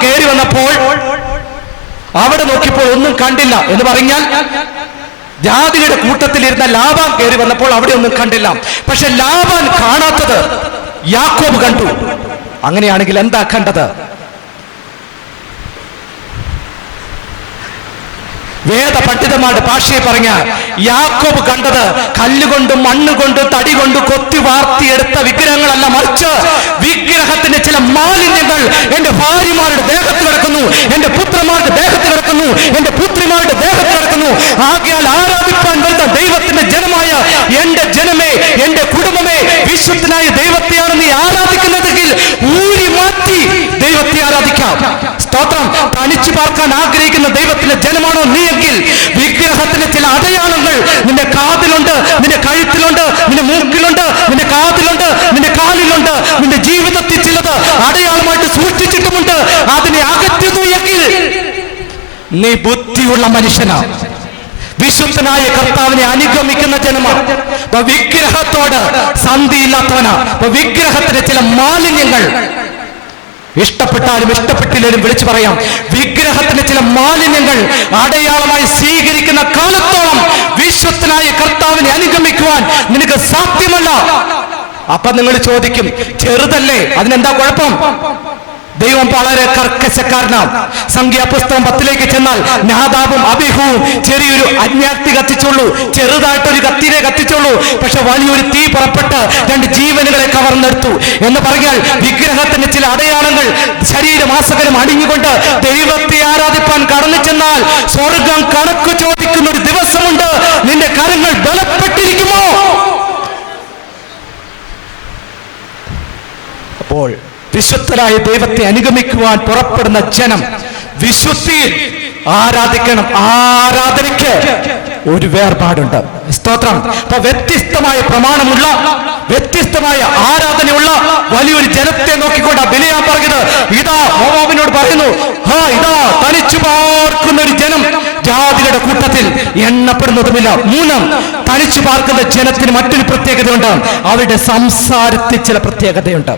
കയറി വന്നപ്പോൾ അവിടെ നോക്കിയപ്പോൾ ഒന്നും കണ്ടില്ല എന്ന് പറഞ്ഞാൽ ജാതികളുടെ കൂട്ടത്തിലിരുന്ന ലാബാൻ കയറി വന്നപ്പോൾ അവിടെ ഒന്നും കണ്ടില്ല. പക്ഷെ ലാബാൻ കാണാത്തത് യാക്കോബ് കണ്ടു. അങ്ങനെയാണെങ്കിൽ എന്താ കണ്ടത്? വേദ പണ്ഡിതന്മാരുടെ ഭാഷയെ പറഞ്ഞ യാക്കോബ് കണ്ടത് കല്ലുകൊണ്ടും മണ്ണുകൊണ്ടും തടി കൊണ്ട് കൊത്തി വാർത്തിയെടുത്ത വിഗ്രഹങ്ങളല്ല, മറിച്ച് വിഗ്രഹത്തിന്റെ ചില മാലിന്യങ്ങൾ എന്റെ ഭാര്യമാരുടെ ദേഹത്ത് കിടക്കുന്നു, എന്റെ പുത്രന്മാരുടെ ദേഹത്ത് കിടക്കുന്നു, എന്റെ പുത്രിമാരുടെ ദേഹത്ത് കിടക്കുന്നു. ആകയാൽ ആരാധിപ്പാൻ വരുന്ന ദൈവത്തിന്റെ ജനമായ എന്റെ ജനമേ, എന്റെ കുടുംബമേ, വിശുദ്ധനായ ദൈവത്തെയാണ് നീ ആരാധിക്കുന്നതെങ്കിൽ ഊരി മാറ്റി ദൈവത്തെ ആരാധിക്കാം. സ്തോത്രം. തനിച്ചു പാർക്കാൻ ആഗ്രഹിക്കുന്ന ദൈവത്തിന്റെ ജനമാണോ നീ എങ്കിൽ വിഗ്രഹത്തിന് ചില അടയാളങ്ങൾ നിന്റെ കാതിലുണ്ട്, നിന്റെ കഴുത്തിലുണ്ട്, നിന്റെ മൂക്കിലുണ്ട്, നിന്റെ കാതിലുണ്ട്, നിന്റെ കാലിലുണ്ട്, നിന്റെ ജീവിതത്തിൽ ചിലത് അടയാളമായിട്ട് സൂക്ഷിച്ചിട്ടുമുണ്ട്. അതിനെ അകറ്റുന്നു എങ്കിൽ നീ ബുദ്ധിയുള്ള മനുഷ്യനാണ്, വിശുദ്ധനായ കർത്താവിനെ അനുഗമിക്കുന്ന ജനമാണ്. വിഗ്രഹത്തോട് സന്ധിയില്ലാത്തവനാ. വിഗ്രഹത്തിന് ചില മാലിന്യങ്ങൾ ഇഷ്ടപ്പെട്ടാലും ഇഷ്ടപ്പെട്ടില്ലേലും വിളിച്ചു പറയാം. വിഗ്രഹത്തിന് ചില മാലിന്യങ്ങൾ അടയാളമായി സ്വീകരിക്കുന്ന കാലത്തോളം വിശ്വസ്തനായ കർത്താവിനെ അനുഗമിക്കുവാൻ നിനക്ക് സാധ്യമല്ല. അപ്പൊ നിങ്ങൾ ചോദിക്കും, ചെറുതല്ലേ, അതിനെന്താ കുഴപ്പം? ദൈവം വളരെ കർക്കശക്കാരനാണ്. സംഖ്യാപുസ്തകം 10 ചെന്നാൽ നാദാബും അബീഹുവും ചെറിയൊരു അജ്ഞാത്തി കത്തിച്ചുള്ളൂ, ചെറുതായിട്ടൊരു കത്തിനെ കത്തിച്ചുള്ളൂ. പക്ഷെ വലിയൊരു തീ പുറപ്പെട്ട് 2 ജീവനുകളെ കവർന്നെടുത്തു എന്ന് പറഞ്ഞാൽ വിഗ്രഹത്തിന്റെ ചില അടയാളങ്ങൾ ശരീരമാസകരം അണിഞ്ഞുകൊണ്ട് ദൈവത്തെ ആരാധിപ്പാൻ കടന്നു ചെന്നാൽ സ്വർഗം കണക്ക് ചോദിക്കുന്ന ഒരു ദിവസമുണ്ട്. നിന്റെ കരങ്ങൾ ബലപ്പെട്ടിരിക്കുമോ? അപ്പോൾ വിശുദ്ധരായ ദൈവത്തെ അനുഗമിക്കുവാൻ പുറപ്പെടുന്ന ജനം വിശുദ്ധിയിൽ ആരാധിക്കണം. ആരാധനയ്ക്ക് ഒരു വേർപാടുണ്ട്. സ്തോത്രം. അപ്പൊ വ്യത്യസ്തമായ പ്രമാണമുള്ള, വ്യത്യസ്തമായ ആരാധനയുള്ള വലിയൊരു ജനത്തെ നോക്കിക്കൊണ്ട് ബിലെയാം പറഞ്ഞത്, ഇതാ മോവാബിനോട് പറയുന്നു, ഇതാ തനിച്ചു പാർക്കുന്ന ഒരു ജനം ജാതികളുടെ കൂട്ടത്തിൽ എണ്ണപ്പെടുന്നതുമില്ല. 3, തനിച്ചു പാർക്കുന്ന ജനത്തിന് മറ്റൊരു പ്രത്യേകതയുണ്ട്, അവരുടെ സംസാരത്തിൽ ചില പ്രത്യേകതയുണ്ട്.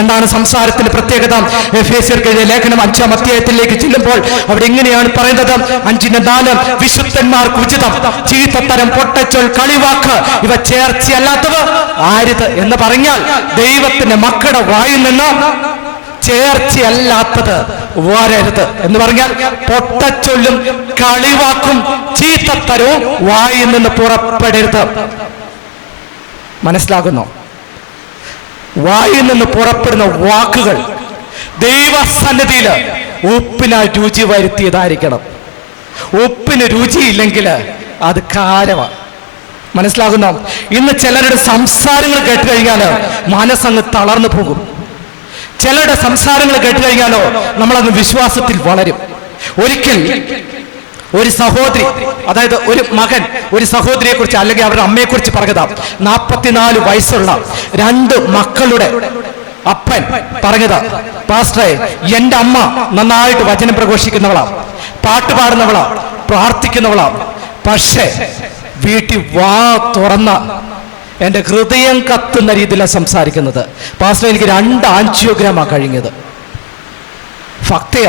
എന്താണ് സംസാരത്തിന്റെ പ്രത്യേകത? എഫേസ്യർക്ക് എഴുതിയ ലേഖനം 5-ാം അധ്യായത്തിലേക്ക് ചെല്ലുമ്പോൾ അവിടെ ഇങ്ങനെയാണ് പറയുന്നത്, 5:4, വിശുദ്ധന്മാർക്ക് ഉചിതം ചീത്തത്തരം, പൊട്ടച്ചൊൽ, കളിവാക്ക് ഇവ ചേർച്ചയല്ലാത്തവ ആരുത് എന്ന് പറഞ്ഞാൽ ദൈവത്തിന്റെ മക്കളുടെ വായിൽ നിന്ന് ചേർച്ചയല്ലാത്തത് വരരുത് എന്ന് പറഞ്ഞാൽ പൊട്ടച്ചൊല്ലും കളിവാക്കും ചീത്തത്തരവും വായിൽ നിന്ന് പുറപ്പെടരുത്. മനസ്സിലാകുന്നു? വായിൽ നിന്ന് പുറപ്പെടുന്ന വാക്കുകൾ ദൈവസന്നിധിയിൽ ഉപ്പിനായി രുചി വരുത്തിയതായിരിക്കണം. ഉപ്പിന് രുചിയില്ലെങ്കിൽ അത് കാരമാണ്. മനസ്സിലാകുന്നോ? ഇന്ന് ചിലരുടെ സംസാരങ്ങൾ കേട്ട് കഴിഞ്ഞാൽ മനസ്സങ്ങ് തളർന്നു പോകും. ചിലരുടെ സംസാരങ്ങൾ കേട്ട് കഴിഞ്ഞാലോ നമ്മളങ്ങ് വിശ്വാസത്തിൽ വളരും. ഒരിക്കൽ ഒരു സഹോദരി, അതായത് ഒരു മകൻ ഒരു സഹോദരിയെ കുറിച്ച് അല്ലെങ്കിൽ അവരുടെ അമ്മയെ കുറിച്ച് പറഞ്ഞതാ. 44 വയസ്സുള്ള 2 മക്കളുടെ അപ്പൻ പറഞ്ഞത്, പാസ്റ്ററെ, എൻ്റെ അമ്മ നന്നായിട്ട് വചനം പ്രഘോഷിക്കുന്നവളാ, പാട്ട് പാടുന്നവളാ, പ്രാർത്ഥിക്കുന്നവളാ, പക്ഷേ വീട്ടിൽ വാ തുറന്ന എൻ്റെ ഹൃദയം കത്തുന്ന രീതിയിലാണ് സംസാരിക്കുന്നത്. പാസ്റ്റർ, എനിക്ക് 2 ആൻജിയോഗ്രാമാണ് കഴിഞ്ഞത്. ഫക്തയ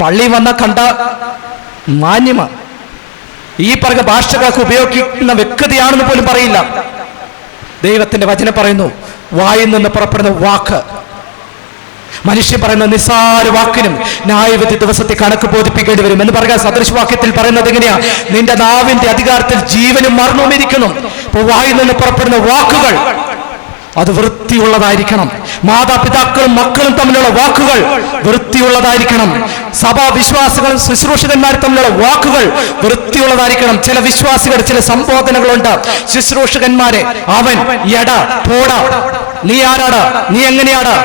പള്ളി വന്ന കണ്ട മാന്യമ, ഈ പറഞ്ഞ ഭാഷകളൊക്കെ ഉപയോഗിക്കുന്ന വ്യക്തിയാണെന്ന് പോലും പറയില്ല. ദൈവത്തിന്റെ വചനം പറയുന്നു, വായിൽ നിന്ന് പുറപ്പെടുന്ന വാക്ക്, മനുഷ്യൻ പറയുന്ന നിസ്സാര വാക്കിനും ന്യായവിധി ദിവസത്തെ കണക്ക് ബോധിപ്പിക്കേണ്ടി വരും എന്ന് പറയുക. സദൃശവാക്യത്തിൽ പറയുന്നത് എങ്ങനെയാ? നിന്റെ നാവിന്റെ അധികാരത്തിൽ ജീവനും മരണവും ഇരിക്കുന്നു. അപ്പോൾ വായിൽ നിന്ന് പുറപ്പെടുന്ന വാക്കുകൾ അത് വൃത്തിയുള്ളതായിരിക്കണം. മാതാപിതാക്കളും മക്കളും തമ്മിലുള്ള വാക്കുകൾ വൃത്തിയുള്ളതായിരിക്കണം. സഭാ വിശ്വാസികളും ശുശ്രൂഷകന്മാരും തമ്മിലുള്ള വാക്കുകൾ വൃത്തിയുള്ളതായിരിക്കണം. ചില വിശ്വാസികൾ ചില സംബോധനകളുണ്ട് ശുശ്രൂഷകന്മാരെ. അവൻ, എടാ, പോടാ, നീ ആരാടാ, നീ എങ്ങനെയാടാ.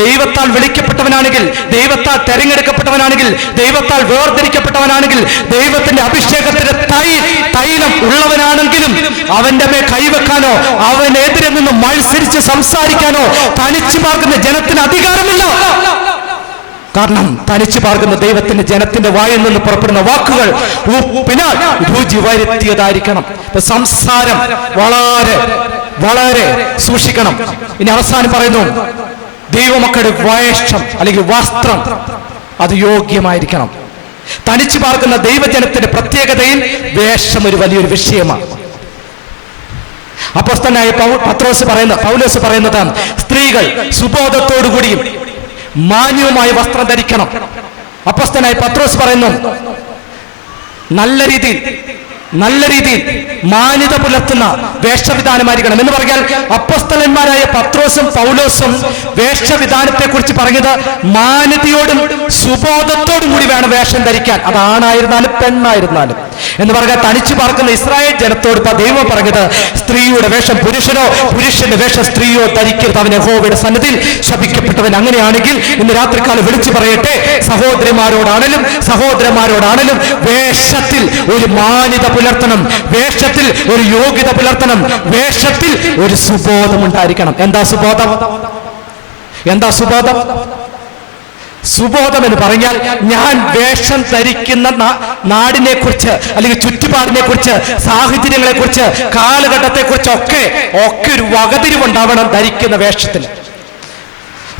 ദൈവത്താൽ വിളിക്കപ്പെട്ടവനാണെങ്കിൽ, ദൈവത്താൽ തെരഞ്ഞെടുക്കപ്പെട്ടവനാണെങ്കിൽ, ദൈവത്താൽ വേർതിരിക്കപ്പെട്ടവനാണെങ്കിൽ, ദൈവത്തിന്റെ അഭിഷേകത്തിന്റെ തൈലം ഉള്ളവനാണെങ്കിലും അവന്റെ മേൽ കൈവെക്കാനോ അവനെതിരെ നിന്ന് മത്സരിച്ച് സംസാരിക്കാനോ തനിച്ചു പാർക്കുന്ന ജനത്തിന് അധികാരമില്ല. കാരണം തനിച്ചു പാർക്കുന്ന ദൈവത്തിന്റെ ജനത്തിന്റെ വായിൽ നിന്ന് പുറപ്പെടുന്ന വാക്കുകൾ ഉപ്പിനാൽ രുചി വരുത്തിയതായിരിക്കണം. സംസാരം വളരെ വളരെ സൂക്ഷിക്കണം. ഇനി അവസാനം പറയുന്നു, ദൈവമക്കളുടെ വേഷം അല്ലെങ്കിൽ വസ്ത്രം അത് യോഗ്യമായിരിക്കണം. തനിച്ചു പാർക്കുന്ന ദൈവജനത്തിന്റെ പ്രത്യേകതയിൽ വേഷം ഒരു വലിയൊരു വിഷയമാണ്. അപ്പോസ്തലനായ പൗലോസ് പറയുന്നത്, സ്ത്രീകൾ സുബോധത്തോടുകൂടിയും മാന്യവുമായ വസ്ത്രം ധരിക്കണം. അപ്പോസ്തലനായ പത്രോസ് പറയുന്നു, നല്ല രീതിയിൽ മാന്യത പുലർത്തുന്ന വേഷവിധാനമായിരിക്കണം എന്ന് പറഞ്ഞാൽ അപ്പോസ്തലന്മാരായ പത്രോസും പൗലോസും വേഷവിധാനത്തെ കുറിച്ച് പറഞ്ഞത് മാന്യതയോടും സുബോധത്തോടും കൂടി വേണം വേഷം ധരിക്കാൻ. അത് ആണായിരുന്നാലും പെണ്ണായിരുന്നാലും എന്ന് പറഞ്ഞാൽ തനിച്ചു പാർക്കുന്ന ഇസ്രായേൽ ജനത്തോട് ദൈവം പറഞ്ഞത്, സ്ത്രീയുടെ വേഷം പുരുഷനോ പുരുഷന്റെ വേഷം സ്ത്രീയോ ധരിക്കരുത്, അവൻ യഹോവയുടെ സന്നിധിയിൽ ശപിക്കപ്പെട്ടവൻ. അങ്ങനെയാണെങ്കിൽ ഇന്ന് രാത്രികാലം വിളിച്ചു പറയട്ടെ, സഹോദരന്മാരോടാണേലും വേഷത്തിൽ ഒരു മാന്യത പുലർത്തണം, വേഷത്തിൽ ഒരു യോഗ്യത പുലർത്തണം, വേഷത്തിൽ ഒരു സുബോധം ഉണ്ടായിരിക്കണം. എന്താ സുബോധം? സുബോധം എന്ന് പറഞ്ഞാൽ ഞാൻ വേഷം ധരിക്കുന്ന നാടിനെ കുറിച്ച് അല്ലെങ്കിൽ ചുറ്റുപാടിനെ കുറിച്ച്, സാഹചര്യങ്ങളെ കുറിച്ച്, കാലഘട്ടത്തെ കുറിച്ച് ഒക്കെ ഒരു വകതിരിവുണ്ടാവണം ധരിക്കുന്ന വേഷത്തിന്.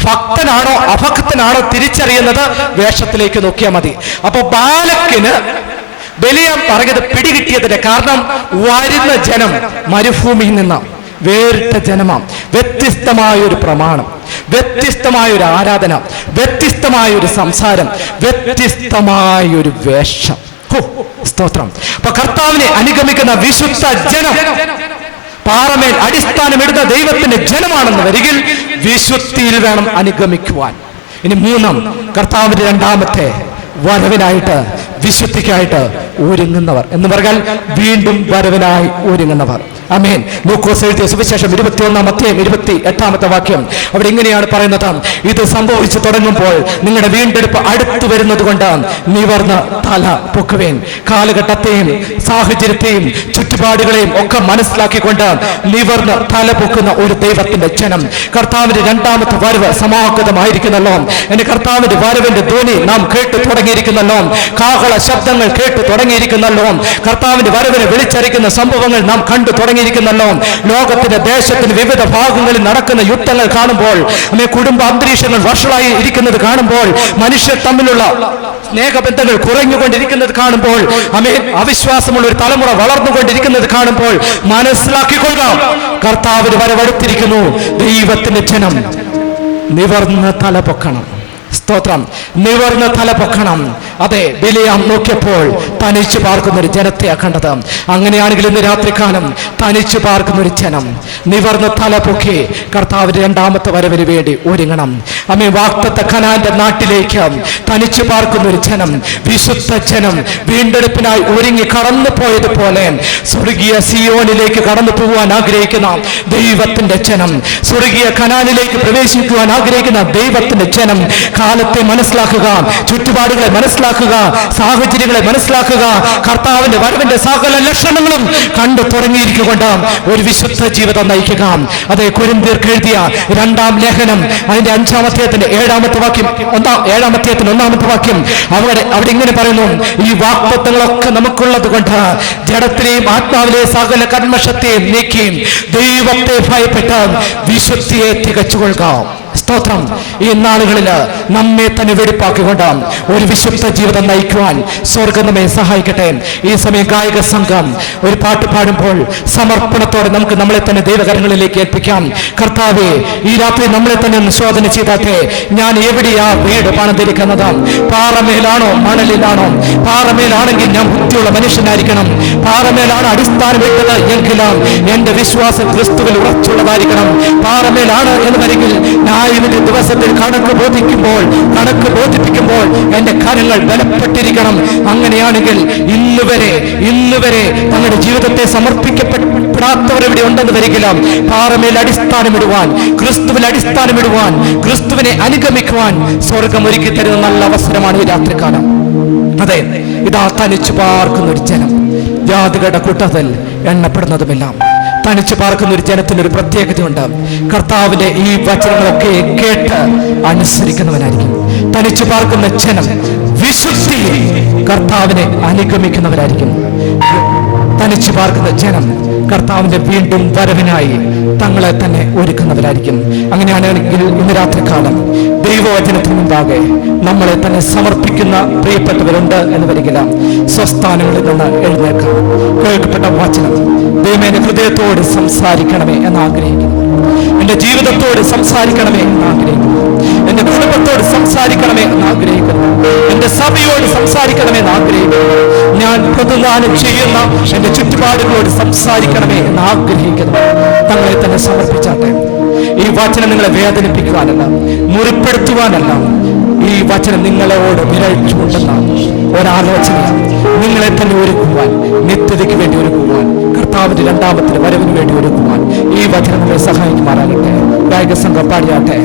ഭക്തനാണോ അഭക്തനാണോ തിരിച്ചറിയുന്നത് വേഷത്തിലേക്ക് നോക്കിയാൽ മതി. അപ്പൊ ബാലക്കിന് ബലിയാം പറഞ്ഞത് പിടികിട്ടിയതിന്റെ കാരണം വരുന്ന ജനം മരുഭൂമിയിൽ നിന്ന് വേറിട്ട ജനമാം, വ്യത്യസ്തമായൊരു പ്രമാണം, വ്യത്യസ്തമായൊരു ആരാധന, വ്യത്യസ്തമായൊരു സംസാരം, വ്യത്യസ്തമായൊരു വേഷം. സ്തോത്രം. അപ്പൊ കർത്താവിനെ അനുഗമിക്കുന്ന വിശുദ്ധ ജനം, പാറമേൽ അടിസ്ഥാനമിടുന്ന ദൈവത്തിന്റെ ജനമാണെന്ന് വരികിൽ വിശുദ്ധിയിൽ വേണം അനുഗമിക്കുവാൻ. ഇനി 3, കർത്താവിന്റെ 2ാമത്തെ വരവിനായിട്ട് വിശുദ്ധിക്കായിട്ട് ഒരുങ്ങുന്നവർ എന്ന് പറഞ്ഞാൽ വീണ്ടും വരവിനായി ഒരുങ്ങുന്നവർ. ആമേൻ. ലൂക്കോസ് എഴുതിയ സുവിശേഷം 21-ാം അധ്യായം 28-ാമത്തെ വാക്യം അവിടെ ഇങ്ങനെയാണ് പറയുന്നത്, ഇത് സംഭവിച്ചു തുടങ്ങുമ്പോൾ നിങ്ങളുടെ വീണ്ടെടുപ്പ് അടുത്തു വരുന്നത് കൊണ്ട് നിവർന്ന് തല പൊക്കുവേൻ. കാലഘട്ടത്തെയും സാഹചര്യത്തെയും ചുറ്റുപാടുകളെയും ഒക്കെ മനസ്സിലാക്കിക്കൊണ്ട് നിവർന്ന് തല പൊക്കുന്ന ഒരു ദൈവത്തിന്റെ ജനം. കർത്താവിന്റെ 2ാമത്തെ വരവ് സമാഗതമായിരിക്കുന്നല്ലോ. എന്റെ കർത്താവിന്റെ വരവിന്റെ ധ്വനി നാം കേട്ടു തുടങ്ങിയിരിക്കുന്നല്ലോ. കാഹള ശബ്ദങ്ങൾ കേട്ടു തുടങ്ങിയിരിക്കുന്നല്ലോ. കർത്താവിന്റെ വരവിനെ വിളിച്ചറിയിക്കുന്ന സംഭവങ്ങൾ നാം കണ്ടു തുടങ്ങിയിരിക്കുന്നല്ലോ. ലോകത്തിന്റെ ദേശത്തിന് വിവിധ ഭാഗങ്ങളിൽ നടക്കുന്ന യുദ്ധങ്ങൾ കാണുമ്പോൾ, കുടുംബ അന്തരീക്ഷങ്ങൾ വഷളായി ഇരിക്കുന്നത് കാണുമ്പോൾ, മനുഷ്യർ തമ്മിലുള്ള സ്നേഹബന്ധങ്ങൾ കുറഞ്ഞുകൊണ്ടിരിക്കുന്നത് കാണുമ്പോൾ, അവിശ്വാസമുള്ള ഒരു തലമുറ വളർന്നുകൊണ്ടിരിക്കുന്നത് കാണുമ്പോൾ മനസ്സിലാക്കിക്കൊള്ളുക, കർത്താവിന് വരവടുത്തിരിക്കുന്നു. ദൈവത്തിന്റെ ജനം നിവർന്ന് തല പൊക്കണം. സ്തോത്രം. നിവർന്ന് തല പൊക്കണം. അതെ, ബിലിയാം നോക്കിയപ്പോൾ തനിച്ചു പാർക്കുന്ന ഒരു ജനത്തെ കണ്ടത്. അങ്ങനെയാണെങ്കിൽ ഇന്ന് രാത്രികാലം തനിച്ചു പാർക്കുന്ന ഒരു ജനം നിവർന്ന് തല പൊക്കി കർത്താവിന്റെ രണ്ടാമത്തെ വരവിന് വേണ്ടി ഒരുങ്ങണം. അമ്മേ, വാഗ്ദത്ത കനാന്റെ നാട്ടിലേക്ക് തനിച്ചു പാർക്കുന്ന ഒരു ജനം, വിശുദ്ധ ജനം, വീണ്ടെടുപ്പിനായി ഒരുങ്ങി കടന്നു പോയതുപോലെ സ്വർഗീയ സിയോനിലേക്ക് കടന്നു പോകുവാൻ ആഗ്രഹിക്കുന്ന ദൈവത്തിന്റെ ജനം, സ്വർഗീയ കനാനിലേക്ക് പ്രവേശിക്കുവാൻ ആഗ്രഹിക്കുന്ന ദൈവത്തിന്റെ ജനം കാലത്തെ മനസ്സിലാക്കുക, ചുറ്റുപാടുകളെ മനസ്സിലാക്കുക, സാഹചര്യങ്ങളെ മനസ്സിലാക്കുക. കർത്താവിന്റെ വരവിന്റെ സകല ലക്ഷണങ്ങളും കണ്ടു തുടങ്ങിയിരിക്കൊണ്ട് ഒരു വിശുദ്ധ ജീവിതം നയിക്കുക. അതെ, കൊരിന്ത്യർക്ക് എഴുതിയ 2-ാം ലേഖനം അതിന്റെ 5-ാം അധ്യായത്തിന്റെ 7-ാമത്തെ വാക്യം, 7-ാം അധ്യായത്തിന്റെ 1-ാമത്തെ വാക്യം അവിടെ ഇങ്ങനെ പറയുന്നു: ഈ വാഗ്ദത്തങ്ങളൊക്കെ നമുക്കുള്ളത് കൊണ്ട് ജഡത്തിലെയും ആത്മാവിലെയും സകല കന്മഷത്തെയും നീക്കി ദൈവത്തെ ഭയപ്പെട്ട് വിശുദ്ധിയെ തികച്ചുകൊള്ളുക. സ്തോത്രം. ഈ നാളുകളിൽ നമ്മെ തന്നെ വെടിപ്പാക്കിക്കൊണ്ട് ഒരു വിശുദ്ധ ജീവിതം നയിക്കുവാൻ സ്വർഗം നമ്മെ സഹായിക്കട്ടെ. ഈ സമയം ഗായക സംഘം ഒരു പാട്ട് പാടുമ്പോൾ സമർപ്പണത്തോടെ നമുക്ക് നമ്മളെ തന്നെ ദൈവകരങ്ങളിലേക്ക് ഏൽപ്പിക്കാം. കർത്താവേ, ഈ രാത്രി നമ്മളെ തന്നെ ഒന്ന് ശോധന ചെയ്താട്ടെ. ഞാൻ എവിടെയാ വീട് പണിതിരിക്കുന്നത്? പാറമേലാണോ മണലിലാണോ? പാറമേലാണെങ്കിൽ ഞാൻ ബുദ്ധിയുള്ള മനുഷ്യനായിരിക്കണം. പാറമേലാണ് അടിസ്ഥാനം ഇട്ടത് എങ്കിലും എന്റെ വിശ്വാസം ക്രിസ്തുവിൽ ഉറച്ചുള്ളതായിരിക്കണം. പാറമേലാണ് എന്ന് വരെങ്കിൽ ന്യായവിധി ദിവസത്തിൽ കണക്ക് ബോധിപ്പിക്കുമ്പോൾ എന്റെ കാര്യങ്ങൾ ബലപ്പെട്ടിരിക്കണം. അങ്ങനെയാണെങ്കിൽ ഇന്നുവരെ തങ്ങളുടെ ജീവിതത്തെ സമർപ്പിക്കപ്പെടാത്തവരെവിടെ ഉണ്ടെന്ന് വരികില്ല. പാറമേൽ അടിസ്ഥാനമിടുവാൻ, ക്രിസ്തുവിൽ അടിസ്ഥാനമിടുവാൻ, ക്രിസ്തുവിനെ അനുഗമിക്കുവാൻ സ്വർഗം ഒരുക്കി തരുന്ന നല്ല അവസരമാണ് ഈ രാത്രികാലം. അതെ, ഇതാ തനിച്ചു പാർക്കുന്ന ഒരു ജനം, ജാതികളുടെ കൂട്ടത്തിൽ എണ്ണപ്പെടുന്നതുമെല്ലാം തനിച്ചു പാർക്കുന്ന ഒരു ജനത്തിന് ഒരു പ്രത്യേകതയുണ്ട്. കർത്താവിന്റെ ഈ വചനങ്ങളൊക്കെ കേട്ട് അനുസരിക്കുന്നവനായിരിക്കും. തനിച്ചു പാർക്കുന്ന ജനം വിശുദ്ധിയിൽ കർത്താവിനെ അനുഗമിക്കുന്നവരായിരിക്കും. തനിച്ചു പാർക്കുന്ന ജനം കർത്താവിന്റെ വീണ്ടും വരവിനായി തങ്ങളെ തന്നെ ഒരുക്കുന്നവരായിരിക്കും. അങ്ങനെയാണെങ്കിൽ ഇന്ന് രാത്രികാലം ദൈവവചനത്തിന് മുമ്പാകെ നമ്മളെ തന്നെ സമർപ്പിക്കുന്ന പ്രിയപ്പെട്ടവരുണ്ട് എന്ന് വരികില്ല. സ്വസ്ഥാനങ്ങളിൽ നിന്ന് എഴുന്നേൽക്കാം. കേൾക്കപ്പെട്ട വചനം ദൈവമേ ഹൃദയത്തോട് സംസാരിക്കണമേ എന്ന് ആഗ്രഹിക്കുന്നു. എന്റെ ജീവിതത്തോട് സംസാരിക്കണമേ എന്ന് ആഗ്രഹിക്കുന്നു. എന്റെ കുടുംബത്തോട് സംസാരിക്കണമേ എന്ന് ആഗ്രഹിക്കുന്നു. എന്റെ സഭയോട് സംസാരിക്കണമേ എന്ന് ആഗ്രഹിക്കുന്നു. ഞാൻ പ്രതിദാനം ചെയ്യുന്ന എന്റെ ചുറ്റുപാടുകളോട് സംസാരിക്കണമേ എന്ന് ആഗ്രഹിക്കുന്നു. തങ്ങളെ തന്നെ സമർപ്പിച്ചാട്ടെ. ഈ വചനം നിങ്ങളെ വേദനിപ്പിക്കുവാനല്ല, മുറിപ്പെടുത്തുവാനല്ല. ഈ വചനം നിങ്ങളോട് വിരഴിച്ചുകൊണ്ടെന്ന ഒരാലോചനയാണ്. നിങ്ങളെ തന്നെ ഒരുക്കുവാൻ, നിത്യതയ്ക്ക് വേണ്ടി ഒരുക്കുവാൻ, കർത്താവിന്റെ രണ്ടാമത്തെ വരവിന് വേണ്ടി ഒരുക്കുവാൻ ഈ വചനം നമ്മളെ സഹായിക്കുമാറാകട്ടെ. ഗായക സംഘം പാടിയാട്ടെ.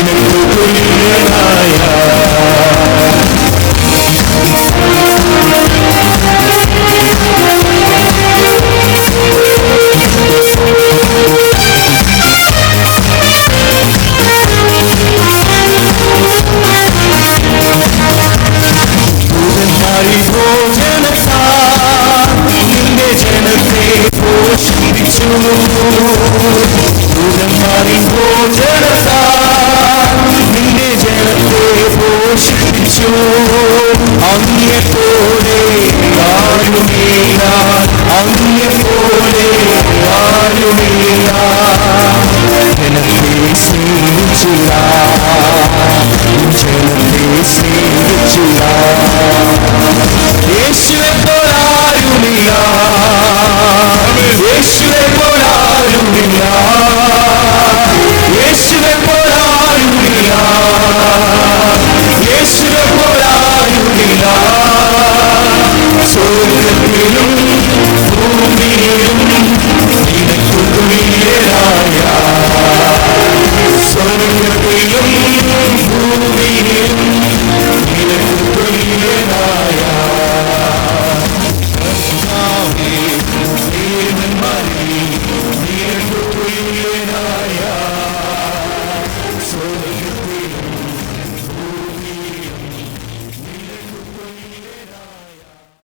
You're സാക്ഷിയാ യേശുവെ പോലാരുമില്ല